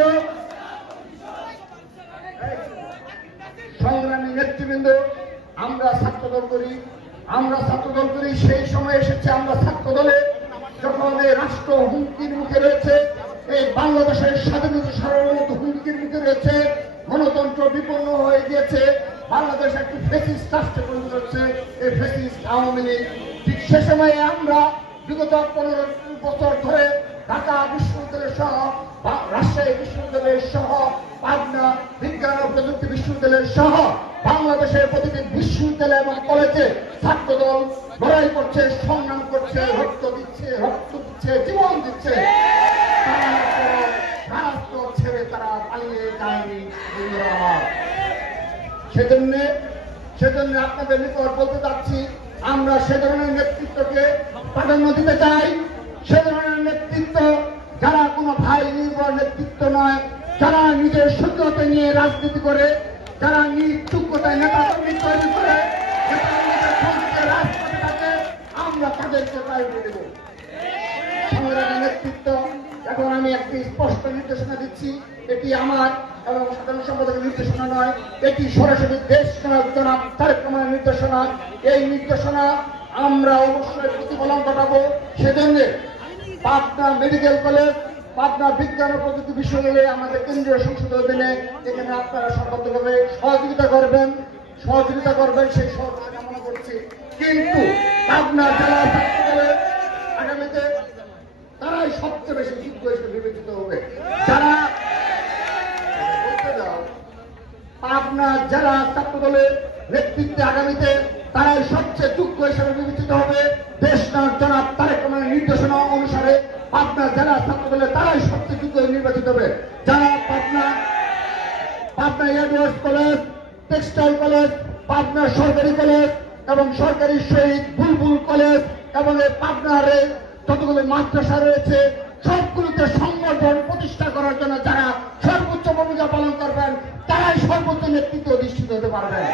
আমরা ছাত্রদল করি। সেই সময় এসেছে আমরা ছাত্রদলে যখন এই রাষ্ট্র হুমকির মুখে রয়েছে, এই বাংলাদেশের স্বাধীনতা সার্বভৌমত্ব হুমকির মুখে রয়েছে, গণতন্ত্র বিপন্ন হয়ে গিয়েছে, বাংলাদেশ একটি ফ্যাসিস্ট রাষ্ট্রে পরিণত হচ্ছে, এই ফ্যাসিস্ট আওয়ামী লীগ। ঠিক সে সময়ে আমরা বিগত 15 বছর ধরে ঢাকা বিশ্ববিদ্যালয় সহ, রাজশাহী বিশ্ববিদ্যালয় সহ, পাবনা বিজ্ঞান ও প্রযুক্তি বিশ্ববিদ্যালয় সহ বাংলাদেশের প্রতিটি বিশ্ববিদ্যালয় এবং কলেজে ছাত্রদল লড়াই করছে, সংগ্রাম করছে, রক্ত দিচ্ছে, জীবন দিচ্ছে। রাষ্ট্র ছেড়ে তারা পালিয়ে যায়নি। সেজন্য আপনাদের নিকট বলতে চাচ্ছি, আমরা সে ধরনের নেতৃত্বকে প্রাধান্য দিতে চাই। সে ধরনের নেতৃত্ব যারা কোনো ভাই নির্ভর নেতৃত্ব নয়, যারা নিজের সত্যতা নিয়ে রাজনীতি করে, যারা নিজ যোগ্যতায় নেতাকর্মী তৈরি করে, রাজপথে থাকে, আমরা তাদেরকে প্রায়োরিটি দেব। সংগ্রামী নেতৃত্ব, এখন আমি একটি স্পষ্ট নির্দেশনা দিচ্ছি, এটি আমার এবং সাধারণ সম্পাদকের নির্দেশনা নয়, এটি সরাসরি দেশ নায়ক জনাব তারেক রহমানের নির্দেশনা। এই নির্দেশনা আমরা অবশ্যই প্রতিফলন ঘটাবো। সেজন্য পাবনা মেডিকেল কলেজ, পাবনা বিজ্ঞান ও প্রযুক্তি বিশ্ববিদ্যালয়ে আমাদের কেন্দ্রীয় সংসদ অধীনে এখানে আপনারা সর্বাত্মকভাবে সহযোগিতা করবেন, সেই সহযোগিতা কামনা করছি। কিন্তু পাবনা জেলা ছাত্রদলের আগামীতে তারাই সবচেয়ে বেশি যোগ্য হিসেবে বিবেচিত হবে। পাবনা জেলা ছাত্রদলের নেতৃত্বে আগামীতে তারাই সবচেয়ে যোগ্য হিসেবে বিবেচিত হবে। দেশ নায়ক জনাব তারেক রহমানের নির্দেশনা অনুসারে পাবনা জেলা ছাত্রদলের তারাই সবচেয়ে যোগ্য নির্বাচিত হবে। যারা Pabna Edwards college, textile college, Pabna সরকারি কলেজ এবং সরকারি শহীদ বুলবুল কলেজ এবং এই পাবনার যতগুলো মাদ্রাসা রয়েছে, সবগুলোতে সংগঠন প্রতিষ্ঠা করার জন্য যারা সর্বোচ্চ ভূমিকা পালন করবেন, তারাই সর্বোচ্চ নেতৃত্বে অধিষ্ঠিত হতে পারবেন।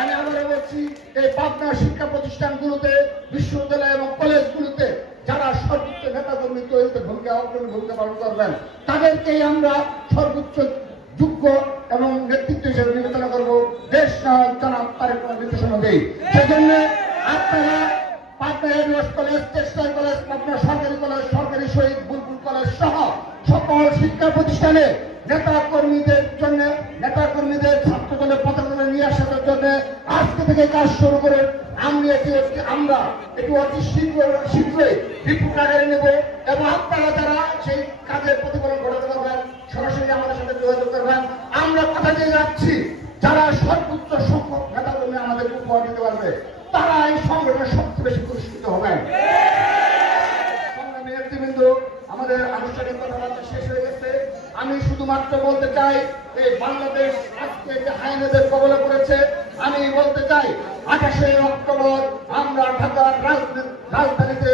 আমি আবারও বলছি, এই পাবনা শিক্ষা প্রতিষ্ঠানগুলোতে, বিশ্ববিদ্যালয় এবং কলেজগুলোতে যারা সর্বোচ্চ নেতাকর্মী তৈরিতে অগ্রণী ভূমিকা পালন করবেন, তাদেরকেই আমরা সর্বোচ্চ যোগ্য এবং নেতৃত্ব হিসেবে বিবেচনা করব দেশ নায়ক জনাব তারেক রহমানের নির্দেশনা দেই। সেজন্য আপনারা Pabna AVS college, textile college, Pabna সরকারি কলেজ, সরকারি শহীদ বুলবুল কলেজ সহ সকল শিক্ষা প্রতিষ্ঠানে নেতাকর্মীদের জন্য, নেতাকর্মীদের ছাত্র দলের পতাকা নিয়ে আসার জন্য আজকে থেকে কাজ শুরু করে আমরা এটি অতি শীঘ্রই রিপোর্ট আকারে নেব এবং আপনারা যারা সেই কাজের প্রতিফলন ঘটাতে পারবেন সরাসরি আমাদের সাথে যোগাযোগ করবেন। আমরা কথা দিয়ে যাচ্ছি, যারা সর্বোচ্চ সংখ্যক নেতাকর্মী আমাদের উপহার দিতে পারবে তারা এই সংগঠনের সবচেয়ে বেশি পুরস্কৃত হবেন। সংগ্রামী নেতৃবৃন্দ, আমাদের আনুষ্ঠানিক কথাবার্তা শেষ হয়ে গেছে। আমি শুধুমাত্র বলতে চাই, এই বাংলাদেশ আজকে যে হাইনাদের কবলে পড়েছে, আমি বলতে চাই 28শে অক্টোবর আমরা ঢাকার রাজধানীতে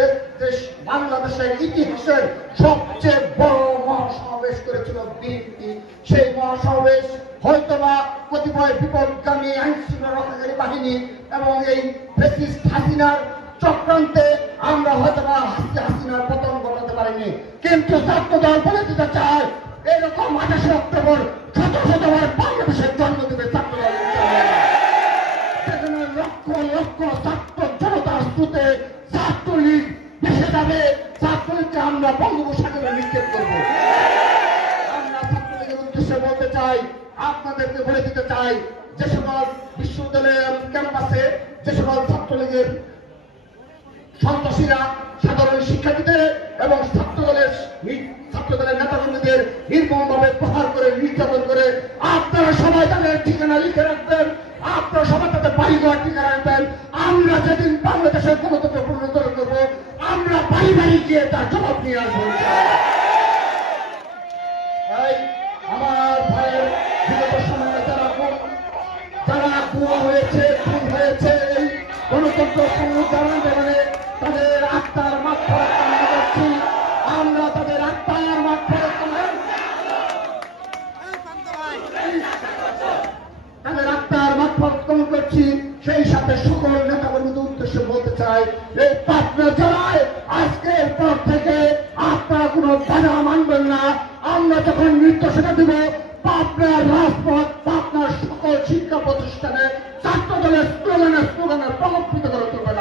বাংলাদেশের ইতিহাসের সবচেয়ে বড় মহাসমাবেশ করেছিল বিএনপি। সেই মহাসমাবেশ হয়তোবা কতিপয় বিপদগামী আইন শৃঙ্খলা রক্ষাকারী বাহিনী এবং এই ফ্যাসিস্ট হাসিনার চক্রান্তে আমরা হয়তোবা হাসিনার পতন ঘটাতে পারিনি, কিন্তু ছাত্রদল বলে দিতে চায় এরকম 28শে অক্টোবর শত শতবার বাংলাদেশের জন্ম দেবে ছাত্রদল। সেখানে লক্ষ লক্ষ ছাত্র জনতার স্রোতে ছাত্রলীগ ভেসে যাবে, ছাত্রলীগকে আমরা বঙ্গোপসাগরে নিক্ষেপ করবো। আমরা ছাত্রলীগের উদ্দেশ্যে বলতে চাই, আপনাদেরকে বলে দিতে চাই, যে সকল বিশ্ববিদ্যালয়ের ক্যাম্পাসে যে সকল ছাত্রলীগের সন্ত্রাসীরা সাধারণ শিক্ষার্থীদের এবং ছাত্রদলের নেতাকর্মীদের নির্মমভাবে প্রহার করে, নির্যাতন করে, আপনারা সবাই তাদের ঠিকানা লিখে রাখবেন, আপনারা সবাই তাদের বাড়িঘর ঠিকানা রাখবেন। আমরা যেদিন বাংলাদেশের গণতন্ত্র পুনরুদ্ধার করবো, আমরা বাড়ি বাড়ি গিয়ে তার জবাব নিয়ে আসবো। আমার ভাইয়ের বিগত সময়ে যারা খুন হয়েছে, এই গণতন্ত্র পুনরুদ্ধারণে তাদের আত্মার মাগফিরাত কামনা করছি। আমরা তাদের আত্মার মাগফিরাত কামনা করছি। সেই সাথে সকল নেতাকর্মীদের উদ্দেশ্যে বলতে চাই, এই পাবনা জেলায় আজকের পর থেকে আপনারা কোনো বাধা মানবেন না। আমরা যখন নির্দেশনা দিব, পাবনার রাজপথ, পাবনার সকল শিক্ষা প্রতিষ্ঠানে ছাত্রদলের স্লোগানের প্রকম্পিত করে তুলবেন।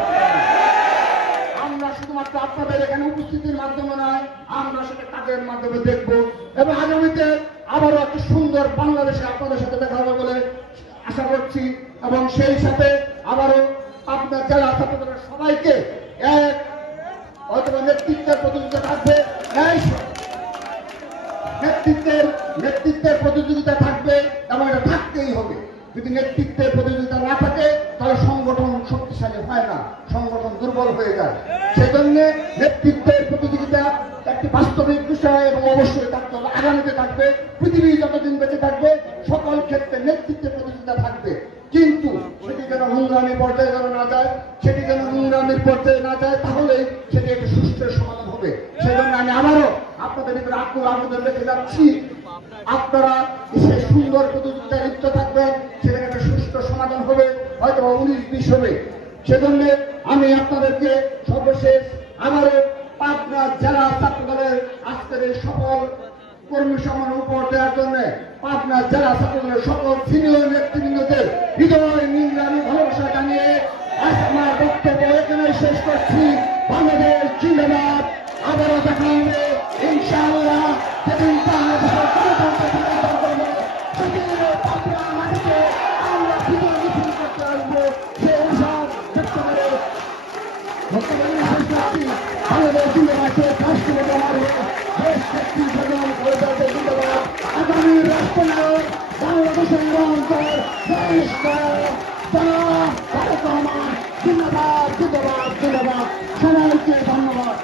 আমরা শুধুমাত্র আপনাদের এখানে উপস্থিতির মাধ্যমে নয়, আমরা সেটা কাজের মাধ্যমে দেখব এবং আগামীতে আবারও একটা সুন্দর বাংলাদেশে আপনাদের সাথে দেখা হবে বলে আশা করছি। এবং সেই সাথে আবারও আপনার জেলা ছাত্রদলের সবাইকে এক অথবা নেতৃত্বের প্রতিযোগিতা থাকবে, নেতৃত্বের প্রতিযোগিতা থাকবে এবং এটা থাকতেই হবে। যদি নেতৃত্বের প্রতিযোগিতা না থাকে তাহলে সংগঠন শক্তিশালী হয় না, সংগঠন দুর্বল হয়ে যায়। সেজন্য নেতৃত্বের প্রতিযোগিতা একটি বাস্তবিক বিষয় এবং অবশ্যই থাকতে হবে, আগামীতে থাকবে। পৃথিবী যতদিন বেঁচে থাকবে সকল ক্ষেত্রে নেতৃত্বের প্রতিযোগিতা থাকবে, কিন্তু সেটি যেন নোংরামির পর্যায়ে যেন না যায়, তাহলেই সেটি একটি সুষ্ঠু সমাধান হবে। সেজন্য আমি আবারও আপনাদের ভিতরে আবেদন রেখে যাচ্ছি, আপনারা সেই সুন্দর প্রতিযোগিতায় লিপ্ত থাকবেন, সেখানে একটা সুষ্ঠু সমাধান হবে, হয়তো 19-20 হবে। সেজন্য আমি আপনাদেরকে সর্বশেষ আবারও পাবনা জেলা ছাত্রদলের আজকের এই সকল কর্মী সম্মান উপহার দেওয়ার জন্য পাবনা জেলা ছাত্রদলের সকল সিনিয়র নেতৃবৃন্দদের হৃদয় নিংরানি ভালোবাসা জানিয়ে আমার বক্তব্য এখানে শেষ করছি। বাংলাদেশ জিন্দাবাদ। আবারও দেখা হবে ইনশাআল্লাহ, যেদিন বাংলাদেশের গণতন্ত্র পুনরুদ্ধার করবো, সেদিন পাবনার মাটিতে আমরা বিজয় মিছিল করতে আসবো। সে উৎসব ব্যক্ত করে বক্তব্য শেষ করছি। বাংলাদেশ জিন্দাবাদকে রাষ্ট্রপতি আমার দেশ শক্তি স্বজন করে জিন্দাবাদ। আগামী রাষ্ট্রনায়ক বাংলাদেশের নিরন্তর দেশ নায়ক তারেক রহমান জিন্দাবাদ, জিন্দাবাদ, জিন্দাবাদ। সবাইকে ধন্যবাদ।